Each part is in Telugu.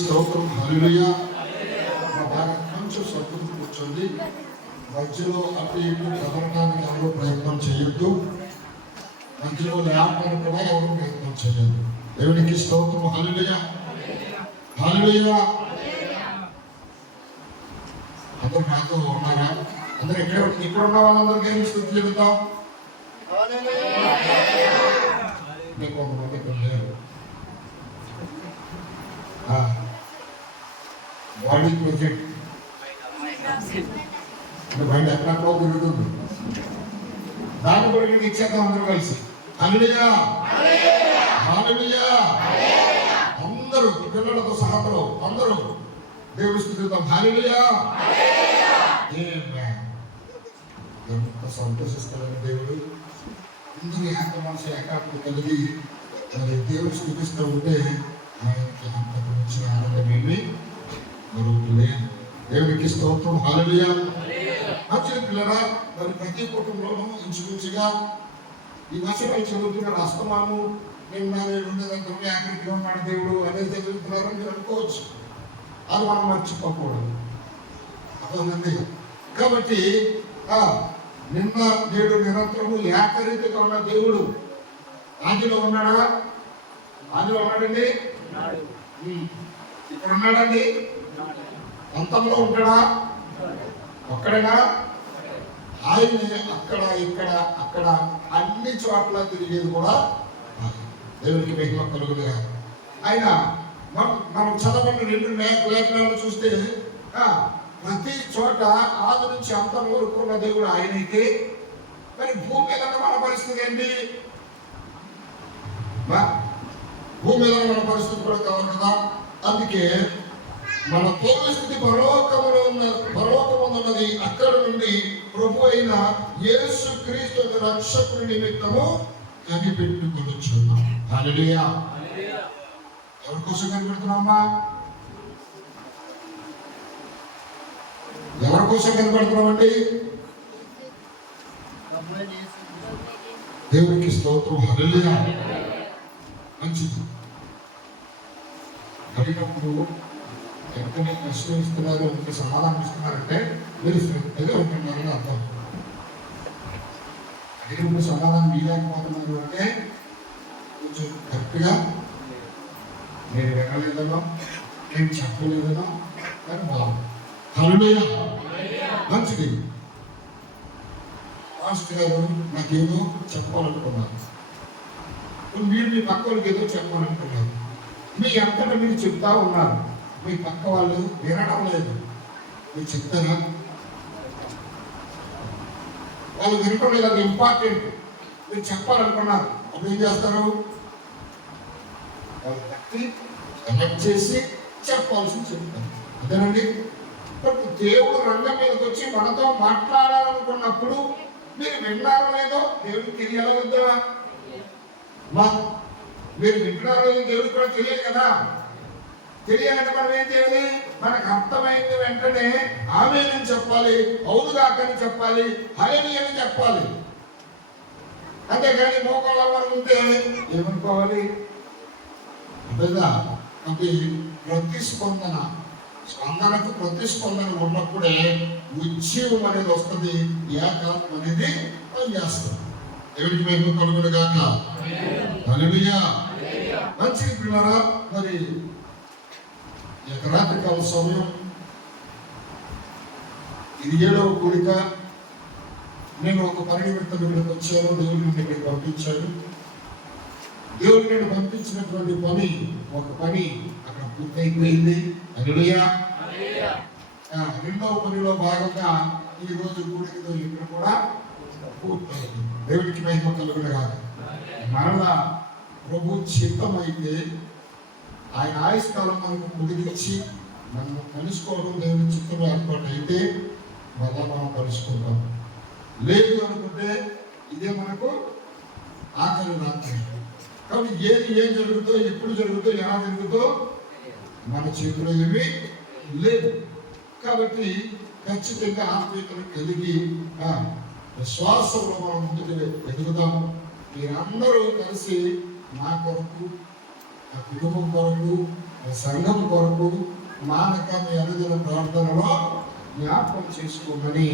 స్తోత్రం హల్లెలూయా. మా బాగా కొంచెం సర్దుకు కూర్చోండి. మధ్యలో అటు ఇటు కదలడానికి ఎవరు ప్రయత్నం చేయొద్దు. మధ్యలో లేవడానికి కూడా ఎవరు ప్రయత్నం చేయొద్దు. దేవునికి స్తోత్రం హల్లెలూయా హల్లెలూయా. అందరూ నాతో ఉన్నారా? అందరూ ఇక్కడ ఉన్న వాళ్ళందరికీ ఏమి స్తుతి చెబుతాం? మీకు కొంతమంది ఇక్కడ లేరు. బాడీ ప్రొజెక్ట్ బండి ఎక్కడ తిరుగుతుంది. దాన్ని కూడా మీకు ఇచ్చేద్దాం అందరూ కలిసి. హల్లెలూయా హల్లెలూయా. అందరూ పిల్లలతో సహా అందరూ దేవుడి స్తుతిద్దాం. హల్లెలూయా. ఎంత సంతోషిస్తారని దేవుడు అందరూ ఏక మనసు ఏకాత్మ కలిగి దేవుడు స్తుతిస్తూ ఉంటే ఆయనకి అంతకు మించిన ఆనందం ఏమి మరొకటి. దేవునికి స్తోత్రం హల్లెలూయా. మంచిది పిల్లరా, మరి ప్రతి కుటుంబంలోనూ ఇంచుమించుగా ఈ వచనాలు చదువుతున్న అస్తమాను నిన్న ఉండేదంతా ఎక్కడికి ఉన్నాడు దేవుడు అనేది చదువుతున్నారని మీరు అనుకోవచ్చు. అది మనం మర్చిపోకూడదు. అర్థమైంది. కాబట్టి నిన్న నేడు నిరంతరము ఏకరీతిగా ఉన్న దేవుడు ఆదిలో ఉన్నాడా? ఆదిలో ఉన్నాడండి. ఇక్కడ ఉన్నాడండి. అంతంలో ఉంటాడా? ఒక్కడేనా? ఆయన అక్కడ ఇక్కడ అక్కడ అన్ని చోట్ల తిరిగేది కూడా దేవునికి మహిమ కలుగునుగా. ఆయన మనం చదవని రెండు లేఖనాలు చూస్తే ప్రతి చోట ఆది నుంచి అంతం వరకు ఉన్న దేవుడు ఆయనైతే మరి భూమి మీద మన పరిస్థితి ఏంటి? భూమి మీద మన పరిస్థితి కూడా కావాలి కదా. అందుకే మన పూర్వస్థితి పరలోకమున్నది. అక్కడ నుండి ప్రభు అయిన యేసు క్రీస్తు రక్షకుని నిమిత్తము కనిపెట్టుకొనుచున్నాం. హల్లెలూయా. ఎవరి కోసం కనిపెడుతున్నామా? ఎవరి కోసం కనిపెడుతున్నామండి? దేవునికి స్తోత్రం హల్లెలూయా. మంచిది. అడిగినప్పుడు ఎంతనే ప్రశ్న ఇస్తున్నారు, ఎంత సమాధానం ఇస్తున్నారంటే మీరు శ్రద్ధగా ఉంటున్నారని అర్థం. అడిగినప్పుడు సమాధానం ఇవ్వలేకపోతున్నారు అంటే కొంచెం కరెక్ట్గా నేను వినలేదనో నేను చెప్పలేదనో కానీ బాగుంది. హల్లెలూయా. మంచిది. మాస్టర్ గారు నాకేదో చెప్పాలనుకున్నారు, మీరు మీ పక్క వాళ్ళకి ఏదో చెప్పాలనుకున్నారు. మీ అంతటా మీరు చెప్తా ఉన్నారు, మీ పక్క వాళ్ళు వినడం లేదు. మీరు చెప్తారా? వాళ్ళు వినడం లేదు. అది ఇంపార్టెంట్. మీరు చెప్పాలనుకున్నారు, అప్పుడు ఏం చేస్తారు? వాళ్ళు బట్టి కనెక్ట్ చేసి చెప్పాల్సింది చెప్తారు. అదేనండి. దేవుడు రంగం మీదకి వచ్చి మనతో మాట్లాడాలనుకున్నప్పుడు మీరు విన్నారో లేదో దేవుడికి తెలియాలి వద్దా? మీరు వింటున్నారో లేదో దేవుడికి కూడా తెలియదు కదా. తెలియాలంటే మనం ఏం చేయాలి? మనకు అర్థమైంది వెంటనే ఆమేనని చెప్పాలి, అవునుగాకని చెప్పాలి, హల్లెలూయా అని చెప్పాలి. అంతేగాని మోకాళ్ళ మనం ఉంటే ఏమనుకోవాలి? అంటే స్పందనకు ప్రతిస్పందన ఉన్నప్పుడే ఉద్యమం అనేది వస్తుంది, ఏకాత్మ అనేది పనిచేస్తుంది. దేవుడికి మహిమ కలుగును గాక. హల్లెలూయా. మంచిది పిల్లరా, మరి రాత్రి కాల సమయం ఇది 7వ కూడిక. నేను ఒక పని నిమిత్తం ఇక్కడికి వచ్చాను. దేవుడు నన్ను ఇక్కడికి పంపించాడు. దేవుడు నేను పంపించినటువంటి పని ఒక పని అక్కడ పూర్తయిపోయింది. హల్లెలూయా. రెండవ పనిలో భాగంగా ఈ రోజు కూడికతో ఇక్కడ కూడా పూర్తయింది. దేవుడికి మహిమ కలుగును గాక. మరలా ప్రభు చిత్తమైతే ఆయన ఆయుష్కాలం మనకు పొడిగించి మనం కలుసుకోవడం దేవుని చిత్తం ఏర్పాటు అయితే మళ్ళా మనం కలుసుకుంటాం. లేదు అనుకుంటే ఇదే మనకు ఆఖరి రాత్రి. కాబట్టి ఏం జరుగుతో, ఎప్పుడు జరుగుతో, ఎలా జరుగుతో మన చేతిలో ఏమీ లేదు. కాబట్టి ఖచ్చితంగా ఆత్మీయతను కలిగి విశ్వాసంలో మనం ముందుకు ఎదుగుదాము. మీరందరూ కలిసి నా కొరకు, నా కుటుంబం కొరకు, సంఘం కొరకు మానక మీ అనుదిన ప్రార్థనలో జ్ఞాపకం చేసుకోమని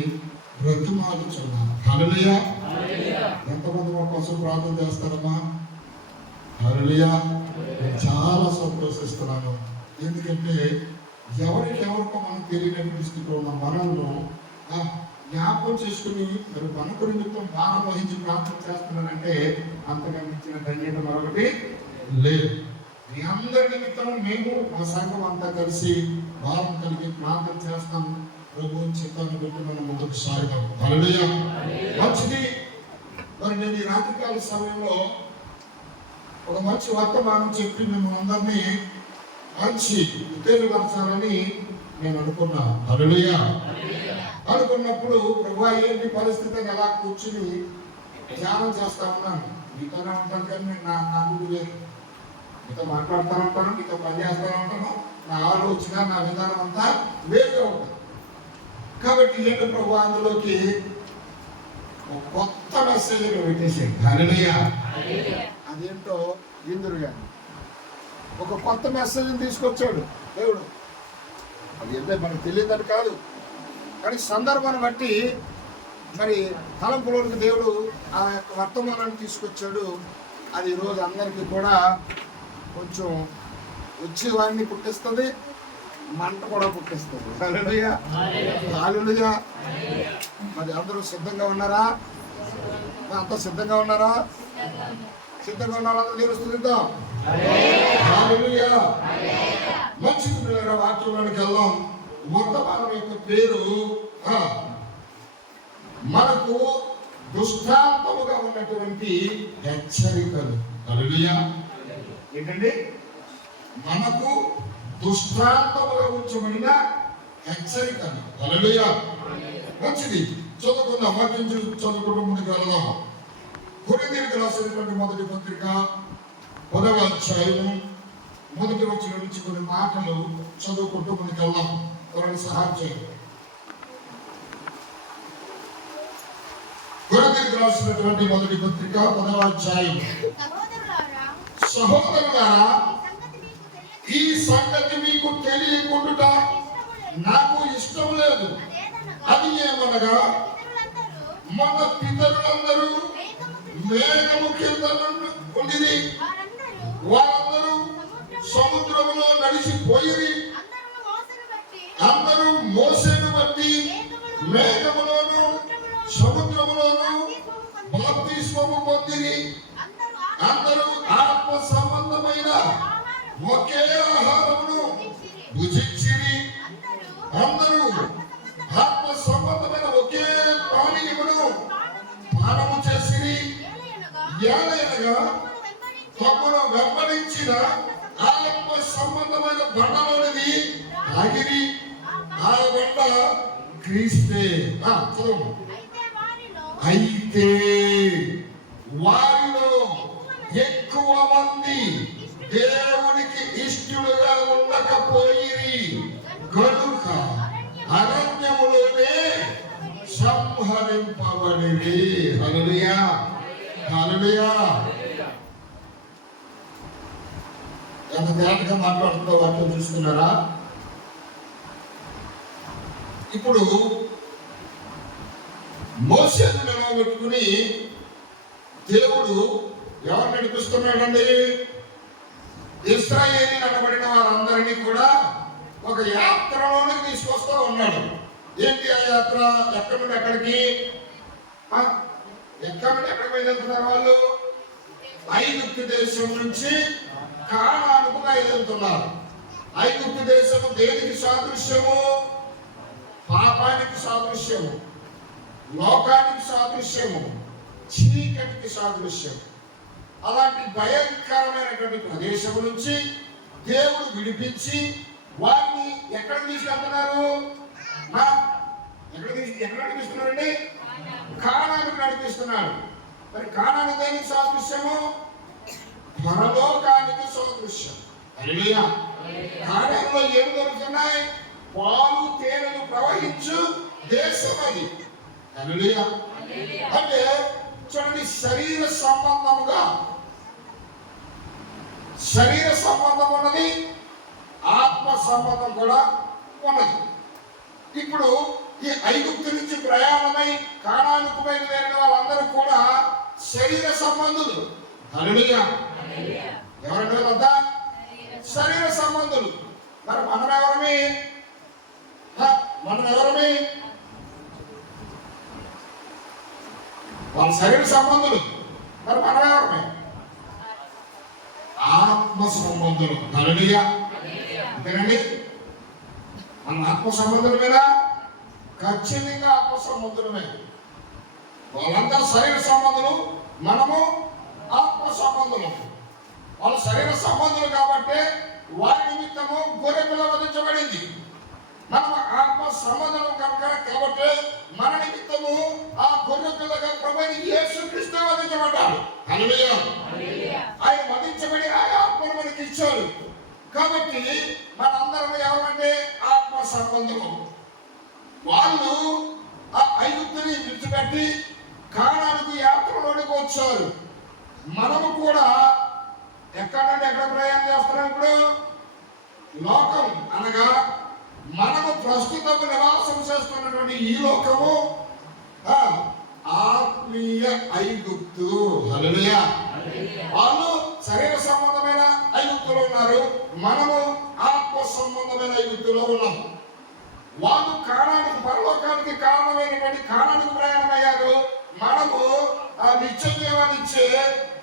బ్రతిమాలుచున్నాను. హల్లెలూయా. ఎంతమంది మా కోసం ప్రార్థన చేస్తారమ్మా? హల్లెలూయా. నేను చాలా సంతోషిస్తున్నాను. ఎందుకంటే ఎవరికో మనకు తెలియనటువంటి స్థితిలో ఉన్న మనల్ని జ్ఞాపకం చేసుకుని మరి మనకు నిమిత్తం భారం వహించి ప్రార్థన చేస్తున్నానంటే అంతకంటే ఇచ్చిన ధన్యత మరొకటి లేదు. మీ అందరి నిమిత్తం మేము మా సంఘం అంతా కలిసి భారం కలిగి ప్రార్థన చేస్తాం. ప్రభు చిత్తాన్ని పెట్టి మనం ముందుకు సాగుతాం. హల్లెలూయా. మంచిది. మరి నేను ఈ రాత్రికాల సమయంలో ఒక మంచి వర్తమానం చెప్పి మేము అందరినీ మంచి ఉత్తేజపరచాలని నేను అనుకున్నాను. హల్లెలూయా. అనుకున్నప్పుడు ప్రభు ఏంటి పరిస్థితి అని ఎలా కూర్చుని ధ్యానం చేస్తా ఉన్నాను. మీతోనే ఉంటాను కానీ నేను నా ముందు లేదు. మీతో మాట్లాడుతూ ఉంటాను, మీతో పనిచేస్తూ ఉంటాను. నా ఆలోచన నా విధానం అంతా వేరుగా ఉంటాను. కాబట్టి ఏంటి ప్రభు అందులోకి ఒక కొత్త మెసేజ్ పెట్టేసాడు. హల్లెలూయా. అదేంటో ఇందురు కానీ ఒక కొత్త మెసేజ్ని తీసుకొచ్చాడు దేవుడు. అది ఏంటో మనకు తెలియదని కాదు, కానీ సందర్భాన్ని బట్టి మరి తలంపులోనికి దేవుడు ఆ యొక్క వర్తమానాన్ని తీసుకొచ్చాడు. అది ఈరోజు అందరికీ కూడా కొంచెం వచ్చి వాడిని పుట్టిస్తుంది, మంట కూడా పుట్టిస్తుంది. హల్లెలూయా. హల్లెలూయా. మరి అందరూ సిద్ధంగా ఉన్నారా? అంతా సిద్ధంగా ఉన్నారా? సిద్ధంగా ఉన్న వాళ్ళందరూ తెలుస్తుందాం. హల్లెలూయా. మంచిది పిల్లల వాక్యంలోకి వెళ్దాం. వర్తమానం యొక్క పేరు మనకు దృష్టాంతముగా ఉన్నటువంటి హెచ్చరికలు. హల్లెలూయా. ఏంటండి? మనకు దృష్టాంతముగా ఉంచబడిన హెచ్చరికలు. హల్లెలూయా. మంచిది. చదువుకుందాం. వాక్యం చదువుకుంటూ ముందుకు వెళ్దాం. కొరింథీయులకు రాసినటువంటి మొదటి పత్రిక 10వ అధ్యాయము మొదటి వచనం నుంచి కొన్ని మాటలు చదువుకుంటూ ముందుకు వెళ్దాం. ఎవరైనా సహాయం చేయండి. కొరింథీయులకు రాసినటువంటి మొదటి పత్రిక 10వ అధ్యాయం. సహోదరులారా, ఈ సంగతి మీకు తెలియకుండుట నాకు ఇష్టం లేదు. అది ఏమనగా మన పితరులందరూ మేఘము కింద ఉండిరి, వారందరూ సముద్రములో నడిచిపోయిరి. అందరూ మోసేను బట్టి మేఘములోను సముద్రములోను బాప్తిస్మము పొందిరి. అందరూ ఆత్మ సంబంధమైన ఒకే ఆహారమును భుజించిరి. అందరూ ఆత్మ సంబంధమైన ఒకే పానీయమును పానము చేసిరి. ఏలయనగా తమను వెంబడించిన ఆత్మ సంబంధమైన బండలోనిది ఆగిరి. ఆ బండ క్రీస్తే. అయితే వారిలో ఎక్కువ మంది దేవునికి ఇష్టలుగా ఉండకపోయిరి కనుక అరణ్యములోనే సంహరింపబడిరి. హల్లెలూయా. హల్లెలూయా. ఎంత తేటగా మాట్లాడుతుందో వాటిని చూస్తున్నారా? ఇప్పుడు మోసేను నిలబెట్టుకుని దేవుడు ఎవరు నడిపిస్తున్నాడండి? ఇశ్రాయేలీయులు అనబడిన వారందరినీ కూడా ఒక యాత్రలోనికి తీసుకొస్తూ ఉన్నాడు. ఏంటి ఆ యాత్ర? ఎక్కడి నుండి ఎక్కడికి? ఎక్కడి నుండి ఎక్కడికి వెళ్ళుతున్నారు వాళ్ళు? ఐగుప్తు దేశం నుంచి కానానుకు బయలుదేరుతున్నారు. ఐగుప్తు దేశము దేనికి సాదృశ్యము? పాపానికి సాదృశ్యము, లోకానికి సాదృశ్యము, చీకటికి సాదృశ్యం. అలాంటి భయంకరమైనటువంటి ప్రదేశం నుంచి దేవుడు విడిపించి వారిని ఎక్కడ తీసుకెళ్తున్నారు? ఎక్కడ నడిపిస్తున్నారండి? కానానుకు నడిపిస్తున్నాడు. మరి కానాను దేనికి సాదృశ్యము? పరలోకానికి సాదృశ్యం. హల్లెలూయా. కానానులో ఏమి దొరుకుతున్నాయి? పాలు తేనెలు ప్రవహించు దేశం అది. హల్లెలూయా. అంటే చూడండి, శరీర సంబంధం ఉన్నది, ఆత్మ సంబంధం కూడా ఉన్నది. ఇప్పుడు ఈ ఐగుప్తు నుంచి ప్రయాణమై కానానుకు బయలుదేరిన వాళ్ళందరూ కూడా శరీర సంబంధులు. హల్లెలూయా. ఎవరంటే వాళ్ళంతా శరీర సంబంధులు. మరి మనం ఎవరమే? వాళ్ళ శరీర సంబంధులు. మరి మనం ఎవరమే? ఆత్మ సంబంధులు. హల్లెలూయా. అంతేనండి. మన ఆత్మ సంబంధులమేనా? ఖచ్చితంగా ఆత్మ సంబంధులమే. వాళ్ళంతా శరీర సంబంధులు, మనము ఆత్మ సంబంధులు. వాళ్ళు శరీర సంబంధులు కాబట్టి వారి నిమిత్తము గొర్రె పిల్ల వధించబడింది. మనం ఆత్మ సంబంధం కనుక కాబట్టి మన నిమిత్తము ఆ గొర్రె పిల్లగా ప్రభువైన యేసుక్రీస్తు వధించబడ్డాడు. హల్లెలూయా. ఆయన వధించబడి ఆ ఆత్మను మనకి ఇచ్చాడు. కాబట్టి మనందరం ఎవరంటే ఆత్మ సంబంధము. వాళ్ళు ఆ ఐగుప్తుని విడిచిపెట్టి కానానుకు యాత్రలోనికి వచ్చారు. మనము కూడా ఎక్కడ ప్రయాణం చేస్తున్నాం? ఇప్పుడు లోకం అనగా మనము ప్రస్తుతం నివాసం చేస్తున్నటువంటి ఈ లోకము ఆత్మీయ ఐగుప్తు. హల్లెలూయా. వాళ్ళు శరీర సంబంధమైన ఐగుప్తులో ఉన్నారు, మనము ఆత్మ సంబంధమైన ఐగుప్తులో ఉన్నాము. వాళ్ళు కానానికి పరలోకానికి కారణమైనటువంటి కానానికి ప్రయాణమయ్యారు. మనము ఆ నిత్య జీవాన్ని ఇచ్చే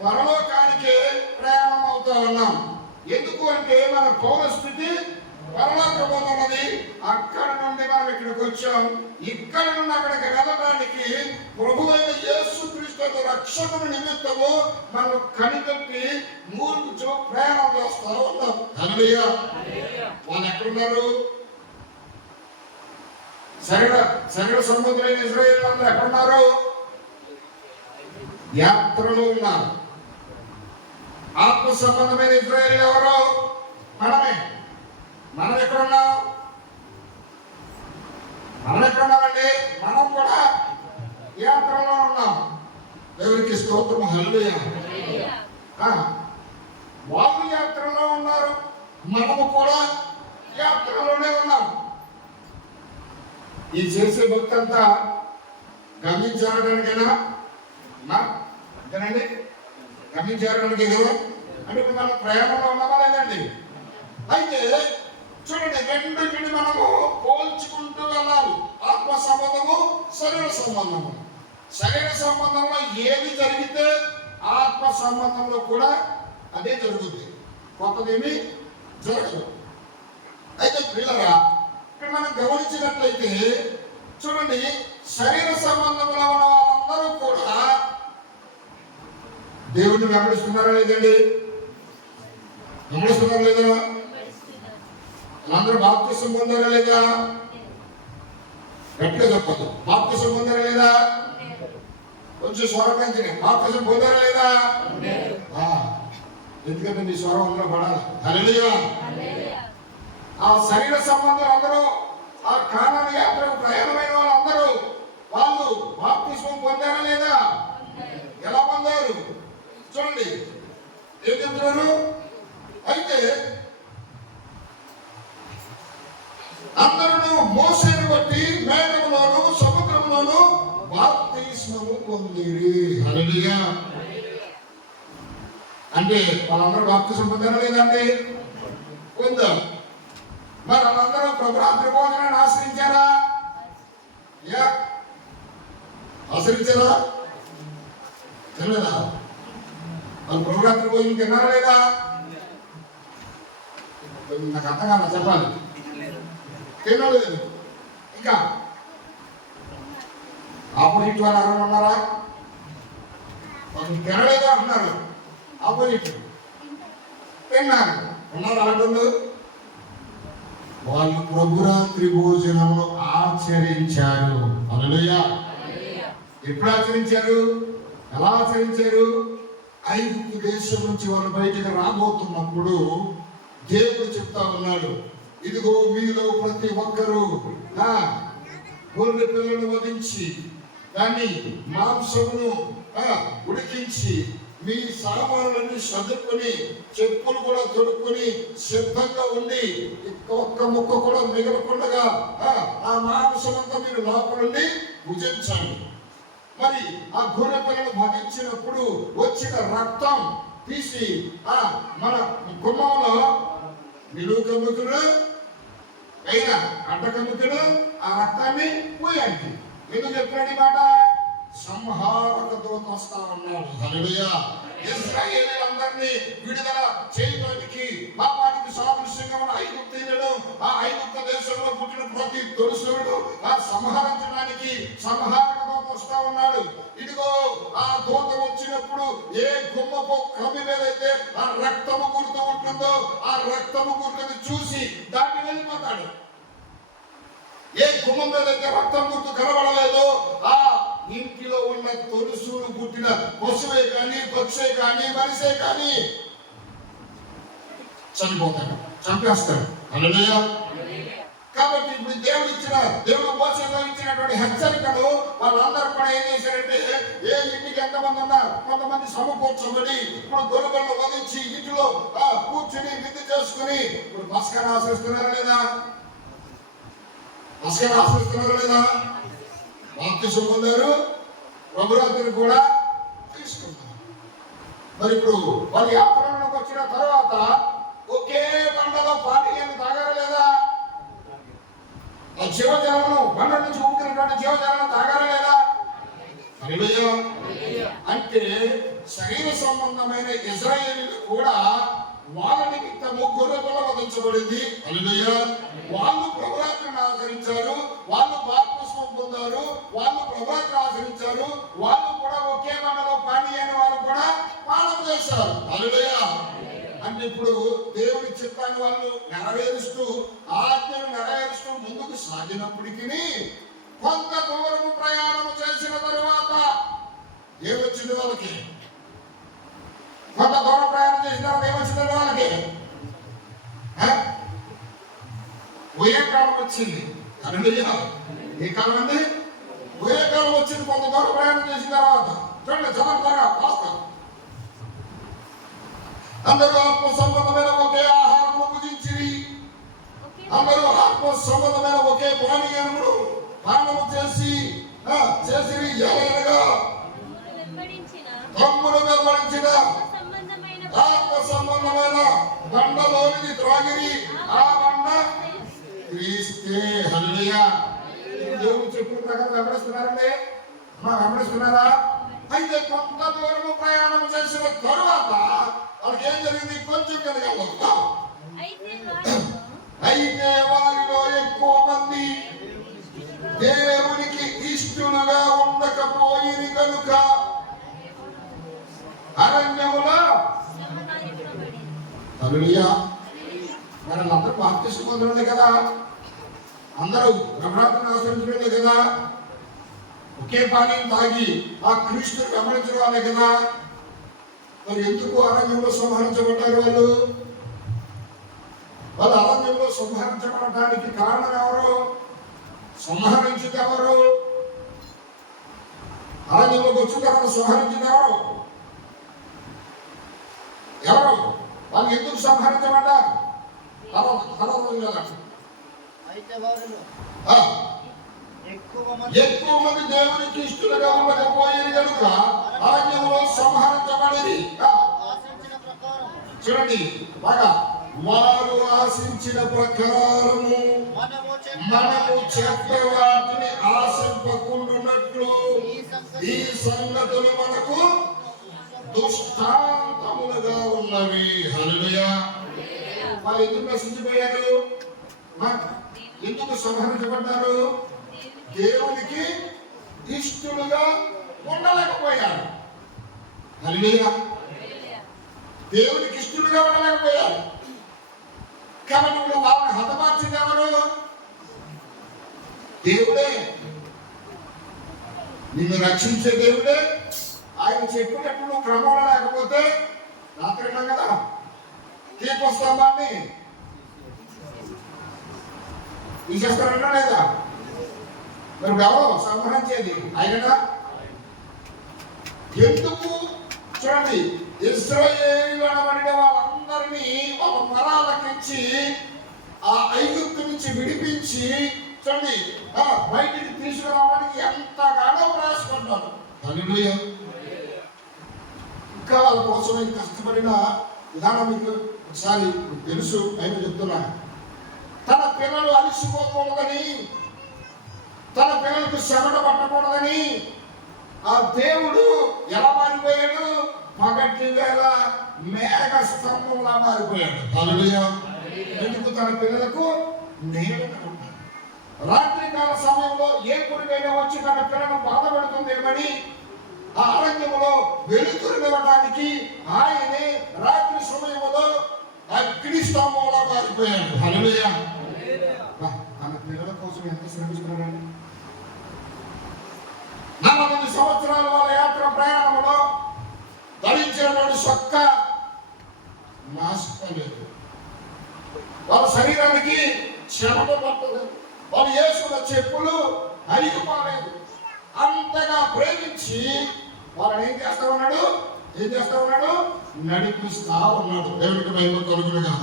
పరలోకానికి ప్రయాణం అవుతా ఉన్నాం. ఎందుకు అంటే మన పౌరస్థితి పరలోకం ఉన్నది. అక్కడ నుండి మనం ఇక్కడికి వచ్చాం. ఇక్కడ నుండి అక్కడికి వెళ్ళడానికి ప్రభువైన యేసుక్రీస్తు రక్షకుని నిమిత్తము మనం కనిపెట్టి మూర్ఖు ప్రయాణం చేస్తా ఉన్నాం. హల్లెలూయా. వాళ్ళు ఎక్కడున్నారు? శరీర సంబంధులైన ఇశ్రాయేలు అందరూ ఎక్కడున్నారు? యాత్రలో ఉన్నారు. ఆత్మ సంబంధమైన ఇశ్రాయేలు ఎవరు? మనమే. మనం ఎక్కడున్నాం? ఎక్కడున్నామండి? మనం కూడా యాత్రలో ఉన్నాం. దేవునికి స్తోత్రం. హల్లెలూయా. వాళ్ళు యాత్రలో ఉన్నారు, మనము కూడా యాత్రలోనే ఉన్నాం. ఈ చేసే భక్తి అంతా గమనించడానికైనా అంతేనండి, గమనించడానికే కదా. అంటే ఇప్పుడు మనం ప్రయాణంలో ఉన్నామా లేదండి? అయితే చూడండి, రెండింటిని మనము పోల్చుకుంటూ వెళ్ళాలి. ఆత్మ సంబంధము, శరీర సంబంధము. శరీర సంబంధంలో ఏది జరిగితే ఆత్మ సంబంధంలో కూడా అదే జరుగుతుంది, కొత్తదేమి జరగదు. అయితే పిల్లరా, ఇక్కడ మనం గమనించినట్లయితే చూడండి, శరీర సంబంధంలో ఉన్న వాళ్ళందరూ కూడా దేవుడిని వెంబడిస్తున్నారా లేదండి? వెంబడిస్తున్నారా లేదా? వాళ్ళందరూ బాప్తిసం పొందారా లేదా? గట్టిగా చెప్పదు. బాప్తిసం పొందారా లేదా? కొంచెం స్వరం పెంచిన. బాప్తిసం పొందారా లేదా? ఎందుకంటే మీ స్వరం అందులో పడాలి. హల్లెలూయా. ఆ శరీర సంబంధం అందరూ ఆ కానాను యాత్రకు ప్రయాణమైన వాళ్ళందరూ వాళ్ళు బాప్తిసం పొందారా లేదా? ఎలా పొందారు? చూడండి ఏం చెప్తున్నారు. అయితే అందరూ మోసేను బట్టి మేఘంలోను సముద్రంలోను బాప్తిస్మము పొందిరి. హల్లెలూయా. అంటే వాళ్ళందరూ బాప్తిసం పొందారా లేదండి? పొందారు. మరి వాళ్ళందరూ ప్రభు రాత్రి భోజనాన్ని ఆశ్రయించారా? ఆశ్రయించారా? తినలేదా? వాళ్ళు ప్రభు రాత్రి భోజనం తిన్నారా లేదా? నాకు అర్థం కాదు, చెప్పాలి. తినలేదు. ఇంకా ఆపోజిట్ వాళ్ళు ఎవరైనా ఉన్నారా? వాళ్ళు తినలేదు అంటున్నారు. ఆపోజిట్ తిన్నారు, ఉన్నారు. అలాంటి వాళ్ళు ప్రభురాత్రి భోజనమును ఆచరించారు. హల్లెలూయా. ఎప్పుడు ఆచరించారు? ఎలా ఆచరించారు? ఐగుప్తు దేశం నుంచి వాళ్ళు బయటకు రాబోతున్నప్పుడు దేవుడు చెప్తా ఉన్నాడు, ఇదిగో మీలో ప్రతి ఒక్కరూ గొర్రె పిల్లను వధించి దాన్ని మాంసమును ఉడికించి మీ సామాన్లన్నీ చదువుకొని చెప్పులు కూడా తొడుక్కొని సిద్ధంగా ఉండి ఒక్క ముక్క కూడా మిగలకుండా ఆ మాంసమంతా మీరు లోపలండి భుజించండి. మరి ఆ గొర్రె పిల్లలు భజించినప్పుడు వచ్చిన రక్తం తీసి మన గుమ్మంలో నిలువు కమ్ముకుడు అయినా అడ్డ కమ్ముకుడు ఆ రక్తాన్ని పోయండి. ఎందుకు చెప్పాడు ఈ మాట? సంహారక దూత వస్తా ఉన్నాడు. హల్లెలూయా. ఇశ్రాయేలీయులందరినీ విడుదల చేయడానికి పాపానికి సాదృశ్యంగా ఉన్న ఐగుప్తీయులను, ఆ ఐగుప్త దేశంలో పుట్టిన ప్రతి తొలిసూరుడు సంహరించడానికి సంహారక దూత వస్తా ఉన్నాడు. ఇదిగో ఆ దూత వచ్చినప్పుడు ఏ గుమ్మపు కమ్మి మీద అయితే ఆ రక్తము గుర్తు ఉంటుందో ఆ రక్తము గుర్తుని చూసి దాన్ని వెళ్ళిపోతాడు. ఏ గుమ్మం మీద అయితే రక్తం గుర్తు కనబడలేదో ఆ ఇంటిలో ఉన్న తొలుసూరు పుట్టిన పశువే కానీ పక్షే కానీ మనిషే కానీ చనిపోతాడు, చంపేస్తాడు. హల్లెలూయా. కాబట్టి ఇప్పుడు దేవుడు మోసంలో ఇచ్చినటువంటి హెచ్చరికలు వాళ్ళందరూ కూడా ఏం చేశారంటే, ఏ ఇంటికి ఎంతమంది ఉన్నారు కొంతమంది సమకూర్చబడి ఇప్పుడు గొర్రెలను వధించి ఇంటిలో కూర్చుని విధి చేసుకుని ఇప్పుడు పస్కను ఆశిస్తున్నారా లేదా? పస్కను ఆశిస్తున్నారా లేదా? బాప్తిసం పొందారు, ప్రభురాత్రిని కూడా తీసుకున్నారు. మరి ఇప్పుడు వాళ్ళు యాత్రలోకి వచ్చిన తర్వాత ఒకే బండలో పానీయాన్ని తాగారా లేదా? ఆ జీవజలను బండ నుంచి ఊపినటువంటి జీవజలను తాగారా లేదా? హల్లెలూయా. అంటే శరీర సంబంధమైన ఇశ్రాయేలీయులు కూడా వాళ్ళ నిమిత్తము గొర్రెపిల్ల వధించబడింది. హల్లెలూయా. వాళ్ళు ప్రభురాత్రిని ఆచరించారు, వాళ్ళు బాప్తిస్మం పొందారు, వాళ్ళు ప్రభురాత్రిని ఆచరించారు, వాళ్ళు కూడా ఒకే బండలో పానీయాన్ని వాళ్ళు కూడా పానం చేశారు. హల్లెలూయా. అంటే ఇప్పుడు దేవుని చిత్తాన్ని వాళ్ళు నెరవేరుస్తూ ఆజ్ఞను నెరవేరుస్తూ ముందుకు సాగినప్పటికీ కొంత దూరము ప్రయాణం చేసిన తరువాత ఏమొచ్చింది వాళ్ళకి? కొంత దూరం ప్రయాణం చేసిన తర్వాత ఏమొచ్చింది వాళ్ళకి? ఉదయకాలం వచ్చింది. హల్లెలూయా. ఏ కాలం అండి? ఉదయకాలం వచ్చింది. కొంత దూరం ప్రయాణం చేసిన తర్వాత చూడండి, చదువుతారా పాస్తా అందరూ ఆత్మ సంబంధమైన ఒకే ఆహారము భుజించిరి, అందరూ ఆత్మ సంబంధమైన ఒకే పానీయమును పానము చేసిరి. ఎలాగనగా తమ్ముడు వెంబడించిన ఆత్మ సంబంధమైన బండలోనిది త్రాగిరి, ఆ బండ క్రీస్తే. హల్లెలూయా. దేవుడు చెప్పిన ప్రకారం వెంబడిస్తున్నారండి? వెంబడిస్తున్నారా? అయితే కొంత దూరము ప్రయాణం చేసిన తరువాత వాళ్ళకి ఏం జరిగింది? కొంచెం కలగలదు. అయితే వారిలో ఎక్కువ మంది దేవునికి ఇష్టలుగా ఉండకపోయిరి కనుక అరణ్యములో. హల్లెలూయా. మరి అందరూ బాప్తిసం పొందడమే కదా, అందరూ ప్రభురాత్రిని ఆచరించడమే కదా, ఒకే పానీయం తాగి ఆ క్రీస్తుని గమనించడం వాళ్ళే కదా. మరి ఎందుకు అరణ్యంలో సంహరించబడ్డారు వాళ్ళు? వాళ్ళు అరణ్యంలో సంహరించబడటానికి కారణం ఎవరు? సంహరించింది ఎవరు? అరణ్యంలోకి వచ్చిన తర్వాత సంహరించింది ఎవరు? వాళ్ళు ఎందుకు సంహరించబడ్డారు? ఎక్కువ మంది దేవునికి ఇష్టలుగా ఉండకపోయారు కనుక అరణ్యంలో సంహరించబడేది. చూడండి బాగా, వారు ఆశించిన ప్రకారము మనము చక్రవాటిని ఆశింపకుండునట్లు ఈ సంగతులు మనకు దుష్టాంతములుగా ఉన్నవి. హల్లెలూయా. వాళ్ళు ఎందుకు నశించిపోయారు? ఎందుకు సంహరించబడ్డారు? దేవునికి ఇష్టలుగా ఉండలేకపోయారు. హల్లెలూయా. దేవునికి ఇష్టలుగా ఉండలేకపోయారు కాబట్టి ఇప్పుడు వాళ్ళని హతమార్చింది ఎవరు? దేవుడే. నిన్ను రక్షించే దేవుడే. ఆయన చెప్పినట్టు నువ్వు క్రమంలో లేకపోతే రాత్రి కదా దీపస్తంభాన్ని తీసేస్తారన్నా లేదా? మరి ఎవరు సంహరించేది? ఆయనగా. ఎందుకు చూడండి, ఇశ్రాయేలు అనబడిన వాళ్ళందరినీ ఒక మరాలకించి ఆ ఐగుప్తు నుంచి విడిపించి చూడండి బయటికి తీసుకురావడానికి ఎంతగానో ప్రయాసపడ్డారు. హల్లెలూయా. ఇంకా వాళ్ళ కోసమే కష్టపడిన విధానం మీకు ఒకసారి తెలుసు, అయినా చెప్తున్నా. తన పిల్లలు అలసిపోకూడదని, తన పిల్లలకు శ్రమట పట్టకూడదని ఆ దేవుడు ఎలా మారిపోయాడు? పగటి వేళ మేఘ స్తంభంలా మారిపోయాడు. హల్లెలూయా. ఎందుకు? తన పిల్లలకు నీడగా ఉంటాడు. రాత్రికాల సమయంలో ఏ పురుగైనా వచ్చి తన పిల్లలను బాధ పెడుతుందేమని ఆ అరణ్యములో వెలుతురునివ్వడానికి ఆయనే రాత్రి సమయంలో అగ్ని స్తంభంలా మారిపోయాడు. హల్లెలూయా. తన పిల్లల కోసం ఎంత శ్రమిస్తున్నాడండి. 40 సంవత్సరాల వాళ్ళ యాత్ర ప్రయాణంలో ధరించినటువంటి సొక్క నాశించలేదు, వాళ్ళ శరీరానికి చెమట పట్టలేదు, వాళ్ళు వేసుకున్న చెప్పులు అరిగిపోలేదు. అంతగా ప్రేమించి వాళ్ళని ఏం చేస్తా ఉన్నాడు? నడిపిస్తా ఉన్నాడు. దేవునికి మహిమ కలుగునుగా.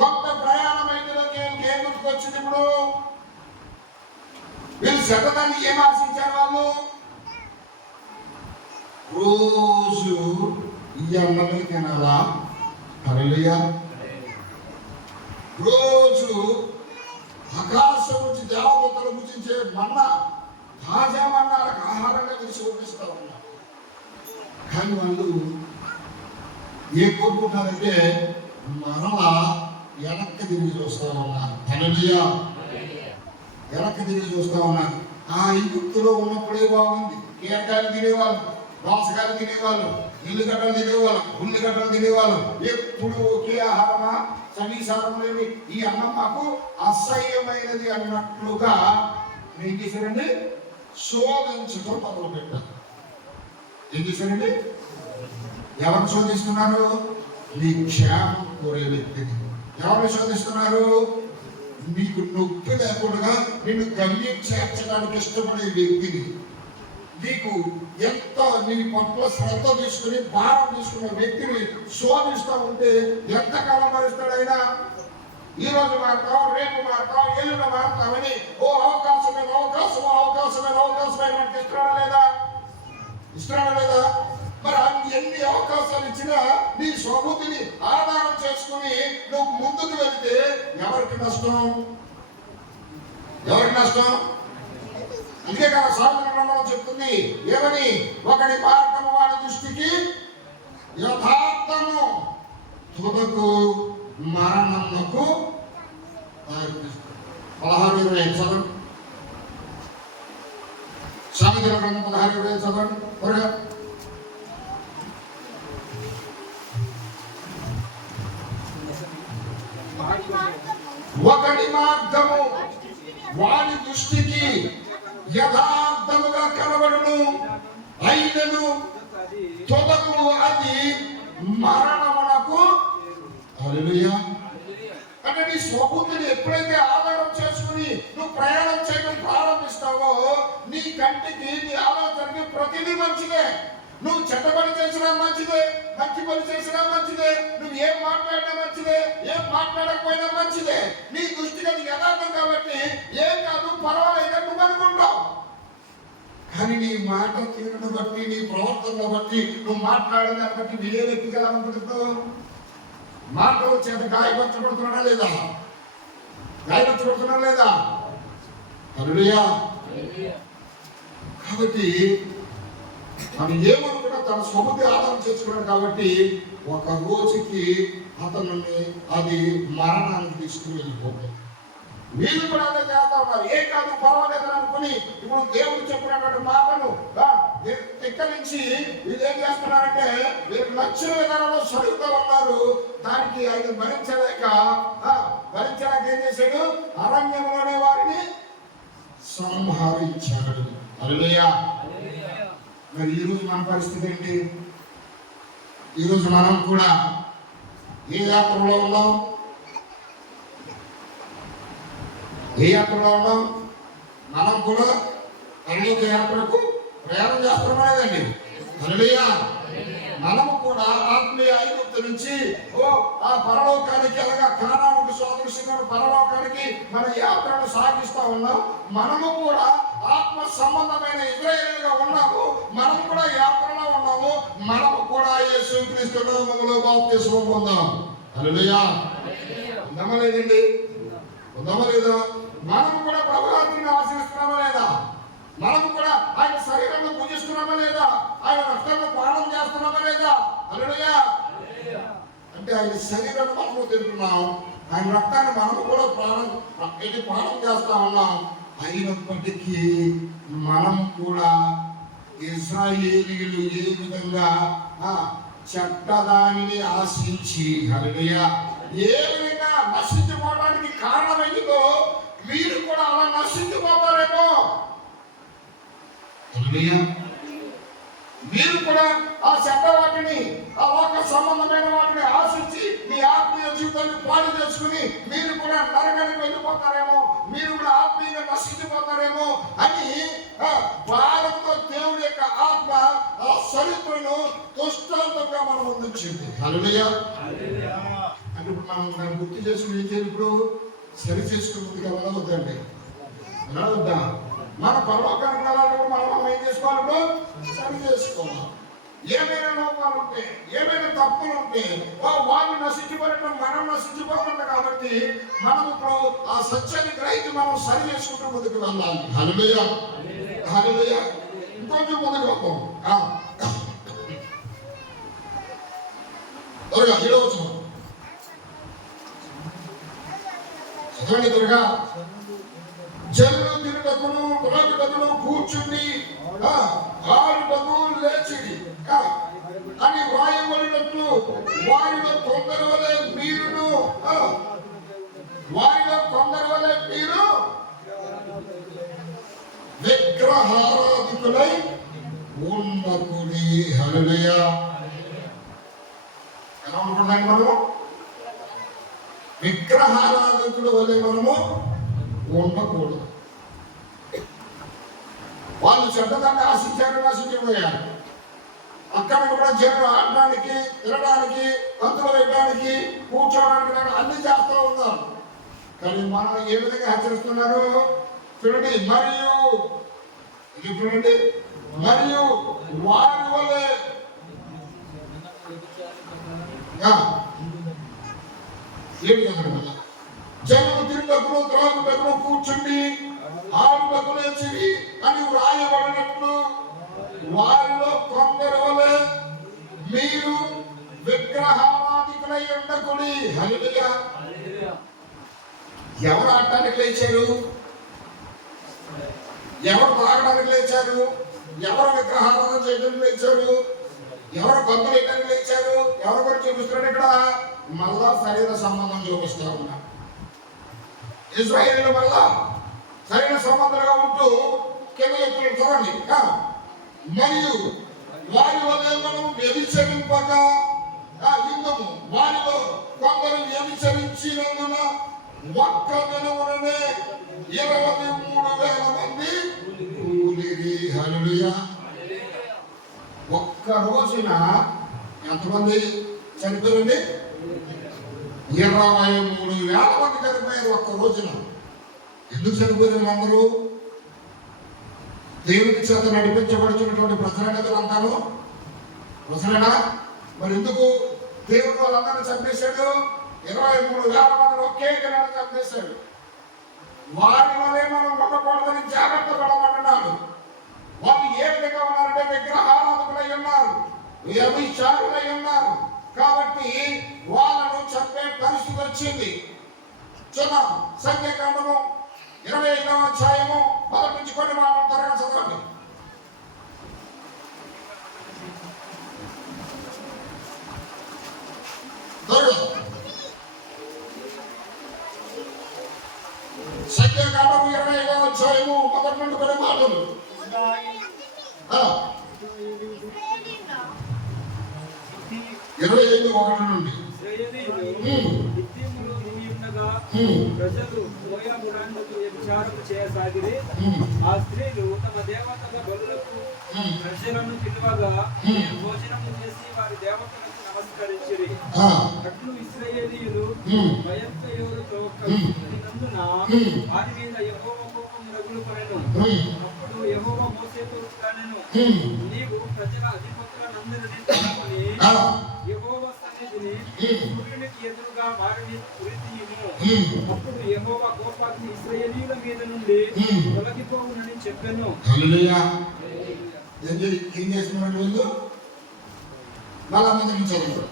కొత్త ప్రయాణం అయినలోకి ఏం గుర్తుకొచ్చింది? ఇప్పుడు వీళ్ళు శతదాన్ని ఏం ఆశించారు? వాళ్ళు రోజు ఈ అన్నమే తినాలా? హల్లెలూయా. రోజు ఆకాశం నుంచి దేవదూతలు పూజించే మన్నా, తాజా మన్నాలకు ఆహారంగా విడిచి పంపిస్తా ఉన్నారు. కానీ వాళ్ళు ఏం కోరుకుంటారంటే మరలా వెనక్కి తిరిగి చూస్తా ఉన్నారు. హల్లెలూయా. వెనక్కి తిరిగి చూస్తా ఉన్నారు. ఆ ఐగుప్తులో ఉన్నప్పుడే బాగుంది. కీరకాయలు తినేవాళ్ళు, దోసకాయలు తినేవాళ్ళు, ఇల్లుగడ్డలు తినేవాళ్ళు, ఉల్లిగడ్డలు తినేవాళ్ళు. ఎప్పుడు ఒకే ఆహారమా? సన్నిసారం లేని ఈ అన్నం మాకు అసహ్యమైనది అన్నట్లుగా ఏం చేశారండి? శోధించడం మొదలు పెట్టారు. ఏం చేశారండి? ఎవరు శోధిస్తున్నారు? నీ క్షేమం కోరే వ్యక్తిని. ఎవరు శోధిస్తున్నారు? నీకు నొప్పి లేకుండా నిన్ను గమ్యం చేర్చడానికి ఇష్టపడే వ్యక్తిని, నీకు ఎంత నీ పట్ల శ్రద్ధ తీసుకుని భారం తీసుకున్న వ్యక్తిని శోధిస్తూ ఉంటే ఎంతకాలం భరిస్తాడైనా? ఈ రోజు మారుతాం, రేపు మారుతాం, ఎల్లుండి మారుతామని అవకాశమే మనకి ఇష్టం లేదా? మరి ఎన్ని అవకాశాలు ఇచ్చినా నీ స్వబుద్ధిని ఆధారం చేసుకుని నువ్వు ముందుకు వెళ్తే ఎవరికి నష్టం? అందుకే కదా సామెతల గ్రంథంలో చెప్తుంది ఏమని? ఒకటి మార్గము వాడి దృష్టికి యథార్థము, తుదకు మరణమునకు దారితీస్తుంది. 16:25 చదవండి. సామెతల గ్రంథం 16:25 చదవండి. త్వరగా. ఒకటి మార్గము వాడి దృష్టికి యథార్థముగా కనబడును, అయినను తుదకు అది మరణమునకు. హల్లెలూయా. అంటే నీ స్వబుద్ధిని ఎప్పుడైతే ఆధారం చేసుకుని నువ్వు ప్రయాణం చేయడం ప్రారంభిస్తావో నీ కంటికి, నీ ఆలోచనకి ప్రతిదీ మంచిదే. నువ్వు చెడ్డ పని చేసినా మంచిదే, మంచి పని చేసినా మంచిదే, నువ్వు ఏం మాట్లాడినా మంచిదే, ఏం మాట్లాడకపోయినా మంచిదే. నీ దృష్టికి అది యథార్థం కాబట్టి ఏం కాదు, పర్వాలేదు నువ్వు అనుకుంటావు. కానీ నీ మాట తీరును బట్టి, నీ ప్రవర్తనను బట్టి, నువ్వు మాట్లాడిన దాన్ని బట్టి నీవే వ్యక్తిగా అనుకుంటున్నావు. మాటల చేత గాయపరచబడుతున్నా లేదా? హల్లెలూయా. కాబట్టి మనం ఏమనుకున్నా తన స్వబుద్ధి ఆధారం చేసుకున్నాడు కాబట్టి ఒక రోజుకి అతన్ని అది మరణానికి తీసుకుని వెళ్ళిపోతాయి. వీళ్ళు కూడా అదే చేస్తా ఉన్నారు. ఏ కాదు పర్వాలేదని అనుకుని ఇప్పుడు దేవుడు చెప్పినటువంటి మాటను ఎక్కరించి వీళ్ళు ఏం చేస్తున్నారంటే వీళ్ళు నచ్చిన విధానంలో చదువుతూ ఉన్నారు. దానికి ఆయన భరించలేక ఏం చేశాడు? అరణ్యంలోనే వారిని సంహరించాడు. హల్లెలూయా. మరి ఈరోజు మన పరిస్థితి ఏంటి? ఈరోజు మనం కూడా ఏ యాత్రలో ఉన్నాం? మనం కూడా పరలోక యాత్రకు ప్రయాణం చేస్తున్నాం లేదండి. హల్లెలూయా. మనము కూడా ఆత్మీయ ఐగుప్తు నుంచి ఆ పరలోకానికి అనగా కానానుకు సోదరుసిన పరలోకానికి మన యాత్రను సాగిస్తా ఉన్నాం. మనము కూడా ఆత్మ సంబంధమైన ఇజ్రాయేలుగా ఉన్నాము. మనము కూడా యాత్రలో ఉన్నాము. మనము కూడా యేసుక్రీస్తు నామములో బాప్తిస్మం పొందాం. హల్లెలూయా. నమ్మలేదండి, నమ్మలేదా? మనము కూడా ప్రభువుని ఆశీర్వదిస్తున్నామా లేదా? మనము కూడా ఆయన శరీరంలో పూజిస్తున్నామా లేదా? ఆయన రక్తంలో పానం చేస్తున్నామా లేదా? హల్లెలూయా. అంటే ఆయన శరీరాన్ని మనము తింటున్నాం, ఆయన రక్తాన్ని మనము కూడా పానం చేస్తా ఉన్నాం. అయినప్పటికీ మనం కూడా ఇశ్రాయేలీయులు ఏ విధంగా చెడ్డదానిని ఆశించి, హల్లెలూయా, ఏ విధంగా నశించిపోవడానికి కారణమైందో మీరు కూడా అలా నశించిపోతారేమో. మీరు కూడా ఆ చెడ్డ వాటిని, ఆ లోక సంబంధమైన వాటిని ఆశించి మీ ఆత్మీయ జీవితాన్ని పాడు చేసుకుని మీరు కూడా నరకానికి వెళ్ళిపోతారేమో, మీరు కూడా ఆత్మీయంగా నశించిపోతారేమో అని బాధతో దేవుడి యొక్క ఆత్మ ఆ చరిత్రను దృష్టాంతంగా మనం అందించింది. హల్లెలూయా. అంటే ఇప్పుడు మనం దాన్ని గుర్తు చేసుకుని ఏం చేయాలి? ఇప్పుడు సరి చేసుకుని వెళ్ళవద్దండి, వెళ్ళవద్దా? మన పరలోకానికి వెళ్ళాలంటే మనం ఏం చేసుకోవాలి? ఇప్పుడు సరి చేసుకోవాలి. ఏమైనా లోపాలు ఉంటే, ఏమైనా తప్పులు ఉంటే వాళ్ళు నశించిపోయినట్టు మనం నశించిపోకుండా, కాబట్టి మనం ఇప్పుడు ఆ సత్యాన్ని గ్రహించి మనం సరి చేసుకుంటూ ముందుకు వెళ్ళాలి. హల్లెలూయా, హల్లెలూయా. ఇంకొంచెం ముందుకు వెళ్తాం. త్వరగా 7వ వచనం చదవండి త్వరగా. జనులు తిరుగుటకును త్రాగుటకును కూర్చుండి ఆడుటకు లేచిడి అని వ్రాయబడినట్లు వారిలో కొందరు వలె మీరును, వారిలో కొందరు వలె మీరు విగ్రహారాధికులై ఉండకుడి. హల్లెలూయా. ఎలా ఉంటున్నాం మనము? విగ్రహారాధకుల వలె మనము ఉండకూడదు. వాళ్ళు చెడ్డదాన్ని ఆశించారు, నశించిపోయారు. అక్కడ కూడా జనులు ఆడడానికి, తినడానికి, కంతులు వేయడానికి, కూర్చోడానికి అన్ని చేస్తూ ఉన్నారు. కానీ మనం ఏ విధంగా హెచ్చరిస్తున్నారు చూడండి. మరియు ఇది చూడండి, మరియు వారి వలె జనులు తిరుగుటకును త్రాగుటకును కూర్చుండి ఆడుటకు లేచిరి అని వ్రాయబడినట్లు వారిలో కొందరు వలె మీరు విగ్రహారాధికులై ఉండకుడి. హల్లెలూయా. ఎవరు ఆడటానికి లేచారు? ఎవరు తాగడానికి లేచారు? ఎవరు విగ్రహారాధన చేయడానికి లేచారు? ఎవరు కొందరు వేయడానికి లేచారు? ఎవరు కూడా చూపిస్తున్నాడు ఇక్కడ? మళ్ళా శరీర సంబంధం చూపిస్తా ఉన్నారు. ఇశ్రాయేలు మళ్ళా శరీర సంబంధాలుగా ఉంటూ కింద చూడండి. మరియు వారి వలె మనం వ్యభిచరింపక యుద్ధము, వారిలో కొందరు వ్యభిచరించినందున ఒక్క దినముననే 23,000 మంది కూలిరి. హల్లెలూయా. ఒక్క రోజున ఎంతమంది చనిపోయారండి? 23,000 మంది చనిపోయారు ఒక్క రోజున. ఎందుకు చనిపోయారు అందరూ? దేవుని చేత నడిపించబడుతున్నటువంటి ప్రజలు అంటారు. ప్రజలేనా? మరి ఎందుకు దేవుడు వాళ్ళందరినీ చంపేశాడు? 23,000 మందిని ఒకే దినాన్ని చంపేశాడు. వారి వలె మనం ఉండకూడదని జాగ్రత్త పడమన్నాడు. వాళ్ళు ఏ విధంగా ఉన్నారంటే విగ్రహారాధకులై ఉన్నారు, వ్యభిచారులై ఉన్నారు. కాబట్టి వాళ్ళను చంపే పరిస్థితి వచ్చింది. చూద్దాం సంఖ్యాకాండము 25వ అధ్యాయము 1 నుంచి కొన్ని మాటలు త్వరగా చదవండి. సంఖ్యాకాండము 25వ అధ్యాయము 1 నుండి కొన్ని మాటలు. 25:1 నుండి. ప్రజలు మోయాబురాండ్రకు వ్యభిచారము చేయసాగిరి. ఆ స్త్రీలు తమ దేవతల బలులకు ప్రజలను పిలువగా భోజనము చేసి వారి దేవతలకు నమస్కరించిరి. ఆ, అట్లు ఇశ్రాయేలీయులు భయంతో కలిసినందున వారి మీద యెహోవా కోపం రగులుకొనెను. అప్పుడు యెహోవా మోషేతో ఇట్లనెను, నీవు ప్రజల అధిపతులనందరినీ తీసుకొని యెహోవా సన్నిధిని సూర్యునికి ఎదురుగా వారిని ఉరితీయుము. అప్పుడు యెహోవా కోపాగ్ని ఇశ్రాయేలీయుల మీద నుండి తొలగిపోవునని చెప్పెను. హల్లెలూయా. ఏం చేస్తున్నాడు వీళ్ళు? 4 మంది చదువు.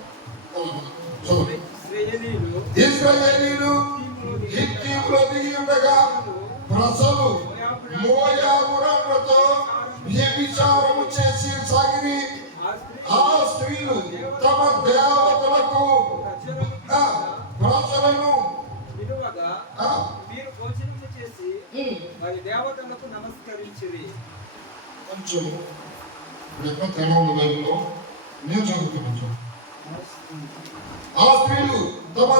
ఇశ్రాయేలీయులు హిత్తీయులు దిగి ఉండగా ప్రజలు మోయాబురాలతో వ్యభిచారము చేసి సాగిరి. ఆ స్త్రీలు తమ దేవతలకు ప్రజలను విలువగా మీరు భోజనము చేసి వారి దేవతలకు నమస్కరించిరి. కొంచెం తేడా ఉంది బైబిల్లో. నేను చదువుతున్నాను. ఆ స్త్రీలు తమ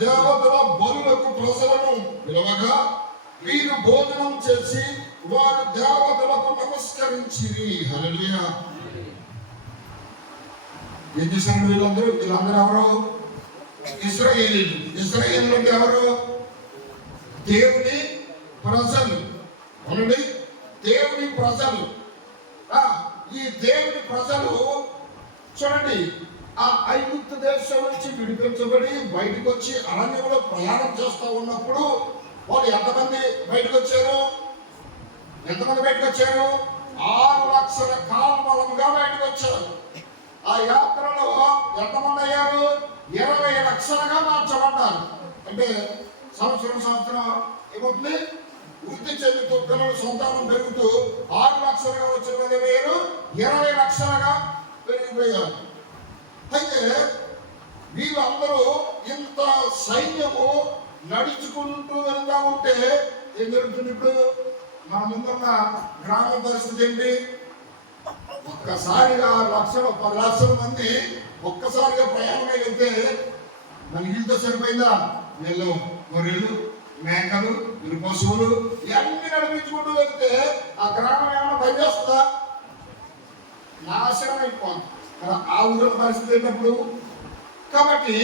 దేవతల బలులకు ప్రజలను పిలవగా వీరు భోజనం చేసి వారి దేవతలకు నమస్కరించిరి. హల్లెలూయా. ఏం చేశారు వీళ్ళందరూ ఎవరు? ఇశ్రాయేలీయులు అంటే ఎవరు? దేవుని ప్రజలు. అవునండి, దేవుని ప్రజలు. ఈ దేవుని ప్రజలు చూడండి, ఆ ఐగుప్తు దేశం నుంచి విడిపించబడి బయటకు వచ్చి అరణ్యంలో ప్రయాణం చేస్తూ ఉన్నప్పుడు వాళ్ళు ఎంతమంది బయటకు వచ్చారు? 6 లక్షల కాల్మలముగా బయటకు వచ్చారు. ఆ యాత్రలో ఎంతమంది అయ్యారు? 20 లక్షలుగా మార్చబడ్డారు. అంటే సంవత్సరం ఏమవుతుంది? వృద్ధి చెందుతూ పిల్లలు సంతానం పెరుగుతూ 6 లక్షలుగా వచ్చిన వేరు 20 లక్షలుగా పెరిగిపోయారు. అయితే వీళ్ళందరూ ఇంత సైన్యము నడుచుకుంటూ వెళ్తా ఉంటే ఏం జరుగుతుంది? ఇప్పుడు మన ముందున్న గ్రామ పరిస్థితి ఏంటి? ఒక్కసారిగా 10 లక్షల మంది ఒక్కసారిగా ప్రయాణమై వెళ్తే మన ఇంట్లో సరిపోయిందా? నెల్లు, గొర్రెలు, మేకలు, పశువులు ఇవన్నీ నడిపించుకుంటూ వెళ్తే ఆ గ్రామం ఏమైనా పనిచేస్తుందా? నాశనం అయిపోతుంది. ఆ ఊరిలో పరిస్థితి ఏంటప్పుడు? కాబట్టి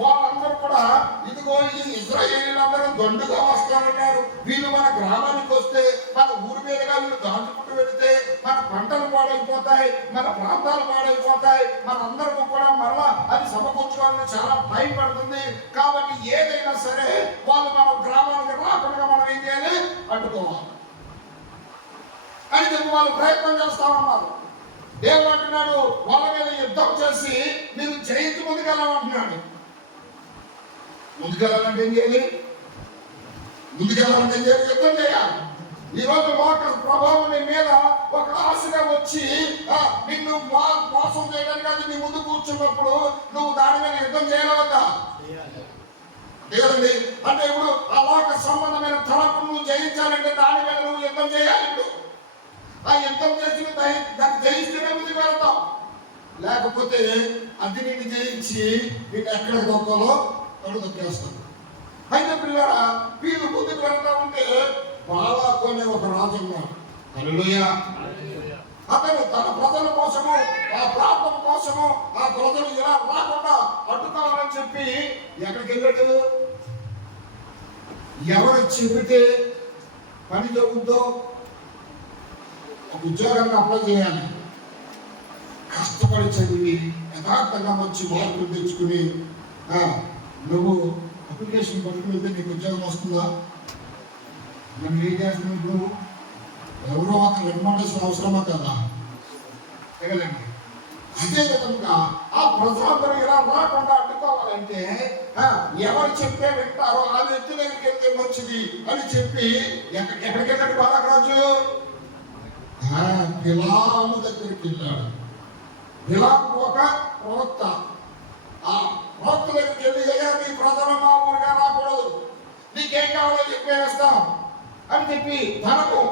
వాళ్ళందరూ కూడా ఇదిగో ఈ ఇశ్రాయేలీయులందరూ దండుగా వస్తారన్నారు. వీళ్ళు మన గ్రామానికి వస్తే, మన ఊరి మీదుగా వీళ్ళు దాటుకుంటూ వెళితే మన పంటలు పాడైపోతాయి, మన ప్రాంతాలు పాడైపోతాయి, మనందరికీ కూడా మరలా అది సమకూర్చుకోవాలని చాలా టైం పడుతుంది. కాబట్టి ఏదైనా సరే వాళ్ళు మన గ్రామానికి రాకుండా మనం ఏం చేయాలి? అడ్డుకోవాలి అని చెప్పి వాళ్ళు ప్రయత్నం చేస్తా ఉన్నారు. దేవుడు అంటున్నాడు, వాళ్ళ మీద యుద్ధం చేసి మీరు జయించి ముందుకెళ్ళాలంటున్నాడు. ముందుకెళ్ళాలంటే ఏం చేయాలి? యుద్ధం చేయాలి. ఈరోజు లోక ప్రభావం నీ మీద ఒక ఆశగా వచ్చి నిన్ను మోసం చేయడానికి అది నీ ముందు కూర్చున్నప్పుడు నువ్వు దాని మీద యుద్ధం చేయలేవద్దా? లేదండి. అంటే ఇప్పుడు ఆ లోక సంబంధమైన తలపు నువ్వు జయించాలంటే దాని మీద నువ్వు యుద్ధం చేయాలి. ఆ యుద్ధం చేసి దాన్ని జయిస్తేనే ముందుకు వెళ్తాం. లేకపోతే అది నిన్ను జయించి వీళ్ళు ఎక్కడ దొక్కలో తొక్కేస్తాను. అయితే పిల్లరా, వీళ్ళు ముందుకు వెళ్తా ఉంటే బాలాకు అనే ఒక రాజు ఉన్నాడు. హల్లెలూయా. అతను తన ప్రజల కోసము, ఆ ప్రాంతం కోసము, ఆ ప్రజలు ఇలా రాకుండా అడ్డుకోవాలని చెప్పి ఎక్కడికి వెళ్ళాడు? ఎవరు చెబితే పని జరుగుతుందో ఉద్యోగాన్ని అప్లై చేయాలి. కష్టపడి చదివి యథార్థంగా మంచి మార్కులు తెచ్చుకుని నువ్వు అప్లికేషన్ పట్టుకుని వెళ్తే నీకు ఉద్యోగం వస్తుందా? నన్ను ఏం చేస్తున్నావు? నువ్వు ఎవరో ఒక రికమెండేషన్ అవసరమా కదా? తెగలండి. అదే విధంగా ఆ ప్రజలందరూ ఇలా రాకుండా అడ్డుకోవాలంటే ఎవరు చెప్తే వింటారో ఆ వ్యక్తి దగ్గరికి వెళ్తే మంచిది అని చెప్పి ఎక్కడికి వెళ్ళాడు బాలకరాజు? బిలాము దగ్గరికి వెళ్ళాడు. బిలాము ఒక ప్రవక్త. ఆ ప్రవక్త దగ్గరికి వెళ్ళి, అయ్యా నీ ప్రజలు మా ఊరుగా రాకూడదు, నీకేం కావాలో చెప్పేస్తాం అని చెప్పి ధనము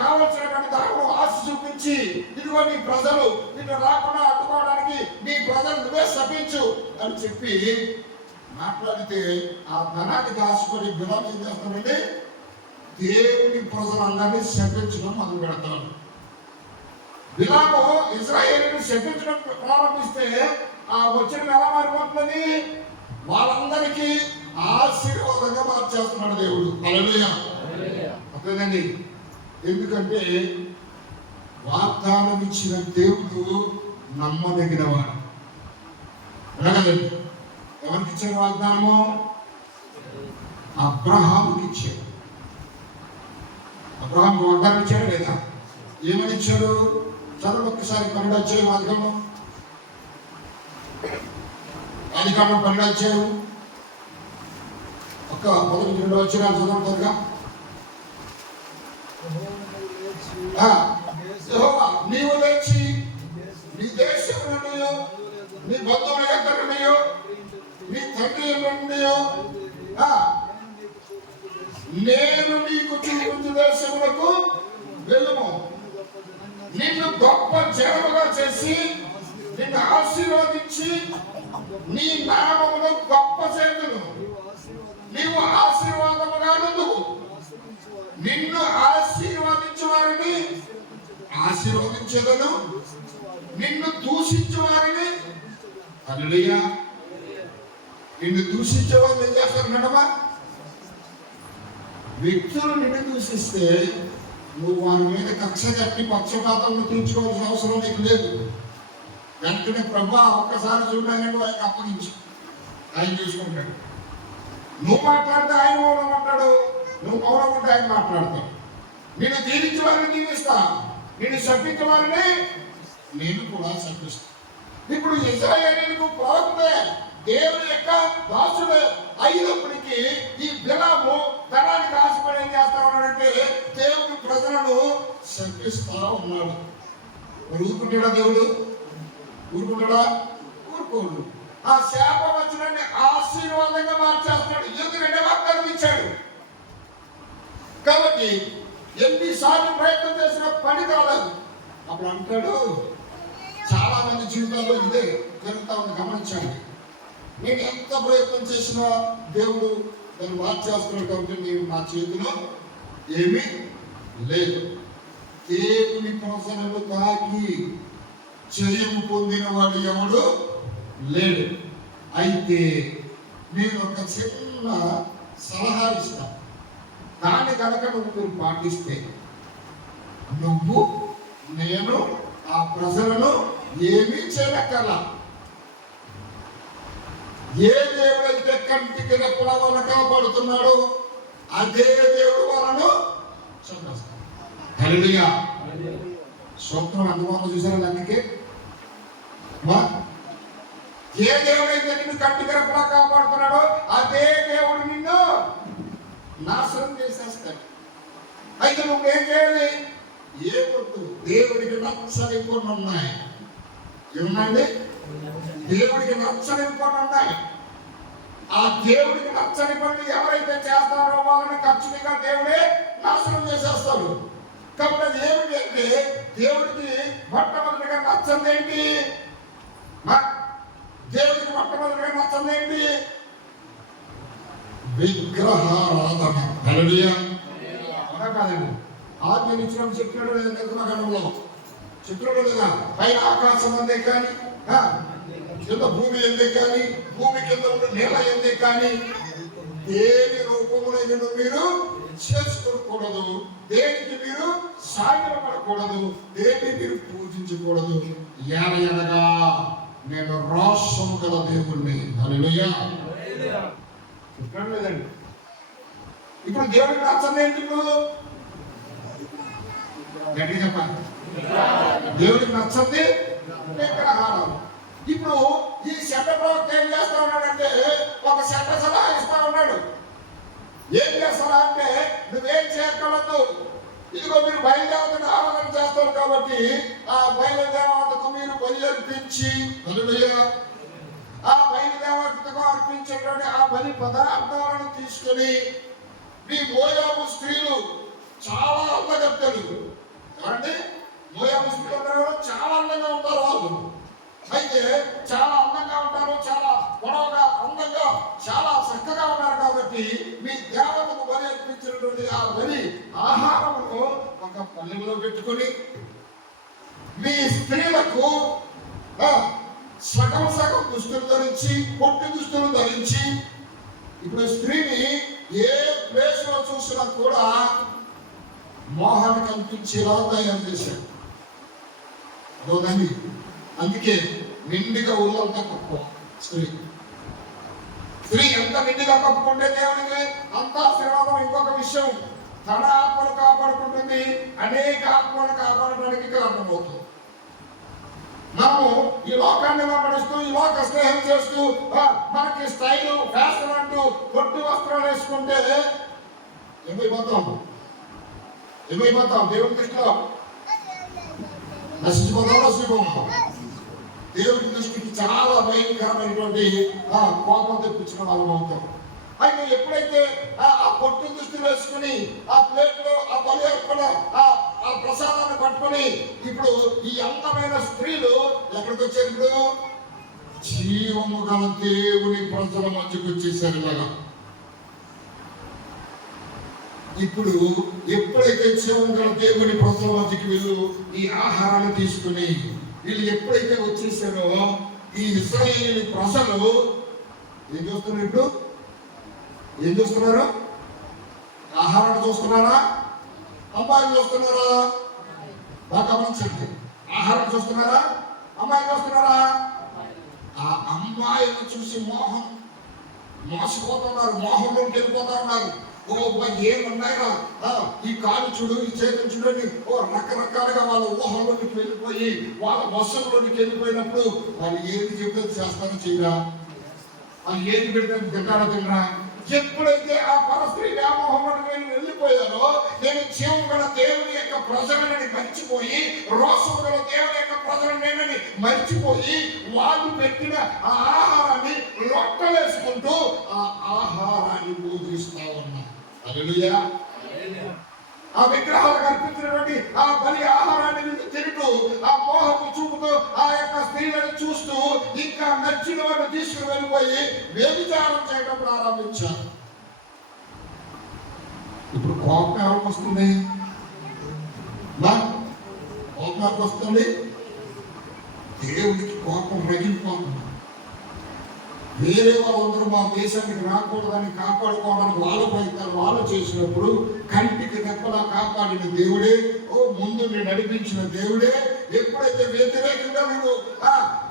కావలసినటువంటి ధనము ఆశ చూపించి, ఇదిగో నీ ప్రజలు నిన్ను రాకుండా అడ్డుకోవడానికి నీ ప్రజలు నువ్వే శపించు అని చెప్పి మాట్లాడితే ఆ ధనానికి ఆశపడి బిలాము ఏం చేస్తాడండి? దేవుని ప్రజలందరినీ శపించడం మొదలు పెడతాడు. బిలాము ఇశ్రాయేలును శపించడం ప్రారంభిస్తే ఆ వచ్చిన ఎలా మారిపోతున్నది? వాళ్ళందరికీ ఆశీర్వాదంగా మార్చేస్తున్నాడు దేవుడు. హల్లెలూయా. అర్థమైందండి? ఎందుకంటే వాగ్దానం ఇచ్చిన దేవుడు నమ్మదగినవాడు. కదండి. ఎవరికి ఇచ్చారు వాగ్దానము? అబ్రహాముకి ఇచ్చాడు. అబ్రహాం వాగ్దానం ఇచ్చాడు లేదా? ఏమని ఇచ్చాడు? చదువు ఒక్కసారి 12 అధ్యాయం వాగ్దానం. ఆదికాండం 12 అధ్యాయం ఒక 1-2 అధ్యాయాలు చదువుతుందిగా. నీవు లేచి నీ దేశం నుండి, నీ బంధువుల దగ్గర నుండి, నీ తండ్రి నుండి నేను నీకు చూపించు దేశములకు వెళ్ళుము. నిన్ను గొప్ప జనముగా చేసి నిన్ను ఆశీర్వదించి నీ నామమును గొప్ప చేతును. నీవు ఆశీర్వాదముగా నుండువు. నిన్ను ఆశీర్వదించు వారిని ఆశీర్వదించేదను, నిన్ను దూషించు వారిని హల్లెలూయా. నిన్ను దూషించే వాళ్ళు ఏం చేస్తారు మేడమా? వ్యక్తులు నిన్ను దూషిస్తే నువ్వు వారి మీద కక్ష కట్టి పక్షపాతంలో తీర్చుకోవాల్సిన అవసరం నీకు లేదు. వెంటనే ప్రభా ఒక్కసారి చూడాలంటే ఆయనకు అప్పగించు, ఆయన చూసుకుంటాడు. నువ్వు మాట్లాడితే ఆయన మౌనం అంటాడు, నువ్వు మౌనం ఉంటే ఆయన మాట్లాడతాడు. నేను దీవించే వారిని దీవిస్తా, నేను శపించే వారిని నేను కూడా శపిస్తా. ఇప్పుడు ఇశ్రాయేలీయులకు ప్రవక్తే దేవుని యొక్క దాసుడే అయినప్పటికీ ఈ బిలాము ధనానికి ఆశపడి ఏం చేస్తా ఉన్నాడంటే దేవుని ప్రజలను శపిస్తా ఉన్నాడు. ఊరుకుంటాడా దేవుడు? ఊరుకుంటాడా? ఊరుకోడు. ఆ శాపం వచ్చినని ఆశీర్వాదంగా మార్చేస్తున్నాడు. ఎందుకంటే వాగ్దానం ఇచ్చాడు కాబట్టి. ఎన్నిసార్లు ప్రయత్నం చేసిన పని కాలేదు. అప్పుడు అంటాడు, చాలా మంది జీవితాల్లో ఇదే జరుగుతా ఉంది, గమనించండి. నేను ఎంత ప్రయత్నం చేసినా దేవుడు దాన్ని మార్చేస్తున్నాడు కాబట్టి నేను నా చేతిలో ఏమీ లేదు. దేవుని ప్రజలను తాకి జయము పొందిన వాడు ఎవడు లేడు. అయితే నేను ఒక చిన్న సలహా ఇస్తా. దాన్ని కనుక నువ్వు పాటిస్తే నువ్వు నేను ఆ ప్రజలను ఏమీ చేయక్కర్లా. ఏ దేవుడైతే కంటికి రెప్పలా వాళ్ళని కాపాడుతున్నాడో అదే దేవుడు వాళ్ళను చంపేస్తాడు. హల్లెలూయా. సూత్రం అందువల్ల చూసారా? అందుకే ఏ దేవుడైతే నిన్ను కంటికి రెప్పలా కాపాడుతున్నాడో అదే దేవుడు నిన్ను నాశనం చేసేస్తాడు. అయితే నువ్వు ఏం చేయాలి? ఏ పొద్దు దేవుడికి నచ్చని కొన్ని ఉన్నాయి. ఏమున్నాయండి? దేవుడికి నచ్చని కొన్ని ఉన్నాయి. ఆ దేవుడికి నచ్చని పనులు ఎవరైతే చేస్తారో వాళ్ళని ఖచ్చితంగా దేవుడే నాశనం చేసేస్తాడు. కాబట్టి అది ఏమిటి అంటే దేవుడికి మొట్టమొదటిగా నచ్చంది ఏంటి? దేవుడికి మొట్టమొదటిగా నచ్చంది ఏంటి? విగ్రహారాధన. హల్లెలూయా. కాదండి, ఆజ్ఞలు ఇచ్చిన చెప్పినాడు లేదా? నిర్గమకాండంలో చెప్పినాడు లేదా? పైన ఆకాశం అందే కానీ, కింద భూమి ఎందే కానీ, భూమి కింద ఉన్న నేల ఎందే కానీ దేని రూపములైన మీరు చేసుకోకూడదు, దేనికి మీరు సాగిలపడకూడదు, దేన్ని మీరు పూజించకూడదు. ఎనగా నేను రోషము గల దేవుణ్ణి. హల్లెలూయా. చెప్పడం లేదండి. ఇప్పుడు దేవుడికి నచ్చంది ఏంటి? ఇప్పుడు గట్టి చెప్పండి. దేవుడికి నచ్చంది విగ్రహాలు. ఇప్పుడు ఈ శట ప్రవక్త ఏం చేస్తా ఉన్నాడంటే ఒక శట సలహా ఇస్తా ఉన్నాడు. ఏం చేస్తారా అంటే నువ్వేం చేయగలదు, ఇదిగో మీరు బయలుదేవతను ఆరాధన చేస్తారు కాబట్టి ఆ బయలుదేవతకు మీరు బలి అర్పించి, ఆ బయలుదేవతకు అర్పించేటువంటి ఆ బలి పదార్థాలను తీసుకొని మీ మోయాబు స్త్రీలు చాలా అందగత్తెలు అంటే మోయాబు స్త్రీలు చాలా అందంగా ఉంటారు. వాళ్ళు అయితే చాలా అందంగా ఉంటారు, చాలా పొడవుగా అందంగా చాలా చక్కగా ఉన్నారు కాబట్టి మీ దేవతకు బలి అర్పించినటువంటి ఆ బలి ఆహారమును ఒక పల్లెలో పెట్టుకొని మీ స్త్రీలకు సగం సగం దుస్తులు ధరించి పొట్టి దుస్తులు ధరించి ఇప్పుడు స్త్రీని ఏ ప్లేస్ లో చూసినా కూడా మోహాన్ని కనిపించేలా తయారు చేశాడు. అదోదండి, అందుకే నిండుగా ఊళ్ళంతా కప్పుకో స్త్రీ ఎంత నిండుగా కప్పుకుంటే దేవునికి అంత ఆశీర్వాదం. ఇంకొక విషయం, తన ఆత్మను కాపాడుకుంటుంది, అనేక ఆత్మను కాపాడడానికి కారణమవుతుంది. మనము ఈ లోకాన్ని వెంబడిస్తూ ఈ లోక స్నేహం చేస్తూ మనకి స్టైల్ ఫ్యాషన్ అంటూ కొట్టు వస్త్రాలు వేసుకుంటే ఏమైపోతాం దేవుని దృష్టిలో నశించిపోతాం. దేవుడి దృష్టికి చాలా భయంకరమైనటువంటి కోపం తెప్పించిన వాళ్ళం అవుతాం. అయితే ఎప్పుడైతే ఆ పొట్టు దుస్తులు వేసుకుని ఆ ప్లేట్లో ఆ బలి అర్పణ ఆ ప్రసాదాన్ని పట్టుకొని ఇప్పుడు ఈ అందమైన స్త్రీలు ఎక్కడికి వచ్చారు? ఇప్పుడు జీవము గల దేవుని ప్రజల మధ్యకు వచ్చేసారు. ఇలాగా ఇప్పుడు ఎప్పుడైతే జీవము గల దేవుని ప్రజల మధ్యకి వీళ్ళు ఈ ఆహారాన్ని తీసుకుని వీళ్ళు ఎప్పుడైతే వచ్చేసారో ఈ ఇశ్రాయేలు ప్రజలు ఏం చూస్తున్నారు? ఇప్పుడు ఏం చూస్తున్నారు? ఆహారాన్ని చూస్తున్నారా? అమ్మాయిని చూస్తున్నారా? బాగా గమనించండి. ఆహారం చూస్తున్నారా? అమ్మాయిని చూస్తున్నారా? ఆ అమ్మాయిని చూసి మోసపోతున్నారు, మోహంలోకి వెళ్ళిపోతా ఉన్నారు. ఓ ఏమన్నాయినా ఈ కాలు చూడు, ఈ చేతులు చూడండి, రకరకాలుగా వాళ్ళ ఊహంలోనికి వెళ్ళిపోయి వాళ్ళ వశంలోనికి వెళ్ళిపోయినప్పుడు వాళ్ళు ఏది చెబితే చేస్తారో చేయరా, వాళ్ళు ఏది పెడితే తింటారో తినరా. ఎప్పుడైతే ఆ పరస్త్రీ వ్యామోహంలోకి వెళ్ళిపోయారో నేను జీవం గల దేవుని యొక్క ప్రజలని మర్చిపోయి, రోషం గల దేవుని యొక్క ప్రజలనేనని మర్చిపోయి వాళ్ళు పెట్టిన ఆ ఆహారాన్ని రొట్టెలేసుకుంటూ ఆ ఆహారాన్ని బోధిస్తా ఉన్నారు. హల్లెలూయా. ఆ విగ్రహాలకు అర్పించినటువంటి ఆ బలి ఆహారాన్ని తింటూ ఆ మోహపు చూపుతూ ఆ యొక్క స్త్రీలను చూస్తూ ఇంకా నచ్చిన వాడు తీసుకుని వెళ్ళిపోయి వ్యభిచారం చేయడం ప్రారంభించారు. ఇప్పుడు కోపం ఎవరికి వస్తుంది? కోపం ఎవరికి వస్తుంది? దేవుడికి కోపం రగిలిపోతుంది. వేరే వాళ్ళందరూ మా దేశానికి రాకూడదని కాపాడుకోవడానికి వాళ్ళ ప్రయత్నాలు వాళ్ళు చేసినప్పుడు కంటికి రెప్పలా కాపాడిన దేవుడే, ముందు నడిపించిన దేవుడే, ఎప్పుడైతే వ్యతిరేకంగా మీరు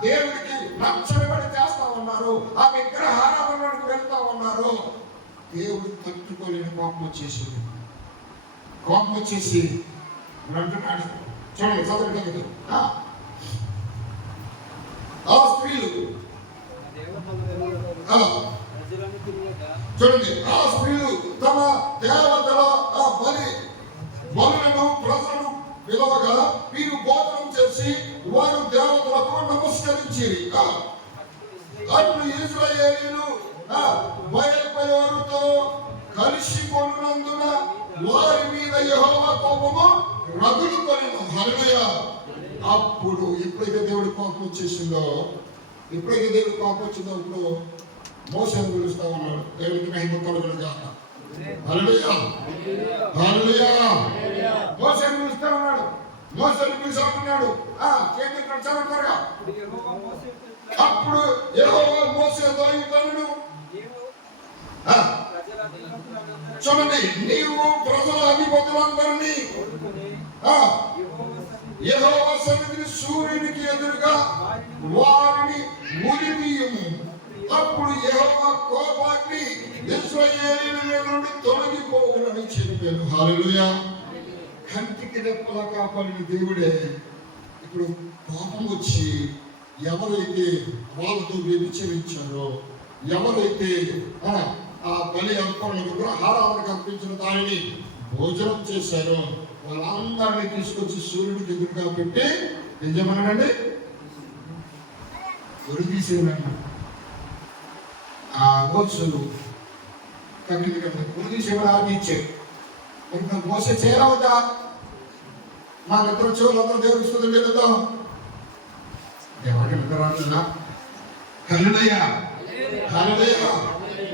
దేవుడికి రక్షణపడి చేస్తా ఉన్నారు, ఆ విగ్రహారాధనలోకి వెళ్తా ఉన్నారు, దేవుడు తట్టుకోలేని కోపం వచ్చేసింది. కోపం వచ్చేసి అంటున్నాడు, చూడండి చదవగలదు. ఆ స్త్రీలు చూడండి, ఆ స్త్రీలు తమ దేవతల ఆ బలులను ప్రజలను పిలవగా వీరు భోజనం చేసి వారు దేవతలకు నమస్కరించి అప్పుడు ఇశ్రాయేలీయులు బయల్పయోరుతో కలిసి కొన్నందున వారి మీద యెహోవా కోపము రగులుకొనెను. హల్లెలూయా. అప్పుడు ఎప్పుడైతే దేవుడి కోపం వచ్చేసిందో ఇప్పుడు మోసేను పిలుస్తా ఉన్నాడు. దేవుడికి మహిమ కలుగును గాక. హల్లెలూయా, హల్లెలూయా. మోసేను పిలుస్తా ఉన్నాడు. మోసేను పిలిచి అంటున్నాడు, చేతి త్వరగా. అప్పుడు యెహోవా మోసేతో ఇట్లనెను, చూడండి, నీవు ప్రజల అధిపతులందరినీ యెహోవా సన్నిధిని సూర్యునికి ఎదురుగా వారిని ఉరితీయుము. అప్పుడు యెహోవా కోపాగ్ని ఇశ్రాయేలీయుల మీద నుండి తొలగిపోవునని చెప్పాను. హల్లెలూయా. కంటికి రెప్పలా కాపాడిన దేవుడే ఇప్పుడు కోపం వచ్చి ఎవరైతే వాళ్ళతో వ్యభిచరించారో, ఎవరైతే ఆ బలి అర్పణ విగ్రహారాధనకు అర్పించిన దానిని భోజనం చేశారో వాళ్ళందరినీ తీసుకొచ్చి సూర్యుడికి ఎదురుగా పెట్టి ఏం చేయమన్నాడండి? ఉరి తీసేయమన్నాడు. ఆ రోజు కట్టింది కదా, ఉరి తీసేమని ఆజ్ఞ ఇచ్చాడు. ఇంకా మోసే చేయవద్దా? మా ఇద్దరు చెవులందరూ దేవుడు ఇస్తుంది వెళ్దాం. ఎవరికి నిద్ర రాలేదా? హల్లెలూయా, హల్లెలూయా.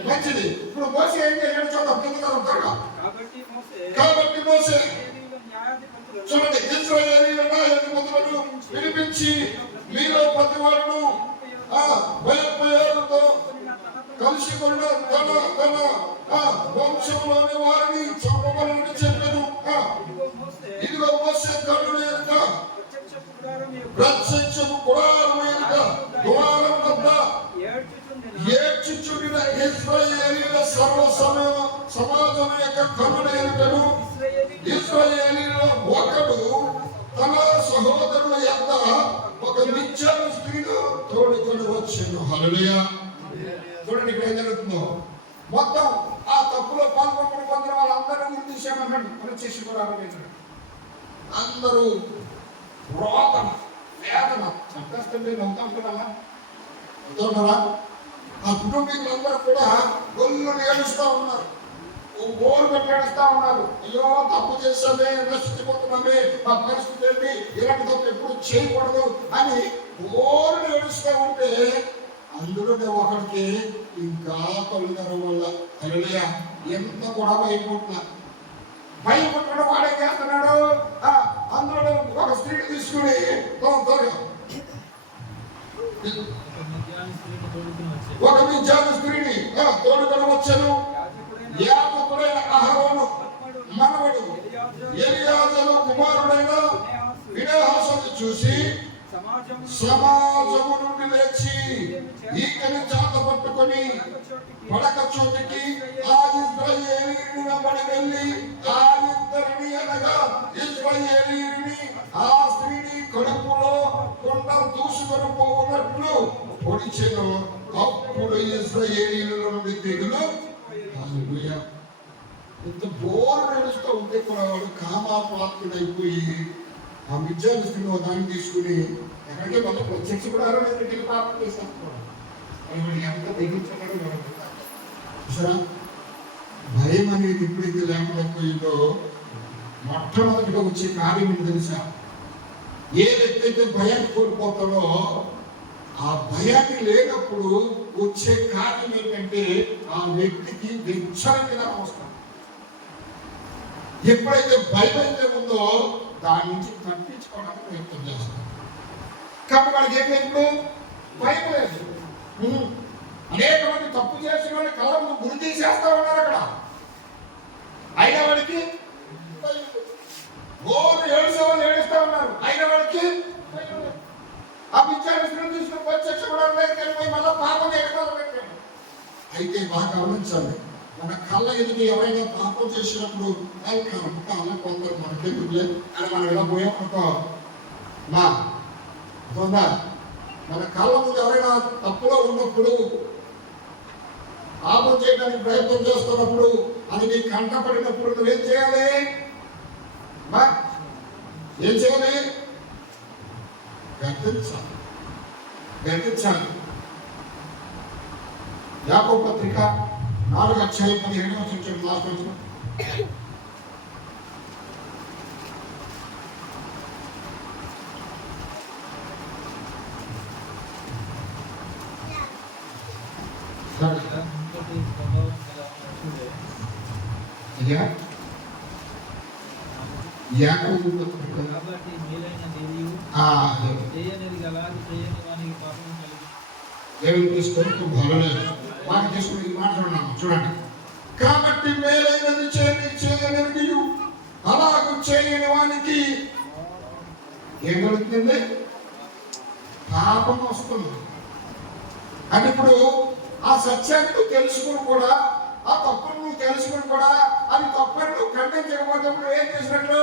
మంచిది. ఇప్పుడు మోసే ఏం చేయాలి చూద్దాం. కింద కాబట్టి మోసే చూడండి, ఇశ్రాయేలీయుల న్యాయాధిపతులను సమాజం యొక్క కనుల ఎదుటను ఇశ్రాయేలీయులలో ఒకడు తన సహోదరుల యొక్క ఒక మిథ్యాను స్త్రీను తోడుకొని వచ్చాను. హల్లెలూయా. చూడండి ఇక్కడ ఏం జరుగుతుందో. మొత్తం ఆ తప్పులో పాల్గొన్న కొందరు వాళ్ళందరూ గుర్తు తీసామన్నాడు. మన శిష్యుడు అందరూ రోదన వేదన చంపేస్తుంటే నవ్వుతా ఉంటున్నారా? ఆ కుటుంబీకులందరూ కూడా గొల్లు ఏడుస్తూ ఉన్నారు, ఓరు పెట్టి ఏడుస్తూ ఉన్నారు. అయ్యో తప్పు చేసామే, నశించిపోతున్నామే, మా పరిస్థితి ఏంటి, ఇలాంటి తప్పు ఎప్పుడు చేయకూడదు అని ఓరు ఏడుస్తూ ఉంటే అందులోనే ఒకరికి ఇంకా కలుగుతారు వల్ల హల్లెలూయా. ఎంత గొడవ అయిపోతున్నారు. భయపడ్డాడు. వాడే చేస్తున్నాడు. అందులో ఒక స్త్రీని తీసుకుని ఒక మిథ్యాను స్త్రీని తోడుకొని వచ్చాను. యాజకుడైన అహరోను మనవడు ఎలియాజరు కుమారుడైన ఫీనెహాసును చూసి సమాజము నుండి లేచి ఈకని చేత పట్టుకొని పడక చోటికి ఆ ఇశ్రాయేలీయుని వెంబడి వెళ్ళి ఆ ఇద్దరిని అనగా ఇశ్రాయేలీయుని ఆ స్త్రీని కడుపులో కొండ దూసుకొని పోవునట్లు పొడిచెను. అప్పుడు ఇశ్రాయేలీయుల నుండి తెగులు. హల్లెలూయా. ఇంత బోర్ నడుస్తూ ఉంటే కూడా వాడు కామాపాత్రుడైపోయి ఆ మిథ్యాను స్త్రీని దాన్ని తీసుకుని ఎక్కడికే మొత్తం ప్రత్యక్ష కూడా ఎక్కడికి పాపం చేస్తాను. ఎంత తెగించుకున్నాడు చూసారా? భయం అనేది ఎప్పుడైతే లేకుండా పోయిందో మొట్టమొదటిగా వచ్చే కార్యం ఏంటి తెలుసా? ఏ వ్యక్తి అయితే భయాన్ని కోల్పోతాడో ఆ భయాన్ని లేనప్పుడు వచ్చే కార్యం ఏంటంటే ఆ వ్యక్తికి విచ్చలవిడిగా అవసరం. ఎప్పుడైతే భయం అయితే ఉందో దాని నుంచి తప్పించుకోవడానికి ప్రయత్నం చేస్తాం. కాబట్టి వాడికి ఏంటంటే భయం లేదు. అనేక మంది తప్పు చేసిన వాడి కళ్ళను గురి తీసేస్తా ఉన్నారు అక్కడ. అయిన వాడికి ఏడుసే వాళ్ళు ఏడుస్తా ఉన్నారు. అయిన వాడికి ఆ పిచ్చాన్ని తీసుకుని ప్రత్యక్ష కూడా వెళ్ళిపోయి మళ్ళీ పాపం చేయడం పెట్టాడు. అయితే బాగా గమనించాలి. మన కళ్ళ ఎదుటి ఎవరైనా పాపం చేసినప్పుడు అలా కొందరు మనకెందుకులే అని మనం ఇలా పోయామనుకో మన కళ్ళ ముందు ఎవరైనా తప్పులో ఉన్నప్పుడు పాపం చేయడానికి ప్రయత్నం చేస్తున్నప్పుడు అది నీ కంటపడినప్పుడు నువ్వేం చేయాలి? ఏం చేయాలి? గద్దించాలి. యాకోబు పత్రిక 4:17 లాస్ట్ వచ్చిన యాకోబు పత్రిక కాబట్టి మేలైన దేవియు చేయనిది గలాది చేయని వానికి పాపం కలిగి దేవునికి స్తోత్రం. భలలేదు మాట తీసుకుని మాట్లాడున్నాము చూడండి. కాబట్టి మేలైనది చేయనిది అలాగూ చేయని వానికి ఏం కలుగుతుంది? పాపం వస్తుంది. అని ఇప్పుడు ఆ సత్యాన్ని నువ్వు తెలుసుకుని కూడా ఆ తప్పును నువ్వు తెలుసుకుని కూడా అది తప్పని నువ్వు ఖండించకపోతే ఏం చేసినట్లు?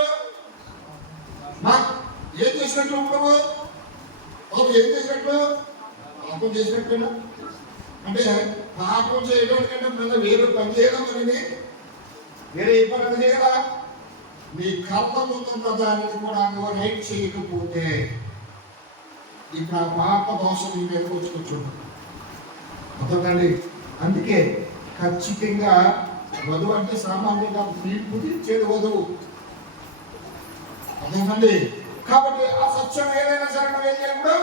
ఏం చేసినట్లు? ఇప్పుడు ఏం చేసినట్లు? పాపం చేసినట్లేనా? అంటే పాపం చేయడం కంటే మళ్ళీ వేరే పని చేయడం అనేది వేరే ఏ పని చేయగల నీ కళ్ళ ముందున్న దానికి కూడా నువ్వు రైట్ చేయకపోతే ఇప్పుడు ఆ పాప దోషం నీ మీద వచ్చుకొచ్చుండు. అర్థండి. అందుకే ఖచ్చితంగా వధువు అంటే సామాన్యంగా కుదిర్చేది వధువు. అర్థండి. కాబట్టి ఆ సత్యం ఏదైనా సరే నువ్వు ఏం చేయాలి?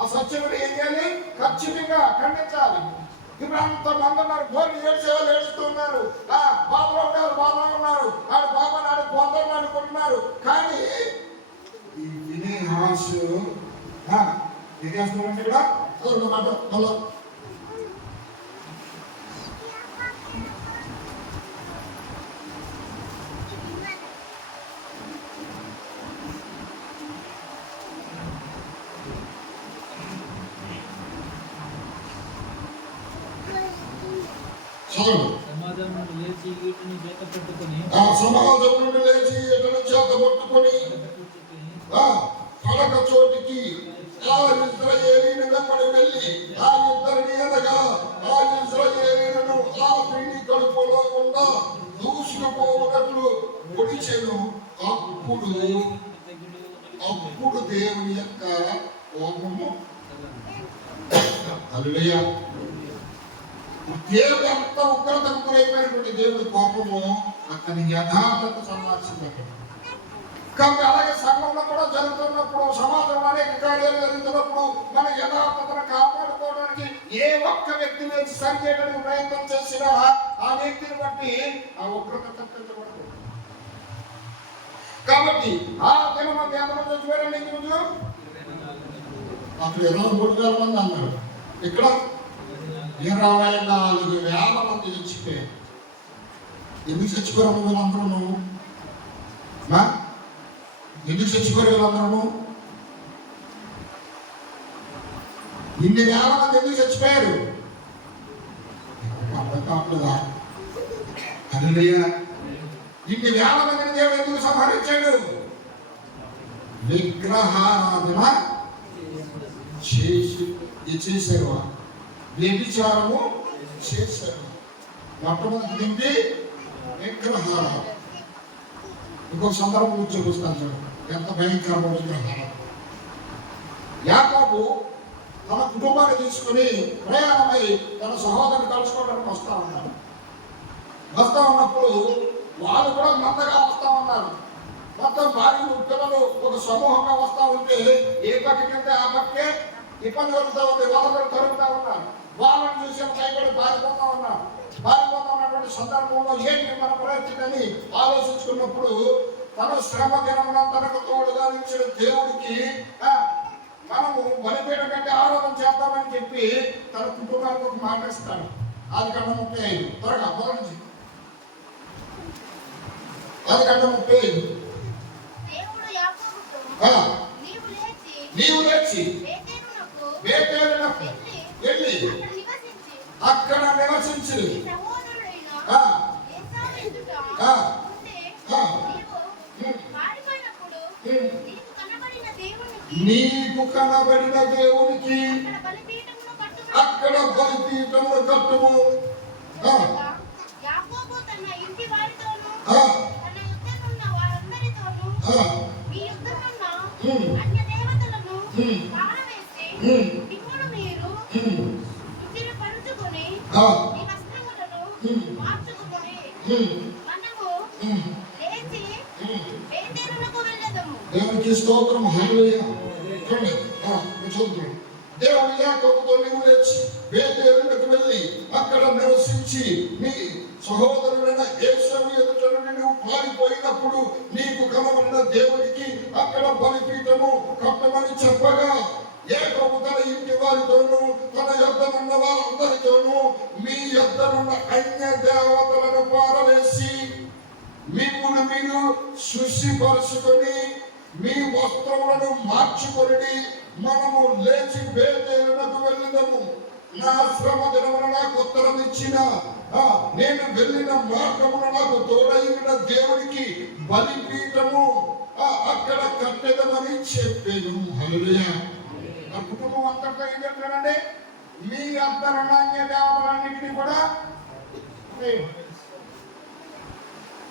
ఆ సత్యం ఏం చేయాలి? ఖచ్చితంగా ఖండించాలి. ఇప్పుడు అంత మంది ఉన్నారు, గోర్లు ఏడ్చేవాళ్ళు ఏడుస్తూ ఉన్నారు, బాబులో ఉండేవాళ్ళు బాబులో ఉన్నారు, ఆడు బాబా నాడు పోతాను అనుకుంటున్నారు. కానీ ఈ ఫీనెహాస్ ఏం చేస్తున్నారంటే ఇక్కడ మళ్ళా సమాజం నుండి లేచి వీటిని చేత పట్టుకొని పడక చోటికి ఆ ఇశ్రాయేలీయుని వెంబడి వెళ్ళి ఆ ఇద్దరిని అనగా ఆ ఇశ్రాయేలీయులను ఆ పిండి కడుపులో గుండా దూసుకుపోవునట్లు పొడిచెను. అప్పుడు దేవుని యొక్క కోపము, హల్లెలూయా, దేవుడు ఎంత ఉగ్రతకు గురైపోయినటువంటి దేవుడి కోపము అతని యథార్థత సంరక్షించాడు. కాబట్టి అలాగే సంఘంలో కూడా జరుగుతున్నప్పుడు, సమాజంలో అనేక కార్యాలు జరుగుతున్నప్పుడు మన యథార్థతను కాపాడుకోవడానికి ఏ ఒక్క వ్యక్తి లేచి సరి చేయడానికి ప్రయత్నం చేసినా ఆ వ్యక్తిని బట్టి ఆ ఉగ్రత తప్పించబడుతుంది. కాబట్టి ఆ దినమంది ఎంతమంది చచ్చిపోయారండి? ఈరోజు అప్పుడు 23,000 మంది అన్నారు. ఇక్కడ 24,000 మంది చచ్చిపోయారు. ఎందుకు చచ్చిపోయారు వీళ్ళందరూ? నువ్వు ఎందుకు చచ్చిపోయారు వీళ్ళందరూ? ఇన్ని వేల మంది ఎందుకు చచ్చిపోయారు? అర్థం కావట్లేదా? హల్లెలూయా. ఇన్ని వేల మందిని దేవుడు ఎందుకు సంహరించాడు? విగ్రహారాధన చేశారు, వ్యభిచారము చేశారు. మొట్టమొదటి తిండి విగ్రహారాధన. ఇంకొక సందర్భం చూపిస్తాను, ఎంత భయంకరమైన విగ్రహారాధన. యాకోబు తన కుటుంబాన్ని తీసుకుని ప్రయాణమై తన సహోదరుని కలుసుకోవడానికి వస్తా ఉన్నప్పుడు వాళ్ళు కూడా మందగా వస్తా ఉన్నారు. మొత్తం భార్యలు పిల్లలు ఒక సమూహంగా వస్తా ఉంటే ఏ పక్కకంటే ఆ పక్కే ఇబ్బంది కలుగుతూ ఉంది, వాళ్ళందరూ తరుగుతూ ఉన్నారు. వాళ్ళని చూసి భయపడి పారిపోతా ఉన్నటువంటి సందర్భంలో ఏంటి మన పరిస్థితిని ఆలోచించుకున్నప్పుడు తన శ్రమ దినమున తనకు తోడుగా నిలిచిన దేవుడికి మనము బలిపీఠం కంటే ఆరాధన చేద్దామని చెప్పి తన కుటుంబానికి ఒక మాట ఇస్తాడు. 10:35 త్వరగా మొదటి 10:35. నీవు లేచి బేతేలునకు వెళ్ళి అక్కడ నివసించి నీకు కనబడిన దేవునికి అక్కడ బలిపీఠమును కట్టుము. దేవునికి స్తోత్రం. హల్లెలూయా. దేవుడు యాకోబుతో నీవు లేచి బేతేలునకు వెళ్ళి అక్కడ నివసించి నీ సహోదరుడైన ఏశావు ఎదుట నుండి నువ్వు పారిపోయినప్పుడు నీకు కనబడిన దేవునికి అక్కడ బలిపీఠము కట్టమని చెప్పగా యాకోబు తన ఇంటి వారితోనూ తన యొద్దనున్న వారందరితోనూ మీ యొద్దనున్న అన్య దేవతలను పారవేసి మిమ్మును మీరు శుచిపరుచుకొని మీ వస్త్రములను మార్చుకొని మనము లేచి బేతేలునకు వెళ్ళిదము. నా శ్రమ దినమున నాకు ఉత్తరం ఇచ్చిన నేను వెళ్ళిన మార్గమున నాకు తోడైన దేవునికి బలిపీఠము అక్కడ కట్టెదమని చెప్పాను. హల్లెలూయా. ఆ కుటుంబం అంతటా ఏం చెప్తానండి? మీ అంతరున్న అన్య దేవతలన్నింటినీ కూడా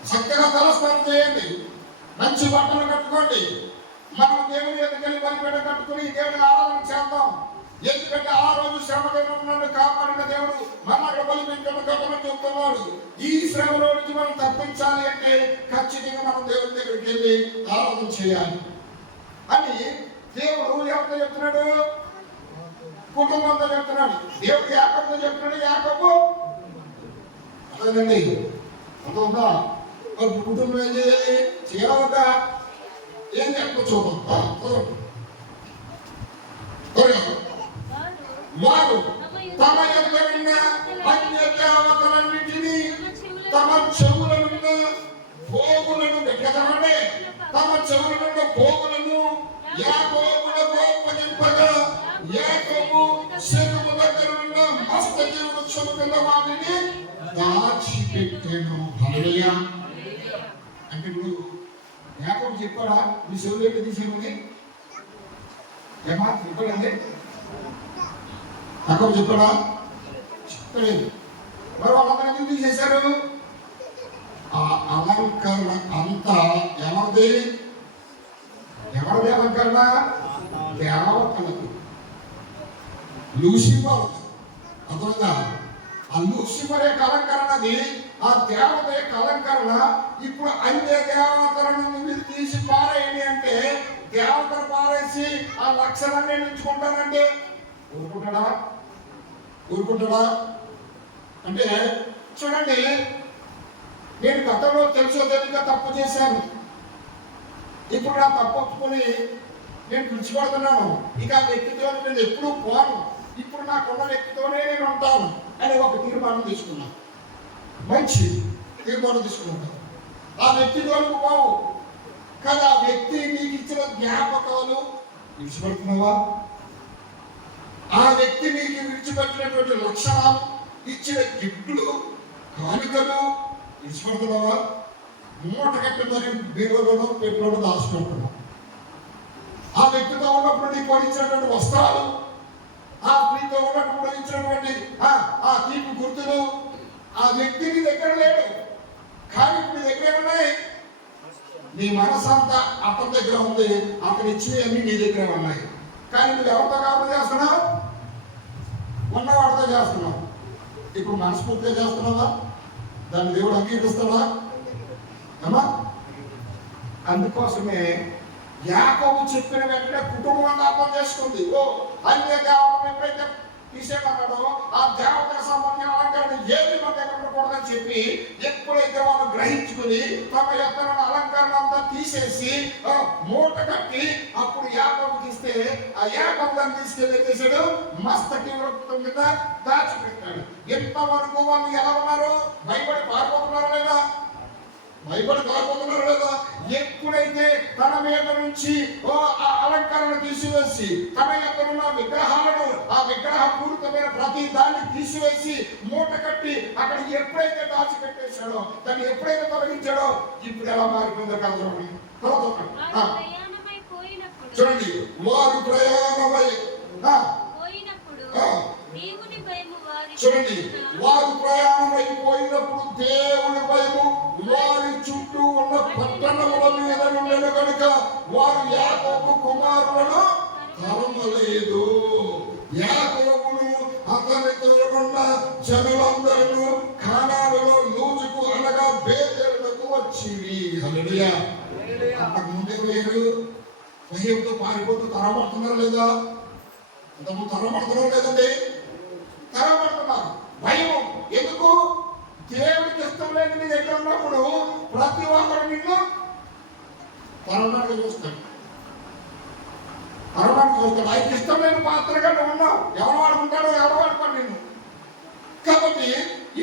చక్కగా తలస్నానం చేయండి, మంచి బట్టలు కట్టుకోండి, మనం దేవుని ఎదుకెళ్ళి బలిపీఠ కట్టుకుని దేవుని ఆరాధన చేద్దాం. ఎందుకంటే ఆ రోజు శ్రమ దినమున కాపాడిన దేవుడు మన అక్కడ బలిపీఠం కట్టమని చెప్తున్నాడు. ఈ శ్రమలో నుంచి మనం తప్పించాలి అంటే ఖచ్చితంగా మనం దేవుని దగ్గరికి వెళ్ళి ఆరాధన చేయాలి అని దేవుడు ఎవరితో చెప్తున్నాడు? కుటుంబంతో చెప్తున్నాడు. దేవుడు యాకోబుతో చెప్తున్నాడు. యాకోబు అదేనండి, అర్థందా? కుటుంబం ఏం చేయాలి? చేయాలంటా ఏం చెప్పు చూద్దాం. వారు తమ యొక్క ఉన్న అన్య దేవతలన్నిటినీ తమ చెవులనున్న భోగులను పెట్టగానే తమ చెవులనున్న భోగులను యాకోబులకు అప్పగింపగా యాకోబు శకుము దగ్గర ఉన్న మస్తకి వృక్షము కింద వాటిని దాచిపెట్టెను. అంటే ఇప్పుడు యాకోబు చెప్పాడా మీ చెవులు ఎక్కడ తీసేమని? ఏమా చెప్పాడండి? యాకోబు చెప్పాడా? చెప్పలేదు. మరి వాళ్ళందరూ ఎందుకు తీసేశారు? ఆ అలంకరణ అంతా ఎవరిది? అలంకరణ? దేవతలకు, లూసిఫర్. అర్థమైందా? ఆ లూసిఫర్ యొక్క అలంకరణది, ఆ దేవత యొక్క అలంకరణ. ఇప్పుడు అన్య దేవతలను మీరు తీసి పారేయండి అంటే దేవతను పారేసి ఆ లక్షణాన్ని ఎంచుకుంటానంటే ఊరుకుంటాడా? అంటే చూడండి, నేను గతంలో తెలుసో తెలియక తప్పు చేశాను. ఇప్పుడు నా తప్పు ఒప్పుకొని నేను విడిచిపెడుతున్నాను. ఇక ఆ వ్యక్తితో నేను ఎప్పుడూ పోను. ఇప్పుడు నాకున్న వ్యక్తితోనే నేను ఉంటాను అని ఒక తీర్మానం తీసుకున్నాను. మంచి తీర్మానం తీసుకున్నాను. ఆ వ్యక్తితోనికి పోవు. కానీ ఆ వ్యక్తి నీకు ఇచ్చిన జ్ఞాపకాలు విడిచిపెడుతున్నావా? ఆ వ్యక్తి నీకు విడిచిపెట్టినటువంటి లక్షణాలు, ఇచ్చిన గిఫ్ట్లు, కానుకలు విడిచిపెడుతున్నావా? మూట కట్టి మరి బీరువాలోనో పెట్టులోనో దాచుకుంటున్నావు. ఆ వ్యక్తితో ఉన్నప్పుడు నీకు కొనిచ్చినటువంటి వస్త్రాలు, ఆ స్త్రీతో ఉన్నప్పుడు ఇచ్చినటువంటి ఆ తీపి గుర్తులు, ఆ వ్యక్తి నీ దగ్గర లేడు. కానీ ఇప్పుడు నీ దగ్గర ఉన్నాయి. నీ మనసంతా అతని దగ్గర ఉంది. అతను ఇచ్చినవన్నీ నీ దగ్గర ఉన్నాయి. కానీ నువ్వు ఎవరితో కాపురం చేస్తున్నావు? ఉన్నవాడితో చేస్తున్నావు. ఇప్పుడు మనస్ఫూర్తిగా చేస్తున్నావా? దాన్ని దేవుడు అంగీకరిస్తాడా? అమ్మా, అందుకోసమే యాకోబు చెప్పిన వెంటనే కుటుంబం అర్థం చేసుకుంది. అన్య దేవతను ఎప్పుడైతే తీసేయమన్నాడో ఆ దేవతకు సంబంధించిన అలంకరణ ఏది మన దగ్గర ఉండకూడదని చెప్పి ఎప్పుడైతే వాళ్ళు గ్రహించుకుని తమ యొక్క అలంకరణ అంతా తీసేసి మూట కట్టి అప్పుడు యాకోబు తీస్తే ఆ యాకోబు దాన్ని తీసుకెళ్ళి చేశాడు, మస్తకి వృత్తం మీద దాచిపెట్టాడు. ఇంతవరకు వాళ్ళు ఎలా ఉన్నారు? భయపడి పారిపోతున్నారా లేదా? ఎప్పుడైతే తన మీద నుంచి ఆ అలంకరణ తీసివేసి తన యొక్క ఉన్న విగ్రహాలను, ఆ విగ్రహ పూరితమైన ప్రతి దాన్ని తీసివేసి మూట కట్టి అక్కడ ఎప్పుడైతే దాచిపెట్టేశాడో, దాన్ని ఎప్పుడైతే తొలగించాడో ఇప్పుడు ఎలా మారిపోయిందో కదా చూడండి. వారు ప్రయాణమై చూడండి, వారు ప్రయాణమైపోయినప్పుడు దేవుని భయము వారి చుట్టూ ఉన్న పట్టణముల మీద ఉండేది కనుక వారు యాకోబు కుమారులను తరమలేదు. యాకోబును అతనితో ఉన్న జనులందరూ కానానులో లూజుకు అనగా బేతేలుకు వచ్చింది. హల్లెలూయా. అంతకు ముందే వేరు భయంతో పారిపోతూ తరమడుతున్నారా లేదా? అంతకు తరమడుతున్నారా లేదండి? తరమడుతున్నారు. భయం ఎందుకు? దేవుడికి ఇష్టం లేదు నీ దగ్గర ఉన్నప్పుడు ప్రతి ఒక్కరు నిన్ను తరమడానికి చూస్తాడు. ఆయనకి ఇష్టం లేని పాత్రగా నువ్వు ఉన్నావు. ఎవరు వాడుకుంటాడో ఎవరు వాడుకోండి నిన్ను. కాబట్టి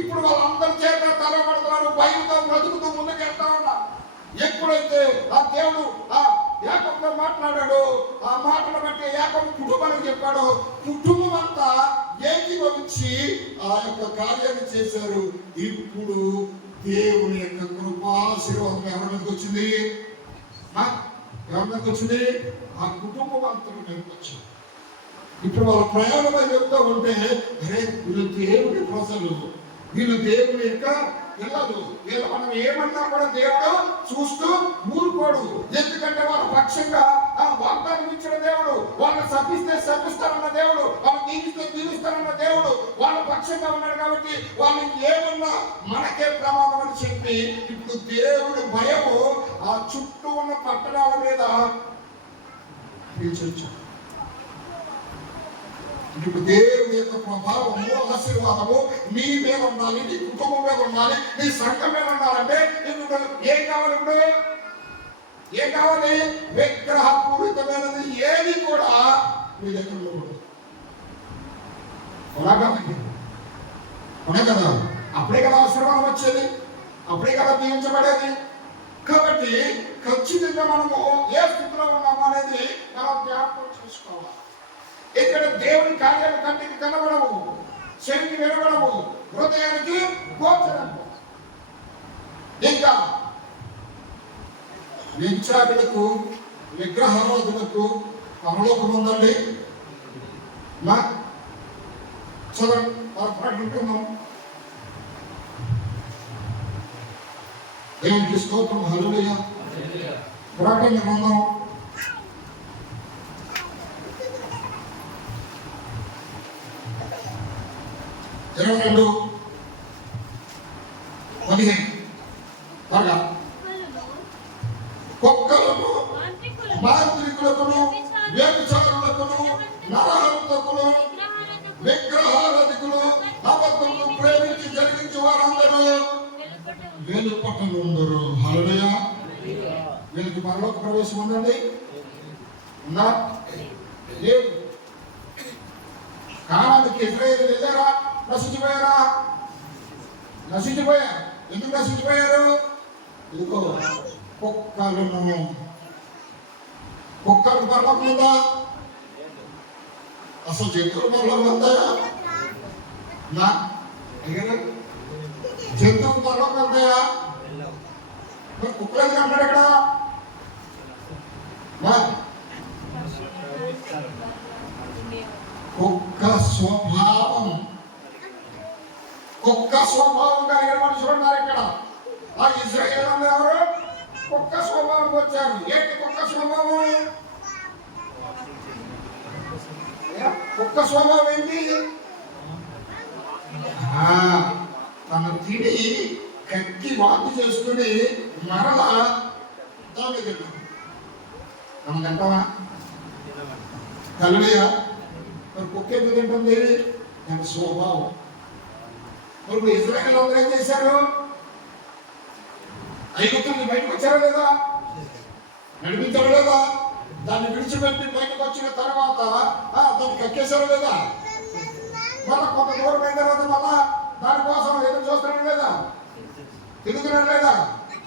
ఇప్పుడు వాళ్ళందరి చేత తరమడుతున్నారు. భయంతో బ్రతుకుతూ ముందుకు వెళ్తా ఉన్నారు. ఎప్పుడైతే ఆ దేవుడు ఆ యాకోబుతో మాట్లాడాడు, ఆ మాటలు బట్టి యాకోబు కుటుంబానికి చెప్పాడు. కుటుంబం అంతా ఏకీభవించి ఆ యొక్క కార్యాన్ని చేశారు. ఇప్పుడు దేవుని యొక్క కృపాశీర్వాదం ఎవరి మీదకి వచ్చింది? ఎవరి మీదకి వచ్చింది? ఆ కుటుంబం అంతా మీదకి వచ్చింది. ఇప్పుడు వాళ్ళ ప్రయాణమై చెప్తూ ఉంటే అరే వీళ్ళు దేవుని ప్రజలు, వీళ్ళు దేవుని యొక్క పిల్లలు, వీళ్ళు మనం ఏమన్నా కూడా దేవుడు చూస్తూ ఊరుకోడు. ఎందుకంటే వాళ్ళ పక్షంగా వాగ్దానం ఇచ్చిన దేవుడు, వాళ్ళని శపిస్తే శపిస్తారన్న దేవుడు, వాళ్ళని దీవిస్తే దీవిస్తారన్న దేవుడు వాళ్ళ పక్షంగా ఉన్నాడు. కాబట్టి వాళ్ళు ఏమన్నా మనకే ప్రమాదం అని చెప్పి ఇప్పుడు దేవుడు భయము ఆ చుట్టూ ఉన్న పట్టణాల మీద పీల్చొచ్చాడు. ఇప్పుడు దేవుని యొక్క ప్రభావము, ఆశీర్వాదము నీ మీద ఉండాలి, నీ కుటుంబం మీద ఉండాలి, నీ సంఘం మీద ఉండాలంటే ఇప్పుడు ఏం కావాలి? ఇప్పుడు ఏం కావాలి? విగ్రహపూరితమైనది ఏది కూడా మీ దగ్గర ఉండకూడదు. అవునా కదా? అప్పుడే కదా ఆశీర్వాదం వచ్చేది, అప్పుడే కదా దీవించబడేది. కాబట్టి ఖచ్చితంగా మనము ఏ స్థితిలో ఉన్నాము అనేది మనం జ్ఞాపకం చేసుకోవాలి. ఇక్కడ దేవుని కార్యాలు కంటికి కనబడవు, చెవికి వినబడవు, హృదయానికి గోచరము. ఇంకా వ్యభిచారులకు, విగ్రహారాధులకు పరలోకం ఉందండి. మా చదవండి, ప్రకటించుకుందాం. దేవునికి స్తోత్రం, హల్లెలూయా. ప్రకటన గ్రంథం 22:15 త్వరగా. కుక్కలను, మాంత్రికులకును, వ్యభిచారులకును, నరహంతకులు, విగ్రహారాధికులు, అబద్ధములు ప్రేమించి జరిగించి వారందరూ వెలుపటలు ఉండరు. హల్లెలూయా. వీళ్ళకి పరలోక ప్రవేశం ఉందండి? ఉందా? లేదు. కానానికి ఇశ్రాయేలు వెళ్ళారా? నశించిపోయారా? నశించిపోయారు. ఎందుకు నశించిపోయారు? ఇదిగో కుక్కలను. కుక్కలకు పరలోకం ఉందా? అసలు జంతువుల పరలోకం ఉందాయా? జంతువుల పరలోకం ఉందాయా? మరి కుక్కలు ఎందుకు అంటాడు ఇక్కడ? కుక్క స్వభావం, కుక్క స్వభావం కలిగిన మనుషులు ఉన్నారు ఇక్కడ. ఆ ఇశ్రాయేలు ఎవరు? కుక్క స్వభావం వచ్చారు. ఏంటి కుక్క స్వభావం? కుక్క స్వభావం ఏంటి? తన తిని కక్కి వాంతి చేసుకుని మరలా దాన్ని తింటాం. మనం తింటామా? హల్లెలూయా. మరి కుక్క ఎందుకు తింటుంది? దాని స్వభావం. మరి ఇశ్రాయేలు అందరూ ఏం చేశారు? ఐగుప్తు బయటకు వచ్చారా లేదా? నడిపించారా లేదా? దాన్ని విడిచిపెట్టి బయటకు వచ్చిన తర్వాత దాన్ని కక్కేశారా లేదా? మళ్ళా కొంత దూరం అయిన తర్వాత మళ్ళా దానికోసం ఎదురు చూస్తున్నాడు లేదా? తిరుగుతున్నాడు లేదా?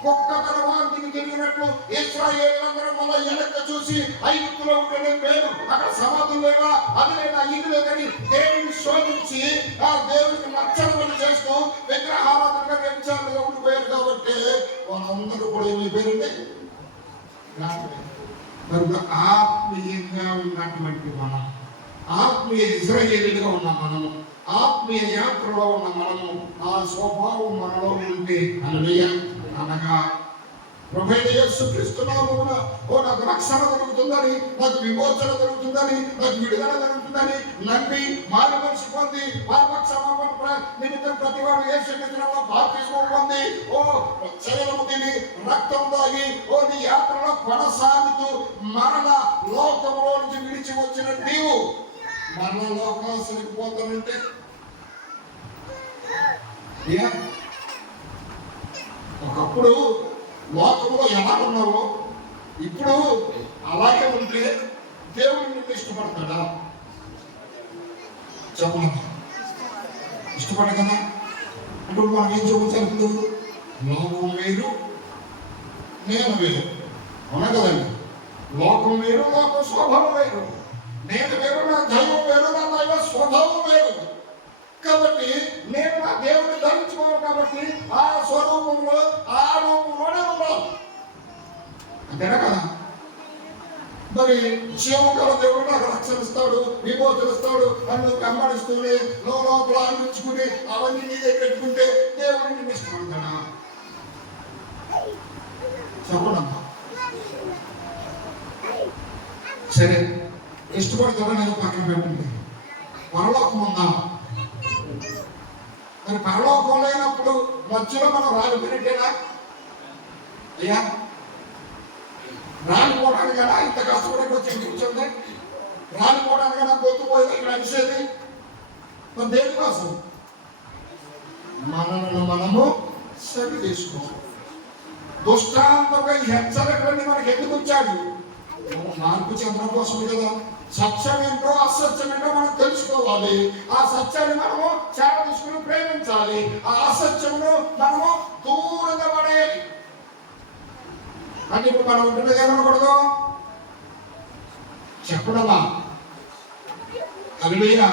కుక్క తన వాంతికి తిరిగినట్లు ఇశ్రాయేలులందరూ మళ్ళా వెనక్కి చూసి ఐగుప్తులో ఉండే పేరు అక్కడ సమాధులు లేవా, అది లేదా, ఇది లేదని దేవుని శోధించి ఆ దేవునికి నచ్చని చేస్తూ విగ్రహారాధనగా వ్యభిచారులుగా ఉండిపోయారు. కాబట్టి వాళ్ళందరూ కూడా ఏమైపోయారండి? కనుక ఆత్మీయంగా ఉన్నటువంటి మనం, ఆత్మీయ ఇశ్రాయేలుగా ఉన్న మనము, ఆత్మీయ యాత్రలో ఉన్న మనము, ఆ స్వభావం మనలో ఉంటే హల్లెలూయా. అనగా ప్రభువైన యేసుక్రీస్తు నామమున నాకు రక్షణ దొరుకుతుందని, నాకు విమోచన దొరుకుతుందని, నాకు విడుదల దొరుకుతుందని నమ్మి మారు మనసు పొంది పాపక్షమాపణ నిమిత్తం ప్రతివాడు యేసుక్రీస్తులో బాప్తిస్మం పొంది శరీరము తిని రక్తం తాగి నీ యాత్రలో కొనసాగుతూ మరణ లోకంలో నుంచి విడిచి వచ్చిన నీవు మరణ లోకానికి పోతానంటే ఒకప్పుడు లోకంలో ఎలా ఉన్నావో ఇప్పుడు అలాగే ఉంటే దేవుడు నిన్ను ఇష్టపడతాడా? చెప్పండి. ఇష్టపడ కదా. అంటే మనం ఏం చూపించాలి? లోకం వేరు, నేను వేరు. అవునా కదండి? లోకం వేరు, లోక స్వభావం వేరు. నేను వేరు, నా దైవం వేరు, నా దైవ స్వభావం వేరు. కాబట్టి నేను నా దేవుడిని ధరించుకోవాలి. కాబట్టి ఆ స్వరూపంలో ఆ రూపంలోనే ఉండాలి. అంతేనా కదా? మరి జీవగల దేవుడు నాకు రక్షణిస్తాడు, విమోచనిస్తాడు, నన్ను వెంబడిస్తూనే లోపల ఆలోచించుకుని అవన్నీ నీ దగ్గర పెట్టుకుంటే దేవుడిని నిన్ను ఇష్టపడతాడా? చెప్పడమ్మా. సరే, ఇష్టపడతాడా నేను పక్కన పెట్టండి. పరలోకం ఉందా? మరి పరలోకం లేనప్పుడు మధ్యలో మనం రాలిపోయినట్టేనా? అయ్యా, రాలిపోవడానికి కదా ఇంత కష్టపడి వచ్చి కూర్చోండి. రాలిపోవడానికి కదా గొంతుపోయింది ఇక్కడ అనిసేది. మరి దేనికోసం? మనల్ని మనము సరి చేసుకోవాలి. దుష్టాంతంగా ఈ హెచ్చరికలన్నీ మనకి ఎందుకు వచ్చాడు? మార్పు చెందడం కోసమే కదా. సత్యం ఏంటో అసత్యం ఏంటో మనం తెలుసుకోవాలి. ఆ సత్యాన్ని మనము చేర తీసుకుని ప్రేమించాలి. ఆ అసత్యమును మనము దూరంగా పడేయాలి. అంటే ఇప్పుడు మనం ఉంటున్నది ఏమనకూడదు? చెప్పడమా? హల్లెలూయా.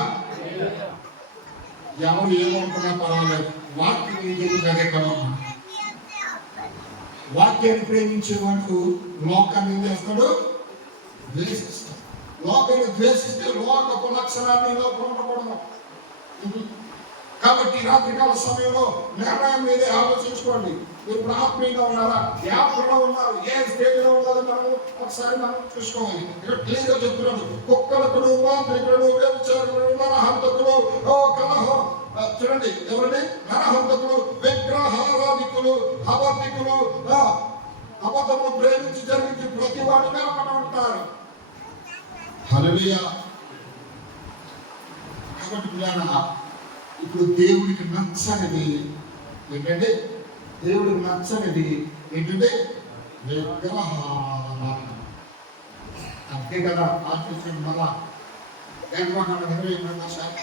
ఎవరు ఏమనుకున్నా పర్వాలేదు, వాక్యం అదే కదా. వాక్యాన్ని ప్రేమించేవాడు లోకాన్ని ఏం చేస్తాడు? ద్వేషిస్తాడు. లోకాన్ని ద్వేషిస్తే లోకపు లక్షణాన్ని లోపల ఉండకూడదు. కాబట్టి రాత్రికాల సమయంలో నిర్ణయం మీదే ఆలోచించుకోండి. మీరు ఇప్పుడు ఆత్మీయంగా ఉన్నారా? యాత్రలో ఉన్నారు? ఏ స్టేజ్లో ఉన్నారో ఒకసారి మనం చూసుకోవాలి. ఇక్కడ క్లియర్గా చెప్తున్నాడు. కుక్కలకుడు, మాంత్రికుడు, వ్యభిచారుడు, నరహంతకుడు, కలహం, చూడండి ఎవరండి? నరహంతకుడు, విగ్రహారాధికులు, అబద్ధికులు, అబద్ధమును ప్రేమించి జరిగించి ప్రతి వాడు కనపడి ఉంటారు. హల్లెలూయా. కాబట్టి ఇప్పుడు దేవుడికి నచ్చనిది ఏంటంటే? దేవుడికి నచ్చనిది ఏంటంటే విగ్రహారాధన. అంతే కదా? ఆలోచించండి. మళ్ళా నిర్మాణం 20 సార్,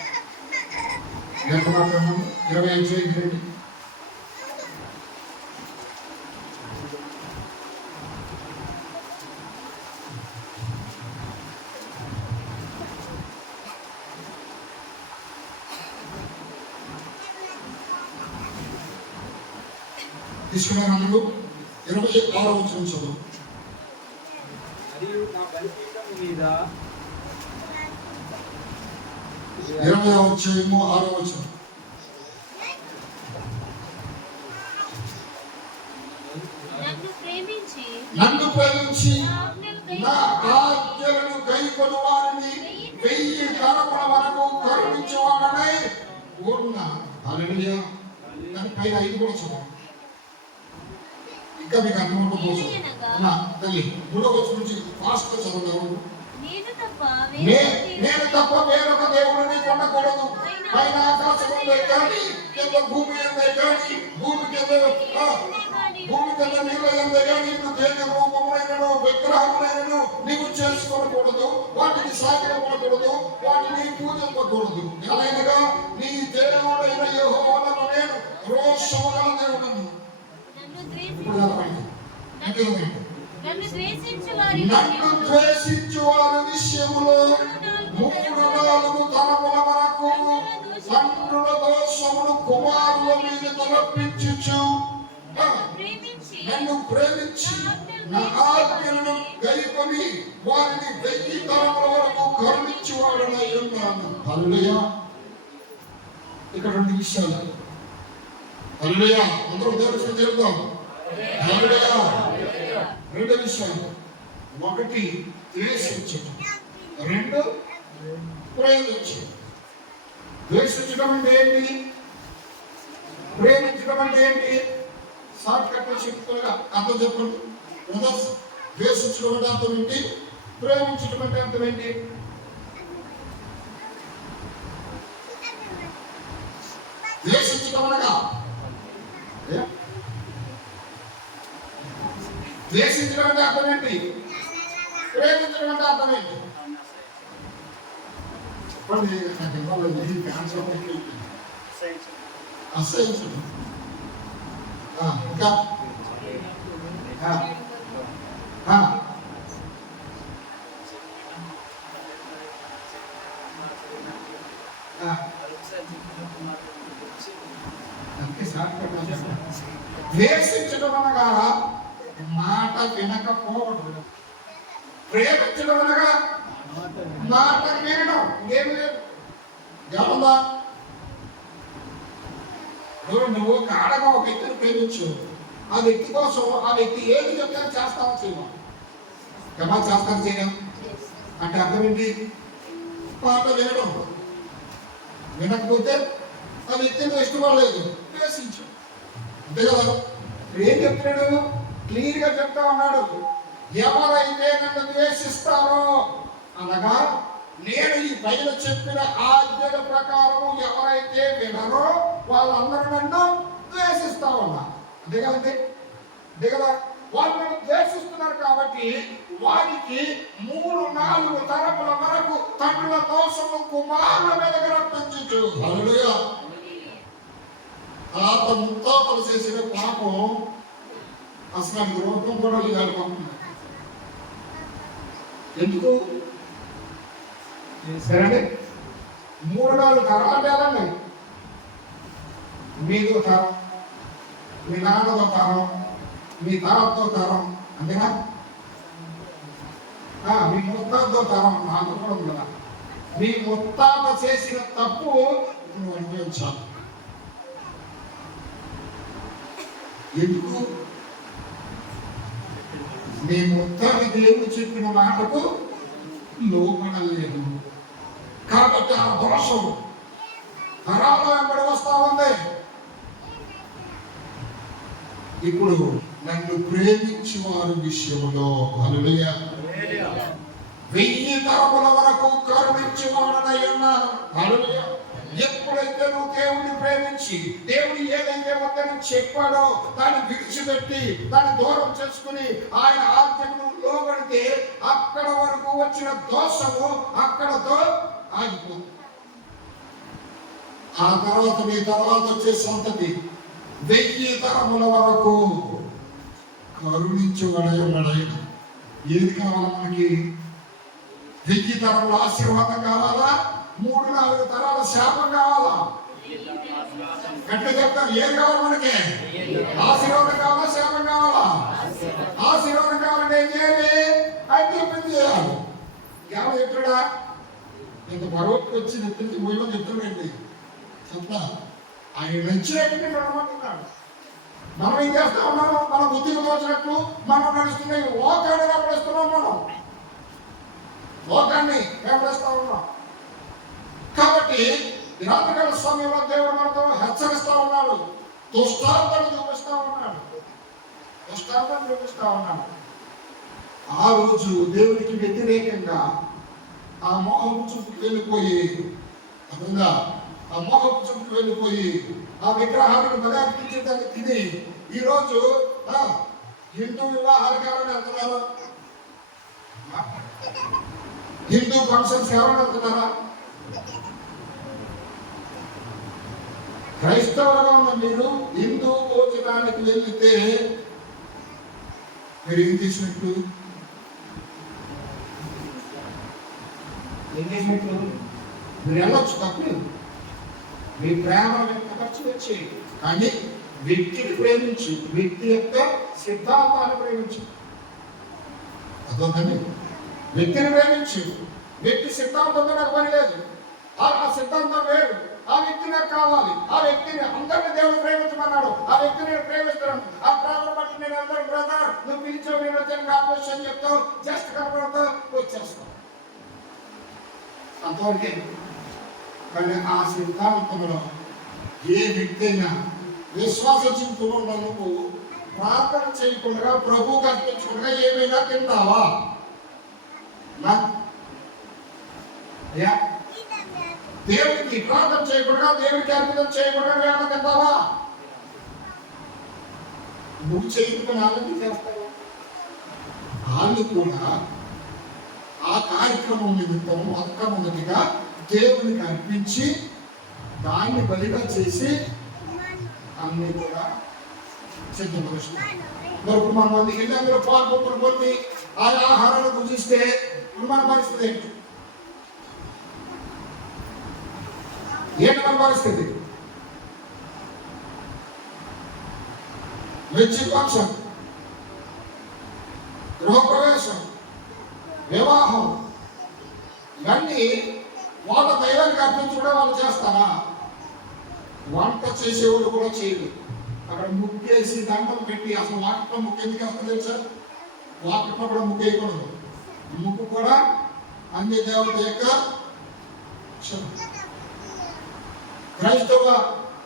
నిర్మాణం 25 చేయండి. తీసుకున్నారు అందరూ. 26వ వచనం చదువు. మరియు నా బలిపీఠము మీద 20వ అధ్యాయము 6వ వచనం. నన్ను ప్రేమించి నా ఆజ్ఞలను కైకొను వారిని 1000 తరముల వరకు కరుణించేవాడనై ఉన్న. హల్లెలూయా. దాని పైన 5 కూడా చదవండి. ఇంకా మీకు అర్థం కోసం తల్లి 3వ వచనం నుంచి ఫాస్ట్ గా చదవగలరు. నేను తప్ప వేరొక దేవుడిని కొనకూడదు. పైన ఆకాశం ఉందే కానీ, కింద భూమి ఉందే కానీ, భూమి కింద నీళ్ళ ఉందే కానీ, దేని రూపములైనను విగ్రహములైనను నీవు చేసుకోకూడదు. వాటిని సాగిలకూడదు, వాటిని పూజింపకూడదు. ఎలాగనగా నీ దేవుడైన యెహోవాను నేను రోషము గల దేవుడను. నన్ను ద్వేషించు వారి విషయములో 3-4 తరముల వరకు తండ్రుల దోషమును కుమారుల మీద తలపించుచు నన్ను ప్రేమించి నా ఆజ్ఞలను గైకొని వారిని 1000 తరముల వరకు కరుణించువాడనై ఉన్నాను. హల్లెలూయా. ఇక్కడ 2 విషయాలు. హల్లెలూయా. అందరూ దేవుని చెప్తాం. హల్లెలూయా. 2 విషయాలు. 1 ద్వేషించడం, 2 ప్రేమించడం. ద్వేషించడం అంటే ఏంటి? ప్రేమించడం అంటే ఏంటి? షార్ట్ కట్ సింపుల్గా అర్థం చెప్పండి. ద్వేషించడం అంటే అర్థం ఏంటి? ప్రేమించడం అంటే అర్థం ఏంటి? ద్వేషించడం అనగా ద్వేషించడం అంటే అర్థం ఏంటి? ప్రేమించడం అంటే అర్థం ఏంటి? చెప్పండి. నాకు ఇవ్వాలి అసహించడం. ఇంకా ద్వేషించడం అనగా మాట వినకపోవడం. ప్రేమించడం అనగా మాట వినడం. ఏమి లేదు. ఎవరా నువ్వు కాడగా ఒక వ్యక్తిని ప్రేమించు. ఆ వ్యక్తి కోసం ఆ వ్యక్తి ఏది చెప్తే చేస్తావో చేయమా. ఎలా చేస్తాను చేయడం అంటే అర్థం ఏంటి? మాట వినడం. వినకపోతే ఆ వ్యక్తిని ఇష్టపడలేదు, ద్వేషించు. అంతే కదా? ఏం చెప్తున్నాడు? క్లియర్ గా చెప్తా ఉన్నాడు. ఎవరైతే నన్ను ద్వేషిస్తారో అనగా నేను ఈ పైన చెప్పిన ఆజ్ఞల ప్రకారం ఎవరైతే వినరో వాళ్ళందరూ నన్ను ద్వేషిస్తా ఉన్నా. అంతే కదండి? అంతే కదా? వాళ్ళు నన్ను ద్వేషిస్తున్నారు కాబట్టి వారికి 3-4 తరముల వరకు తండ్రుల దోషము కుమారుల మీద రప్పించు. హల్లెలూయా. తాత ముత్తాతలు చేసిన పాపం అసలు రూపం కూడా లేదు. ఎందుకు సరే 3-4 తరాలు లేదండి. మీదో తరం, మీ నాన్నదో తరం, మీ తరంతో తరం అంతేనా? మీ ముత్తాతతో తరం నాకు కూడా ఉంది కదా. మీ ముత్తాత చేసిన తప్పు నువ్వు అనుభవించాలి. ఎందుకు? మీ ముత్తాత దేవుడు చెప్పిన మాటకు లోపడలేదు కాబట్టి ఆ దోషం తరాల వెంబడి వస్తా ఉంది. ఇప్పుడు నన్ను ప్రేమించి వారి విషయంలో హల్లెలూయా 1000 తరముల వరకు కరుణించి వాడనై ఉన్నాను. హల్లెలూయా. ఎప్పుడైతే నువ్వు దేవుడిని ప్రేమించి దేవుడు ఏదైతే వద్దని చెప్పాడో దాన్ని విడిచిపెట్టి దాన్ని దూరం చేసుకుని ఆయన ఆజ్ఞకు లోబడితే అక్కడ వరకు వచ్చిన దోషము అక్కడతో ఆగిపోతుంది. ఆ తర్వాత మీ తర్వాత వచ్చే సంతతి 1000 తరముల వరకు కరుణించబడయబడైన. ఏది కావాలా మనకి? 1000 తరముల ఆశీర్వాదం కావాలా? 3-4 తరాల శాపం కావాలా? ఎట్లా చెప్తారు? ఏది కావాలి మనకి? ఆశీర్వాదం కావాలా? శాపం కావాలా? ఆశీర్వాదం కావాలంటే ఏం చేయాలి? ఆయన చెప్పింది చేయాలి. ఎవరు చెప్పాడా? ఇంత బరువుకి వచ్చి నెత్తికి పోయమని చెప్తున్నాడండి. చెప్తా ఆయన నచ్చినట్టు నడమంటున్నాడు. మనం ఏం చేస్తా ఉన్నాము? మన బుద్ధికి తోచినట్లు మనం నడుస్తున్నాయి. లోకాన్ని వెంబడిస్తున్నాం. మనం లోకాన్ని వెంబడిస్తా ఉన్నాం. కాబట్టి రాత్రికాల సమయంలో దేవుడు మనతో హెచ్చరిస్తా ఉన్నాడు. దుష్టాంతాన్ని చూపిస్తా ఉన్నాడు. ఆ రోజు దేవుడికి వ్యతిరేకంగా ఆ మోహపు చూపుకి వెళ్ళిపోయి అదుందా ఆ మోహపు చూపుకి వెళ్ళిపోయి ఆ విగ్రహాలను బలార్పించి దాన్ని తిని ఈరోజు హిందూ వివాహాల కారణం వెళ్తున్నారు. హిందూ ఫంక్షన్స్ ఎవరైనా వెళ్తున్నారా? క్రైస్తవులుగా ఉన్న మీరు హిందూ భోజనానికి వెళ్తే మీరు ఏం చేసినట్టు? మీరు వెళ్ళొచ్చు, తప్పు. మీ ప్రేమ వ్యక్తపరిచి వచ్చి కానీ వ్యక్తిని ప్రేమించి వ్యక్తి యొక్క సిద్ధాంతాన్ని ప్రేమించి అదొందండి. వ్యక్తిని ప్రేమించి వ్యక్తి సిద్ధాంతంతో నాకు పని లేదు. ఆ సిద్ధాంతం వేరు. ఆ వ్యక్తి నాకు కావాలి. ఆ వ్యక్తిని అందరినీ దేవుడు ప్రేమించమన్నాడు. ఆ వ్యక్తిని నేను ప్రేమిస్తున్నాను. ఆ ప్రేమను బట్టి నేను అందరూ బ్రదర్ నువ్వు పిలిచావు నేను వచ్చాను ఆపరేషన్ చెప్తావు జస్ట్ కనపడతా వచ్చేస్తావు అంతవరకే. కానీ ఆ సిద్ధాంతంలో ఏ వ్యక్తి అయినా విశ్వాస జీవితంలో నువ్వు ప్రార్థన చేయకుండా ప్రభు కల్పించకుండా ఏమైనా తింటావా? అయ్యా దేవుడికి ప్రార్థన చేయకుండా దేవుడికి అర్పణం చేయకుండా ఏమైనా తింటావా? నువ్వు చేయకుండా వాళ్ళని చేస్తావా? వాళ్ళు కూడా ఆ కార్యక్రమం నిమిత్తం మొట్టమొదటిగా దేవునికి అర్పించి దాన్ని బలిగా చేసి అన్ని కూడా సిద్ధపరుస్తారు. మరి మన మందికి వెళ్ళి అందులో పాల్గొంటున్న కొద్ది ఆ ఆహారాన్ని భుజిస్తే మన పరిస్థితి ఏంటి? మన పరిస్థితి మెచ్చిపక్షం, గృహప్రవేశం, వివాహం ఇవన్నీ వాళ్ళ దైవానికి అర్పించుకుంటే వాళ్ళు చేస్తారా? వంట చేసేవాళ్ళు కూడా చేయరు. అక్కడ ముగ్గేసి దండం పెట్టి అసలు వాటిలో ముగ్గు ఎందుకు వస్తుంది తెలుసా? వాటిలో కూడా ముగ్గు వేయకూడదు. ముగ్గు కూడా అన్ని దేవత యొక్క క్రైస్తవ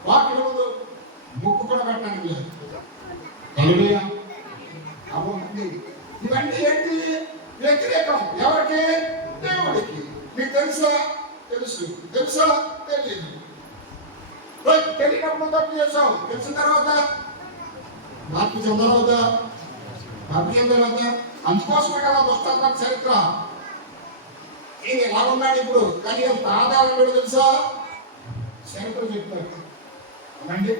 వాటిలో ముగ్గు కూడా పెట్టడానికి లేదు. ఇవన్నీ ఏంటి? వ్యతిరేకం. ఎవరికి? దేవుడికి. నీకు తెలుసా? తెలుసు. తెలుసా? తెలియదు. తెలియనప్పుడు తప్పు చేసావు. తెలిసిన తర్వాత మార్పు చెందవద్దా? మార్పు చెందవద్దా? అందుకోసమే కదా పుస్తకం చరిత్ర. ఈయన ఎలా ఉన్నాడు ఇప్పుడు? కానీ తాదాలు తెలుసా? చరిత్ర చెప్తారు అనండి.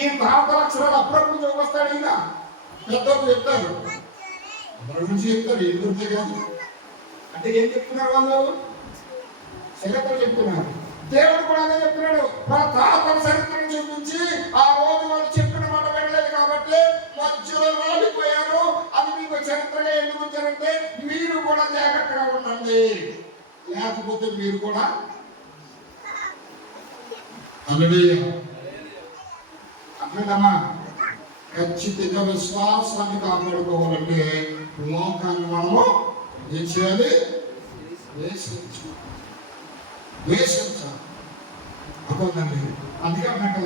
ఈ ప్రాంత లక్షణాలు అప్పుడప్పుడు చూపిస్తాడు. ఈయన పెద్దలు చెప్తారు, అందరి గురించి చెప్తారు. ఎందుకంటే కాదు అంటే ఏం చెప్తున్నారు వాళ్ళు? చరిత్ర చెప్తున్నారు. దేవుడు కూడా అదే చెప్తున్నాడు. మన తాతల చరిత్రను చూపించి ఆ రోజు వాళ్ళు చెప్పిన మాట వినలేదు కాబట్టి మధ్యలో రాలిపోయారు. అది మీకు చరిత్రగా ఎందుకు వచ్చారంటే మీరు కూడా జాగ్రత్తగా ఉండండి, లేకపోతే మీరు కూడా అట్లేదమ్మా. ఖచ్చితంగా విశ్వాసాన్ని కాపాడుకోవాలంటే లోకాన్ని మనము ఏం చేయాలి? వేషించాలి. అర్థండి. అందుకే అన్నట్టు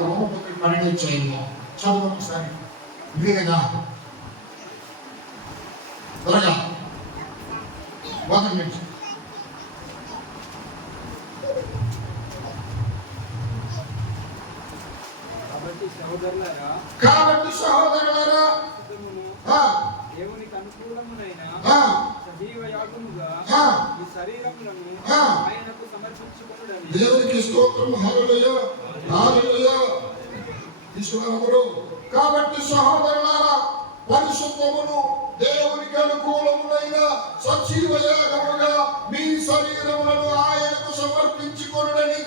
12 చేయండి. చదువు ఒకసారి ఇదే కదా, త్వరగా వదండి. కాబట్టి సహోదరులారా, దేవునికి అనుకూలమునైన సజీవ యాగముగా ఈ శరీరములను ఆయనకు సమర్పించుకొనుడని. దేవునికి స్తోత్రం. హల్లెలూయా, హల్లెలూయా. తీసుకున్నారు. కాబట్టి సహోదరులారా, పరిశుద్ధమును దేవునికి అనుకూలమునైన సజీవ యాగముగా మీ శరీరములను ఆయనకు సమర్పించుకొనుడని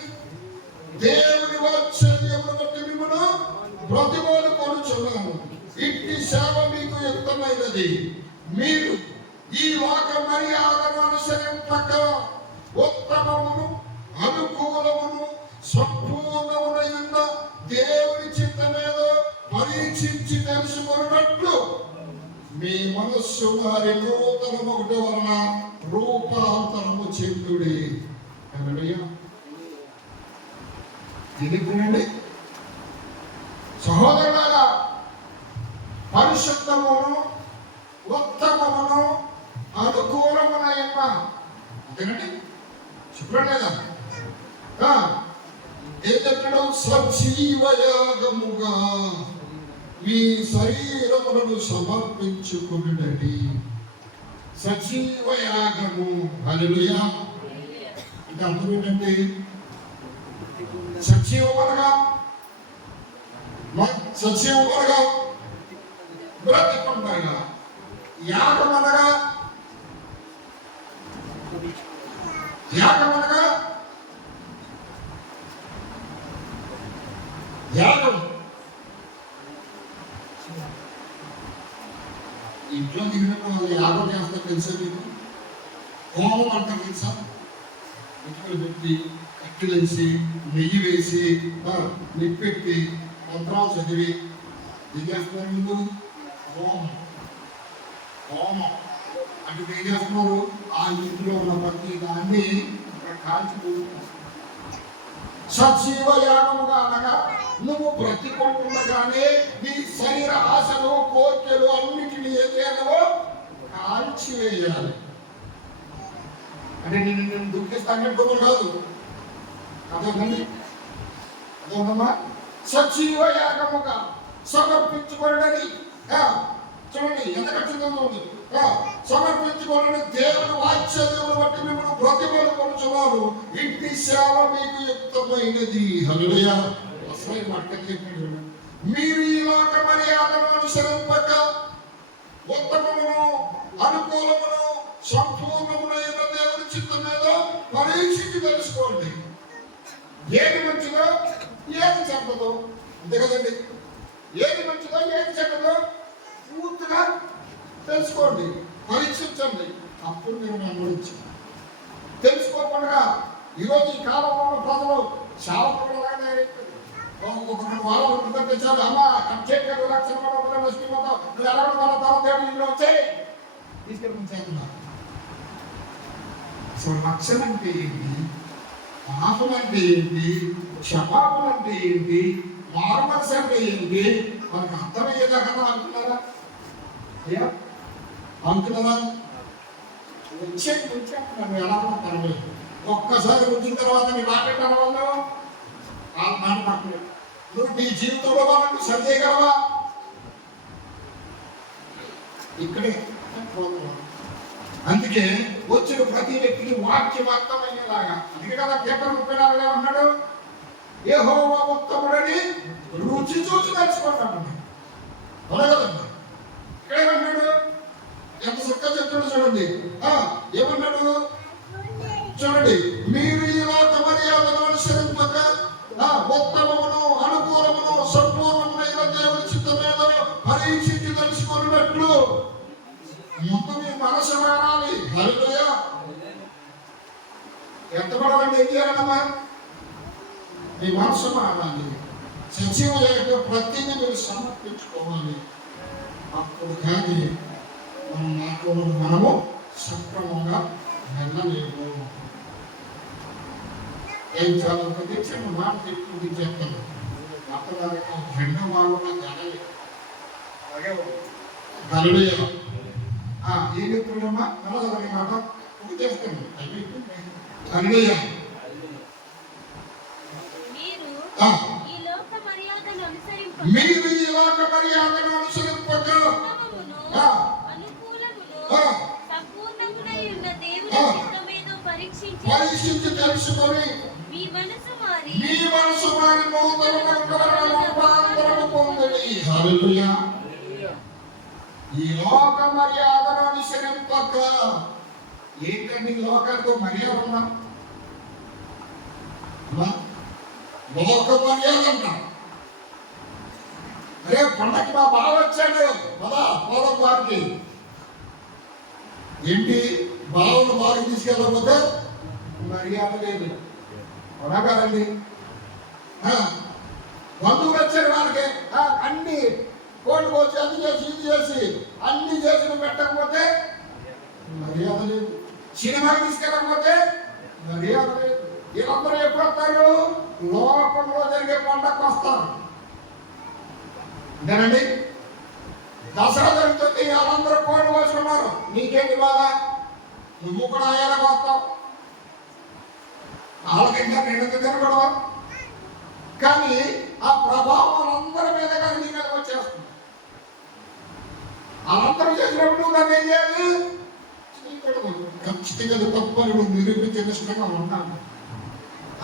దేవుని వాత్సల్యమును బట్టి మిమ్మును బ్రతిమాలుకొనుచున్నాను. ఇట్టి సేవ మీకు యుక్తమైనది. మీరు ఈ లోక మర్యాదను అనుసరింపక ఉత్తమమును అనుకూలమును సంపూర్ణమునైన దేవుని చిత్తమేదో పరీక్షించి తెలుసుకున్నట్లు మీ మనస్సు వారి నూతనము ఒకటి వలన రూపాంతరము చెందుడి. ఎందుకండి సహోదరులారా, పరిశుద్ధమును ఉత్తమమును అనుకూలమునైన అంతేనండి చెప్పడం లేదా? ఏం చెప్పాడు? సజీవయాగముగా మీ శరీరములను సమర్పించుకునుడని. సజీవయాగము. హల్లెలూయా. అంటే అర్థం ఏంటంటే సజీవముగా బ్రతికుండగా, యాగమనగా యాగం ఇంట్లో దిగినప్పుడు వాళ్ళు యాగం చేస్తారు తెలుసా మీకు? హోమం అంటారు తెలుసా? ఇంట్లో పెట్టి కట్టెలేసి నెయ్యి వేసి నిప్పెట్టి మంత్రాలు చదివి ఏం చేస్తున్నారు? ముందు హోమం అంటే ఏం చేస్తున్నారు? ఆ ఇంట్లో ఉన్న ప్రతి దాన్ని కాల్చిపోతున్నారు. సజీవ యాగముగా అనగా నువ్వు బ్రతికుండగానే నీ శరీర ఆశలు కోరికలు అన్నిటిని ఏం చేయాలో కాల్చివేయాలి. అంటే నేను దుఃఖిస్తాను కాదు. అదమ్మా సజీవ యాగముగా సమర్పించుకోవడానికి చూడండి ఎంత కఠినంగా ఉంది. సమర్పించుకోవాలని దేవుడు వాత్సల్యమును బట్టి మిమ్మల్ని బ్రతిమాలుకొనుచున్నారు. ఇంటి సేవ మీకు యుక్తమైనది. హల్లెలూయా. అసలు మాట చెప్పాడు. మీరు ఈ లోక మర్యాదను అనుసరింపక ఉత్తమమును అనుకూలమును సంపూర్ణమునైన దేవుని చిత్తం మీద పరీక్షించి తెలుసుకోండి. ఏది మంచిదో ఏది చెడ్డదో. అంతే కదండి. ఏది మంచిదో ఏది చెడ్డదో పూర్తిగా తెలుసుకోండి, పరీక్షించండి. అప్పుడు మీరు అనుభవించి తెలుసుకోకుండా ఈరోజు ఈ కాలంలో ఉన్న ప్రజలు శావకులలాగానే ఒక 2 వారాలు తెచ్చారు. అమ్మా కంచేట్ 2 లక్షల లక్ష్మీ మొత్తం నువ్వు ఎలా తర్వాత దేవుడు ఇంట్లో వచ్చాయి తీసుకెళ్ళి ఉంచేస్తున్నా. అసలు రక్షణ అంటే ఏంటి? పాపం అంటే ఏంటి? క్షమాపణ అంటే ఏంటి? మారుమనసు అంటే ఏంటి? మనకు అర్థమయ్యేదాకా అనుకున్నారా? అనుకున్నారా? వచ్చాను ఎలా పర్వాలేదు. ఒక్కసారి వచ్చిన తర్వాత నీ మాట్లాడిన వాళ్ళు మాట పక్కలేదు. నువ్వు నీ జీవితంలో వాళ్ళని సరి చేయగలవా? ఇక్కడే. అందుకే వచ్చిన ప్రతి వ్యక్తికి వాక్యం అర్థమయ్యేలాగా. అందుకే కదా కీర్తన 34 ఉన్నాడు, యెహోవా ఉత్తముడని రుచి చూసి తెలుసుకుంటాడు. అవునా కదండి? ఇక్కడేమన్నాడు? ఎంత చక్కగా చెప్తాడు చూడండి. ఏమన్నాడు చూడండి. మీరు ఈ లోక మర్యాదను అనుసరింపక ఉత్తమమును అనుకూలమును సంపూర్ణమైన దేవుని చిత్తమేదో పరీక్షించి ముందు మీ మనసు మారాలి. హల్లెలూయా. ఎంత పడాలంటే ఏం చేయాలమ్మా? మీ మనసు మారాలి. సజీవ లేక ప్రతిదీ మీరు సమర్పించుకోవాలి. అప్పుడు కానీ మనము సక్రమంగా వెళ్ళలేము. ఏం చదువుతుంది చిన్న మాట చెప్పుకుంటే చెప్తాను. అక్కడ రెండో వాళ్ళు గడలే గలలియా ఏం చెప్తున్నాడమ్మా? నల్లదొరని మాట పూర్తి చేస్తాను. గలలియా మీరు ఈ లోక మర్యాదను అనుసరింపక పరీక్షించి తెలుసుకొని మీ మనసు మారి రూపాంతరము పొందండి. హల్లెలూయా. ఈ లోక మర్యాదను అనుసరింపక. ఏంటండి లోకానికి మర్యాద ఉన్నా? లోక మర్యాద అంట. అరే పండగకి మా బావ వచ్చాడు పోదాం బాకి. ఏంటి బావను బాగా తీసుకెళ్ళకపోతే మర్యాద లేదు. అవునా కాదండి? బంధువులు వచ్చారు వాళ్ళకి అన్ని కోళ్ళు కోసి అది చేసి ఇది చేసి అన్ని చేసిన పెట్టకపోతే మర్యాద లేదు. సినిమాకి తీసుకెళ్ళకపోతే మర్యాద లేదు. వీళ్ళందరూ ఎప్పుడు వస్తారు? లోకంలో జరిగే పండగకు వస్తారు. అంతేనండి. దసరా జరుగుతుంది, వాళ్ళందరూ కోళ్ళు కోసి ఉన్నారు. నీకేంటి బాధ? నువ్వు కూడా అయ్యేలాగా వస్తావు. వాళ్ళకి ఇంకా నేను తినకూడదు. కానీ ఆ ప్రభావం అందరి మీద కానీ నీ మీద వచ్చేస్తుంది. వాళ్ళందరూ చేసినప్పుడు నువ్వు దాన్ని ఏం చేయాలి? ఖచ్చితంగా తప్పని నువ్వు నిరూపించే ఇష్టంగా ఉన్నాను.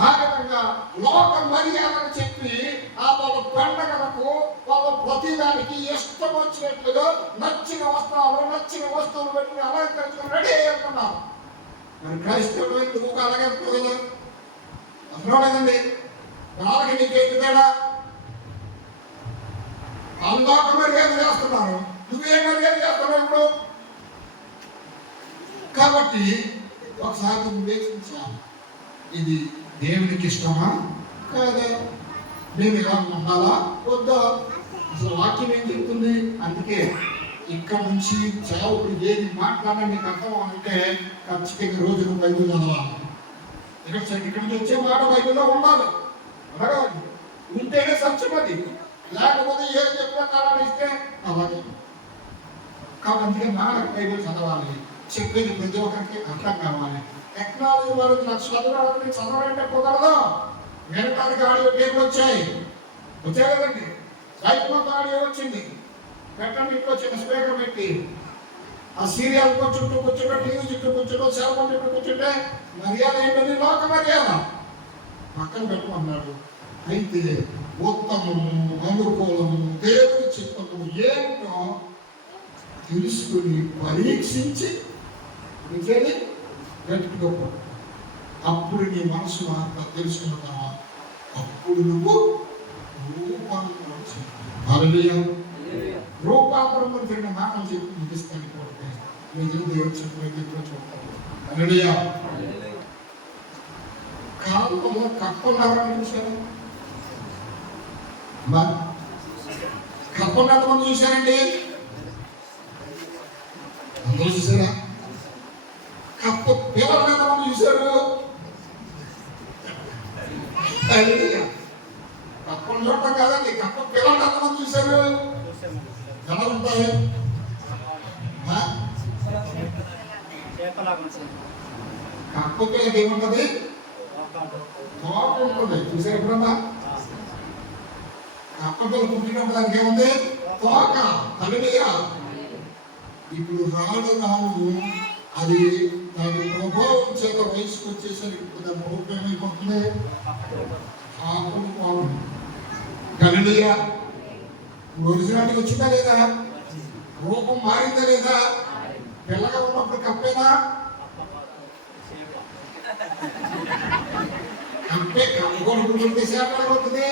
ఆ విధంగా లోక మర్యాదను చెప్పి వాళ్ళ పండగలకు వాళ్ళ ప్రతిదానికి ఇష్టం వచ్చినట్లుగా నచ్చిన వస్త్రాలు నచ్చిన వస్తువులు పెట్టుకుని అలంకరించుకుని రెడీ అయ్యేస్తున్నారు. మరి క్రైస్తవులు నువ్వు అలాగే కదా? అసలు లేదండి. వాళ్ళకి నీకేంటి తేడా? లోక మర్యాద చేస్తున్నారు, నువ్వేం మర్యాద చేస్తున్నావు ఇప్పుడు? కాబట్టి ఒకసారి వివేచించాలి. ఇది దేవునికి ఇష్టమా కాదా? నేను ఇలా ఉండాలా వద్దా? అసలు వాక్యం ఏం చెప్తుంది? అందుకే ఇక్కడ నుంచి చావుడు ఏది మాట్లాడాలి నీకు అర్థం అంటే ఖచ్చితంగా రోజుకు బైబిల్ చదవాలి. ఇక్కడ నుంచి వచ్చే మాట బైబిల్లో ఉండాలి. అడగాలి. ఉంటేనే సత్యమది. లేకపోతే ఏం చెప్పిన కారణం ఇస్తే అలాగే. కాబట్టి మనకు బైబిల్ చదవాలి. చెప్పేది ప్రతి ఒక్కరికి అర్థం కావాలి. టెక్నాలజీ వరకు నాకు చదవాలంటే కుదరదు. వినడానికి ఆడియో టేపులు వచ్చాయి కదండి. రైతు ఆడియో వచ్చింది. పెట్టండి ఇంట్లో చిన్న స్పీకర్ పెట్టి ఆ సీరియల్ చుట్టూ కూర్చుంటే, టీవీ చుట్టూ కూర్చుంటూ, సెల్ ఫోన్ చుట్టూ కూర్చుంటే మర్యాద ఏంటని లోక మర్యాద పక్కన పెట్టుకున్నాడు. అయితే ఉత్తమము అనుకూలము దేవుని చిత్తము ఏంటో తెలుసుకుని పరీక్షించి ఇంకేది గట్టిగా అప్పుడు నీ మనసు అంతా తెలుసుకున్న తర్వాత అప్పుడు నువ్వు రూపాంతరం జరిగిన మాటలు చెప్పి ముగిస్తాను. కొడితే మీరు దేవుడు చెప్పినట్టు చూడతారు. హల్లెలూయా. కాలంలో కప్పలారని చూశారు. కప్పలు ఎంతమంది చూశారండి? అందరూ చూసారా? కప్ప పిల్లలు ఎంతమంది చూశారు? కప్పలు చూడటం కాదండి, కప్ప పిల్లలు ఎంతమంది చూశారు? ఎలా ఉంటాయి? కప్ప పిల్లకి ఏముంటది? తోక ఉంటుంది. చూసారు ఎప్పుడన్నా? కప్ప పిల్ల పుట్టినప్పుడు దానికి ఏముంది? తోక. హల్లెలూయా. ఇప్పుడు రాను రాను అది దాని ప్రభావం చేత వయసుకు వచ్చేసరికి దాని రూపం ఏమైపోతుంది? హల్లెలూయా. ఒరిజినాలిటీ వచ్చిందా లేదా? రూపం మారిందా లేదా? పిల్లగా ఉన్నప్పుడు కప్పేనా? కప్పే కప్పుకొనుకుంటుంటే సేపడుతుంది.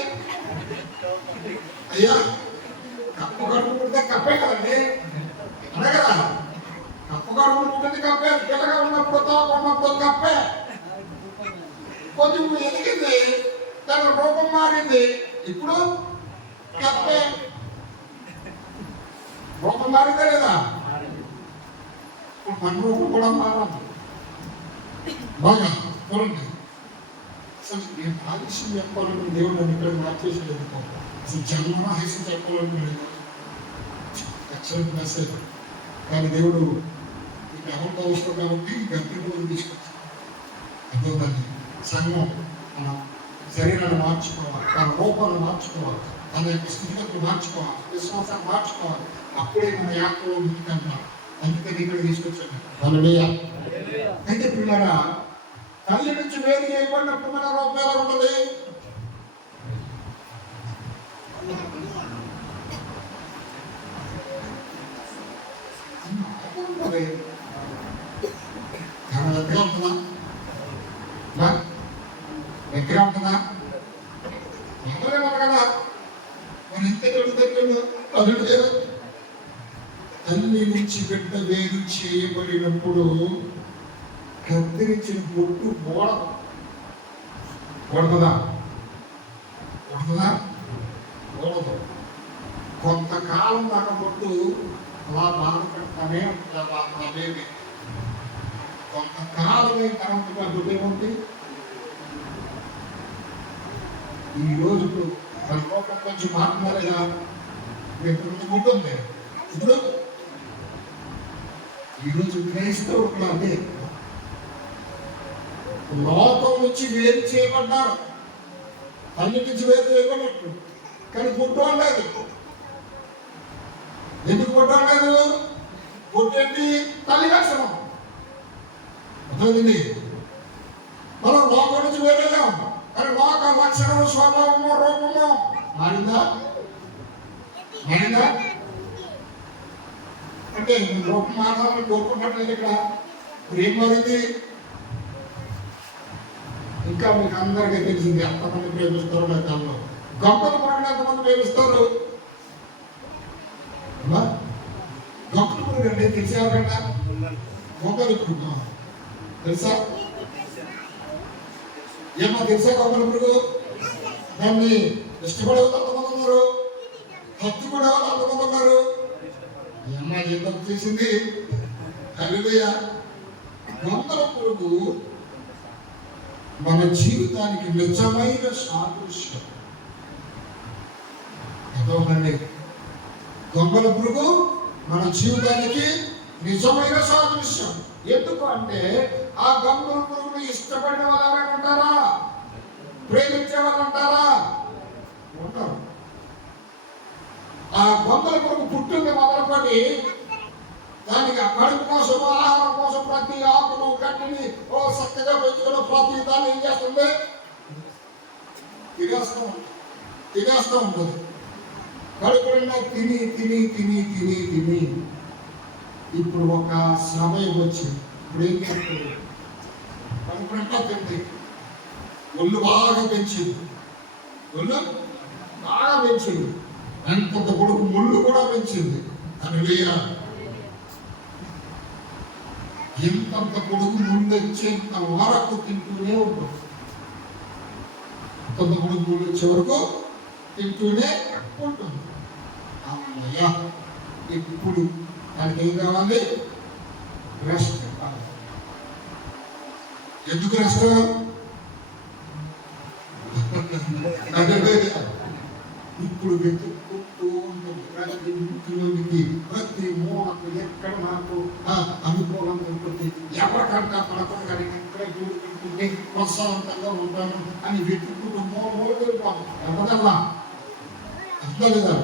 అయ్యా కప్పు కట్టుకుంటే కప్పే కదండి. అనే కదా. కప్పే, పిల్లగా ఉన్నప్పుడు తోకమ్మతో కప్పే. కొంచెం ఎదిగింది, తన రూపం మారింది, ఇప్పుడు కప్పే. రూపం మారిందా లేదా? మన రూపం కూడా మారాలి. బాగా చూడండి. అసలు నేను ఆలస్యం చెప్పాలని దేవుడు నన్ను ఇక్కడ మార్చేసేది. అసలు జన్మరహస్యం చెప్పాలని లేదు. Excellent message. కానీ దేవుడు మీకు ఎవరికి అవసరం కాబట్టి గంటలు తీసుకొచ్చాడు. అర్థండి. సంఘం మన శరీరాన్ని మార్చుకోవాలి, తన రూపాన్ని మార్చుకోవాలి, తన యొక్క స్థితిగతులు మార్చుకోవాలి, విశ్వాసాన్ని మార్చుకోవాలి. అప్పుడే మన యాత్రలో ముందుకంటున్నాం. అందుకని ఇక్కడ తీసుకొచ్చాను. హల్లెలూయా. అయితే పిల్లరా, తల్లి నుంచి వేరు చేయబడినప్పుడు మన రూపం ఎలా ఉంటుంది? దగ్గర ఉంటుందా? దగ్గర ఉంటుందా? కదా మన ఇంత దగ్గర తల్లి నుంచి బిడ్డ వేరు చేయబడినప్పుడు కత్తిరించిన బొట్టు కొడుతుందా? కొడదు. కొంతకాలం దాకా బొట్టు అలా బాధపడతానే ఉంటుంది. కొంతకాలమైన తర్వాత బొట్టు ఏముంది? ఈ రోజు మన లోపల కొంచెం మాట్లాడేదా? ఉంటుంది. ఇప్పుడు ఈరోజు క్రైస్తవులు అదే లోకం నుంచి వేరు చేయబడ్డారు. తల్లి నుంచి వేరు చేయబడినట్టు, కానీ పుట్టడం లేదు. ఎందుకు పుట్టడం లేదు? పుట్టేంటి? తల్లి లక్షణం. అర్థమైంది. మనం లోకం నుంచి వేరేదాం, కానీ లోక లక్షణము, స్వభావము, రూపము మారిందా? అంటే రూపం మారాలని కోరుకుంటున్నట్లేదు. ఇక్కడ ఏం మారింది? ఇంకా మీకు అందరికీ తెలిసింది. ఎంతమంది ప్రేమిస్తారు లేకాల్లో గొప్పల పురుగులు ఎంతమంది ప్రేమిస్తారు? గొప్పల పురుగు అంటే తెలిసేవారంట. గొప్పల పురుగు తెలుసా? ఏమో తెలుసా? గొప్పల పురుగు దాన్ని ఇష్టపడే వాళ్ళు ఎంతమంది ఉన్నారు? హత్తుకునే వాళ్ళు ఎంతమంది ఉన్నారు? ఈ అమ్మాయి ఏం తప్పు చేసింది? హల్లెలూయా. గొప్పల పురుగు మన జీవితానికి నిజమైన సాదృశ్యం. అదొకండి. గొంగల పురుగు మన జీవితానికి నిజమైన సాదృశ్యం. ఎందుకు అంటే ఆ గొంగల పురుగును ఇష్టపడిన వాళ్ళు ఎవరైనా ఉంటారా? ప్రేమించే వాళ్ళు ఉంటారా? ఉంటారు. ఆ గొంగల పురుగు పుట్టింది మొదలుకొని దానికి కడుపు కోసం, ఆహారం కోసం ప్రతి ఆకును గడ్డిని చక్కగా పెంచుకున్న ప్రతి దాన్ని ఏం చేస్తుంది? తినేస్తూ ఉంటుంది. కడుపు నిండా తిని తిని తిని తిని తిని ఇప్పుడు ఒక సమయం వచ్చింది. ఇప్పుడు ఏం చేస్తుంది? కడుపు నిండా తింది, ఒళ్ళు బాగా పెంచింది. ఎంత కొడుకు ముళ్ళు కూడా పెంచింది. హల్లెలూయా. ఎంతంత కొడుకు ముందు వచ్చేంత వరకు తింటూనే ఉంటుంది. కొంత కొడుకు ముందు వచ్చే వరకు తింటూనే ఉంటుంది. అమ్మయ్యా, ఇప్పుడు దానికి ఏం కావాలి? రెస్ట్ కావాలి. ఎందుకు రెస్ట్? ఇప్పుడు వెతుక్కుంటూ ఉంటుంది. ప్రతి ఇంట్లోనికి, ప్రతి మూలకు ఎక్కడ నాకు అనుకూలంగా ఉంటుంది, ఎవరికంటా పడకుండా ఎక్కడ చూడుకుంటుంది, ప్రశాంతంగా ఉంటాను అని వెతుక్కుంటూ మూల వెళ్తాము. ఎవరల్లా అర్థం లేదా?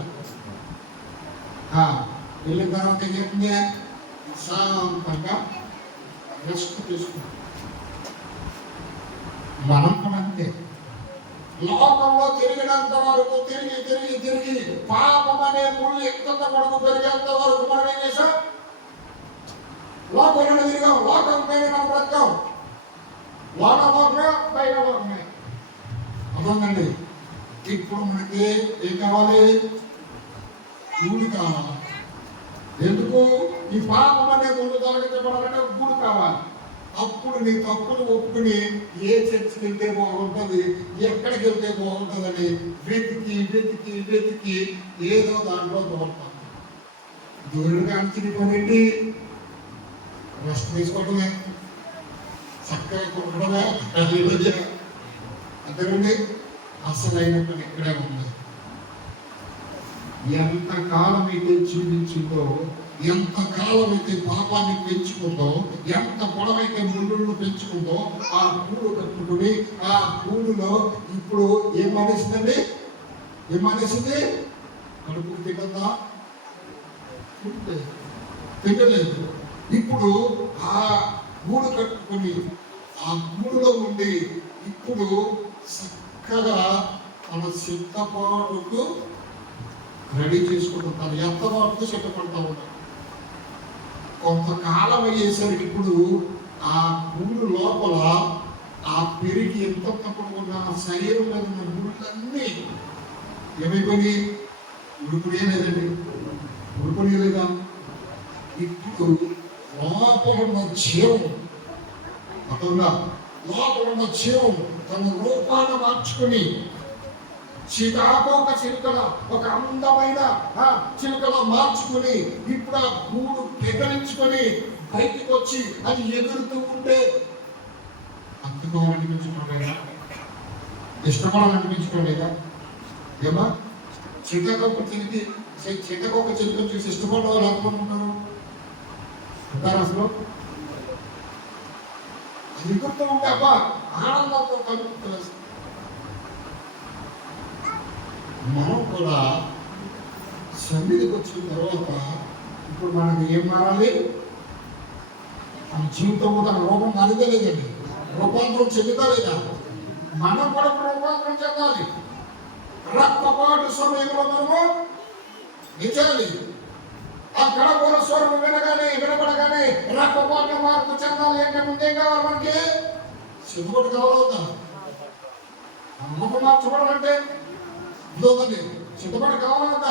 వెళ్ళిన తర్వాత ఏం చెప్తుంది? ప్రశాంతంగా రెస్ట్ తీసుకుంటాం. మనం కూడా అంతే. లోకంలో తిరిగినంత వరకు తిరిగి తిరిగి తిరిగి పాపం అనే ముళ్ళు ఎంత కొడుకు పెరిగేంత వరకు మనం ఏం చేసాం? లోకంలో తిరిగాం. లోకం పైన మనం బ్రతకాం. లోకంలో పైన లోకమే. అర్థండి. ఇప్పుడు మనకి ఏం కావాలి? చూడు కావాలి. ఎందుకు? ఈ పాపం అనే ముందు తొలగించబడాలంటే గుడి కావాలి. అప్పుడు నీ తప్పులు ఒప్పుకుని ఏ చర్చికి వెళ్తే బాగుంటుంది, ఎక్కడికి వెళ్తే బాగుంటుందని వెతికి వెతికి వెతికి ఏదో దాంట్లో దూరతాం. దూరుడుగా అంచనిపోయింది, రెస్ట్ తీసుకోవడమే, చక్కగా కొట్టడమే. అంతేనండి, అసలైన పని ఇక్కడే ఉంది. ఎంత కాలం అయితే జీవించిందో, ఎంత కాలం అయితే పాపాన్ని పెంచుకుందో, ఎంత పొడవైతే ముళ్ళు పెంచుకుందో, ఆ గూడు కట్టుకుని ఆ గూడులో ఇప్పుడు ఏం మానేసిందండి? ఏం మానేసింది? కడుపుకు తింటుందా? తినలేదు. ఇప్పుడు ఆ గూడు కట్టుకుని ఆ గూడులో ఉండి ఇప్పుడు చక్కగా తన సిద్ధపాటుకు రెడీ చేసుకుంటున్నాను. ఎంతవరకు సిద్ధపడతా ఉన్నాను. కొంతకాలం అయ్యేసరికి ఇప్పుడు ఆ గూడు లోపల ఆ పెరిగి ఎంత తప్పుడు శరీరం మీద ఉన్న ముళ్ళన్నీ ఏమైపోయి ఉడిపోయలేదండి, ఉడిపోయలేదా? ఇప్పుడు లోపల ఉన్న జీవం, అర్థంగా లోపల ఉన్న జీవం తన రూపాన్ని మార్చుకుని చికాకోక చిలుకల ఒక అందమైన చిలుకల మార్చుకుని ఇప్పుడు ఆ గూడు పెగలించుకొని బయటికి వచ్చి అది ఎగురుతూ ఉంటే అందుకోవాలనిపించుకోలేదా? ఇష్టపడాలనిపించుకోలేదా? ఏమా చికాకోక చిలుకని చూసి ఇష్టపడే వాళ్ళు అనుకుంటున్నారు అంటారు. అసలు అది ఎగురుతూ ఉంటే అబ్బా ఆనందంతో కలుగుతుంది. మనం కూడా సన్నిధికి వచ్చిన తర్వాత ఇప్పుడు మనకి ఏం మారాలి? మన జీవితంలో తన రూపం మారితే లేదండి, రూపాంతరం చెందుతా లేదా? మనం కూడా రూపాంతరం చెందాలి. రక్తపాటు సమయంలో మనము నిజాలి. ఆ గడపూర స్వరం వినబడగానే రక్తపాటు మార్పు చెందాలి అంటే ముందే కావాలి మనకి సిద్ధపడి కావాలవుతా. రూపం మార్చబడాలంటే ఇదవుతుంది, సిద్ధపడి కావాలంట.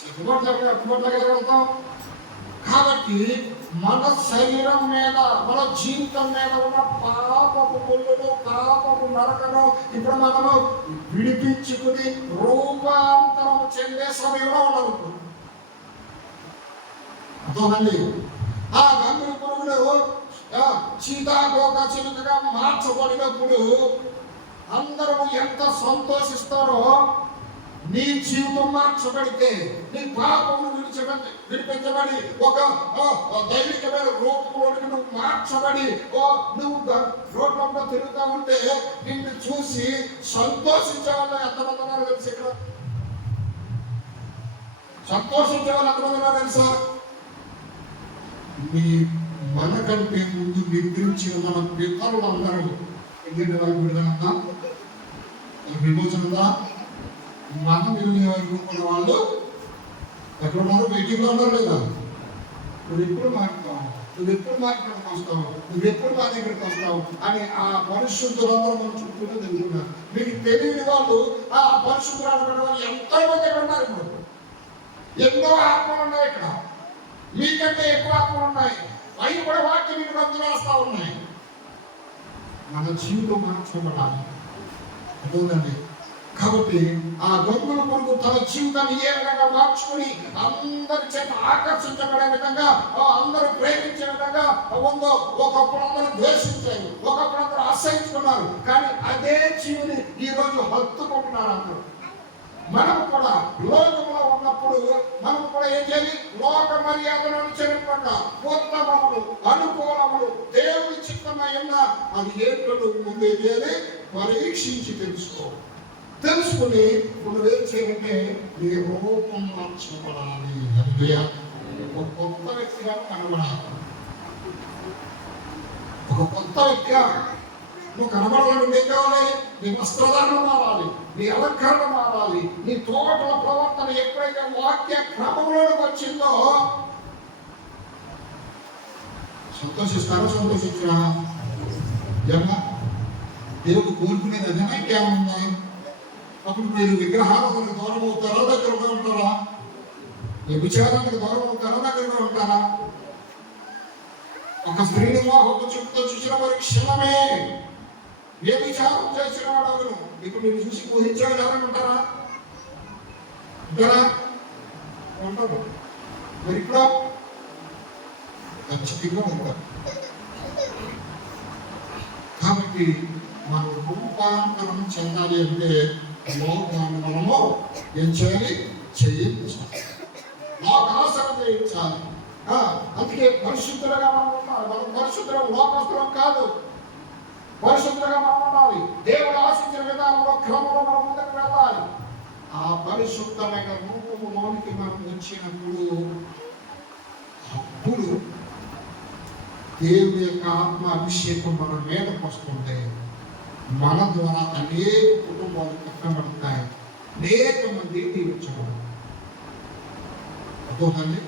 సిద్ధపడలేకపోతాం. కాబట్టి మన శరీరం మీద, మన జీవితం మీద ఉన్న పాపపు ముళ్ళను, పాపపు నరకను ఇప్పుడు మనము విడిపించుకుని రూపాంతరం చెందే సమయంలో ఉన్నాము. అర్థమండి? ఆ గంగుల పురుగులు సీతాకోక చిలుకగా మార్చబడినప్పుడు అందరూ ఎంత సంతోషిస్తారో. నీ జీవితం మార్చబడితే, నీ పాపమును విడిపించబడి ఒక దైవికమైన రూపంలోకి నువ్వు మార్చబడి నువ్వు రోడ్లలో తిరుగుతా ఉంటే నిన్ను చూసి సంతోషించే వాళ్ళు ఎంతమంది ఉన్నారు తెలుసు? ఇక్కడ సంతోషించే వాళ్ళు ఎంతమంది ఉన్నారు తెలుసా? మనకంటే ముందు నిద్రించిన మన పితరులు అందరూ ఎందుకంటే వాళ్ళు విడుదలన్నా విమోచనదా మనం విలువ వాళ్ళు ఎక్కడ ఉన్నారు? వెయిటింగ్లో ఉన్నారు లేదా? నువ్వు ఎప్పుడు మారుతావు, నువ్వు ఎప్పుడు మాట్లాడడానికి వస్తావు, నువ్వు ఎప్పుడు మా దగ్గరికి వస్తావు అని ఆ పరిశుద్ధులందరూ మన చుట్టూనే తిరుగుతున్నారు. మీకు తెలియని వాళ్ళు ఆ పరిశుద్ధులు వాళ్ళు ఎంతో మంది ఎక్కడ ఉన్నారు. ఇప్పుడు ఎన్నో ఆత్మలు ఉన్నాయి. ఇక్కడ మీకంటే ఎక్కువ ఆత్మలు ఉన్నాయి. అవి కూడా వాక్యం మీకు రంగులు వేస్తా ఉన్నాయి. మన జీవితం మార్చుకోబడాలి. అర్థండి? కాబట్టి ఆ గొంతుల పురుగు తన జీవితాన్ని ఏ విధంగా మార్చుకుని అందరి చేత ఆకర్షించబడే విధంగా, అందరూ ప్రేమించే విధంగా ఉందో. ఒకప్పుడు అందరూ ద్వేషించారు, ఒకప్పుడు అందరూ అసహించుకున్నారు. కానీ అదే జీవిని ఈ రోజు హత్తుకుంటున్నారు అందరూ. మనం కూడా లోకంలో ఉన్నప్పుడు మనం కూడా ఏం చేయాలి? లోక మర్యాదలను అనుసరించకుండా ఉత్తమములు, అనుకూలములు, దేవుని చిత్తమై ఉన్న అది ఏంటో ముందు ఏం చేయాలి? పరీక్షించి తెలుసుకుని నువ్వేం చేయాలంటే నీ రూపం మార్చబడాలి. ఒక కొత్త వ్యక్తిగా కనబడాలి. ఒక కొత్త వ్యక్తిగా నువ్వు కనబడాలంటే ఏం కావాలి? నీ వస్త్రధారణ మారాలి, నీ అలంకరణ మారాలి, నీ తోటల ప్రవర్తన ఎప్పుడైతే వాక్య క్రమంలోకి వచ్చిందో. సంతోషిస్తారో సంతోషించరా? ఏమన్నా దేవుడు కోరుకునేది అదే ఇంకేమన్నా? అప్పుడు మీరు విగ్రహాలకు దూరం అవుతారా, దగ్గర ఉంటారా? ఈ విచారానికి దూరం ఉంటారా, దగ్గరగా ఉంటారా? ఒక స్త్రీని ఒక చెప్పుతో చూసిన వారికి క్షణమే ఏ విచారం చేసిన వాడు ఇప్పుడు మీరు చూసి ఊహించేవాళ్ళు ఎవరైనా ఉంటారా? ఉంటారా? ఉంటారు. మరి ఇప్పుడు ఖచ్చితంగా ఉంటారు. కాబట్టి మనం రూపాంతరం చెందాలి అంటే లోకాన్ని మనము ఏం చేయాలి? చేయించాలి. లోకాసనం చేయించాలి. అందుకే పరిశుద్ధులుగా మనం ఉండాలి. మనం పరిశుద్ధులు లోకస్తులం కాదు. పరిశుద్ధులుగా మనం ఉండాలి. దేవుడు ఆశించిన విధానంలో క్రమంలో మనం ముందుకు వెళ్ళాలి. ఆ పరిశుద్ధమైన రూపంలోనికి మనం వచ్చినప్పుడు అప్పుడు దేవుని యొక్క ఆత్మ అభిషేకం మన మీదకి వస్తుంటే మన ద్వారా అనేక కుటుంబాలు కట్టబడతాయి, అనేక మంది దీవించబడతారు. అర్థమవుతుంది?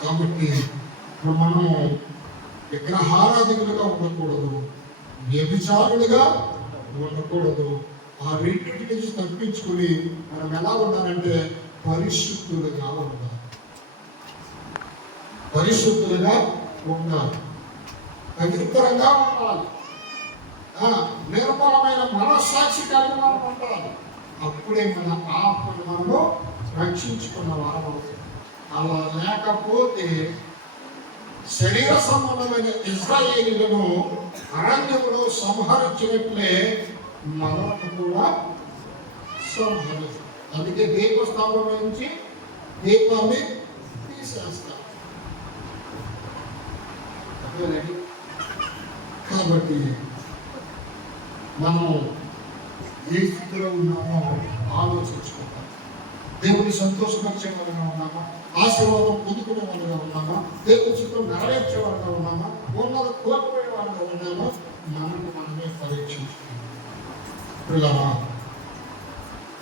కాబట్టి ఇప్పుడు మనము విగ్రహారాధికులుగా ఉండకూడదు, వ్యభిచారులుగా ఉండకూడదు. ఆ రెండింటి నుంచి తప్పించుకుని మనం ఎలా ఉండాలంటే పరిశుద్ధులుగా ఉండాలి. పరిశుద్ధులుగా ఉండాలి, పవిత్రంగా ఉండాలి, నిర్మలమైన మనస్సాక్షి కలిగి మనం ఉండాలి. అప్పుడే మన ఆత్మను మనము రక్షించుకున్న వారు. అలా లేకపోతే శరీర సంబంధమైన ఇశ్రాయేలీయులను అరణ్యంలో సంహరించినట్లే మనకు కూడా సంహరించు. అందుకే దీపస్తంభం నుంచి దీపాన్ని తీసేస్తారు. కాబట్టి మనం ఏ స్థితిలో ఉన్నామో ఆలోచించుకుంటాం. దేవుని సంతోషపరిచే వాళ్ళగా ఉన్నామా? ఆశీర్వాదం పొందుకునే వాళ్ళగా ఉన్నామా? దేవుని చిత్రం నెరవేర్చే వాళ్ళగా ఉన్నామా? ఉన్నది కోల్పోయే వాళ్ళగా ఉన్నామా? మనకు మనమే పరీక్షించుకుంటాం. పిల్లరా,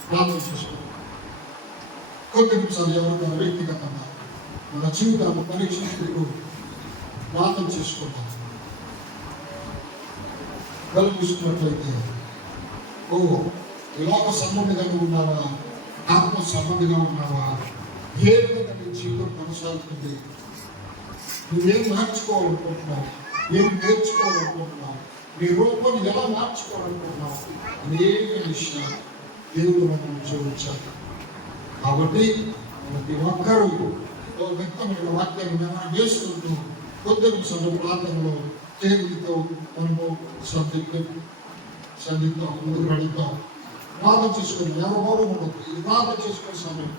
ప్రార్థన చేసుకుంటాం. కొద్ది నిమిషాలు ఎవరికైనా వ్యక్తిగతంగా మన జీవితాన్ని పరీక్షించుకుంటూ ప్రార్థన చేసుకుంటాం. కలుపుకున్నట్లయితే లోక సంబంధిగా ఉన్నావా, ఆత్మ సంబంధిగా ఉన్నావా, ఏ విధంగా నీ జీవితం కొనసాగుతుంది, నువ్వేం మార్చుకోవాలనుకుంటున్నావు, ఏం నేర్చుకోవాలనుకుంటున్నావు, నీ రూపాన్ని ఎలా మార్చుకోవాలనుకుంటున్నావు, అనేక విషయాలు దేవుడు మనం చూపించాలి. కాబట్టి ప్రతి ఒక్కరూ వ్యక్తమైన వాక్యాన్ని మనం చేసుకుంటూ కొద్ది నిమిషాలు ప్రాంతంలో దేవుడితో మనము సంధితో ముందుకు వెళుతాం. ప్రార్థన చేసుకుని ఎవరు ఉండదు. ఇది ప్రార్థన చేసుకునే సమయం.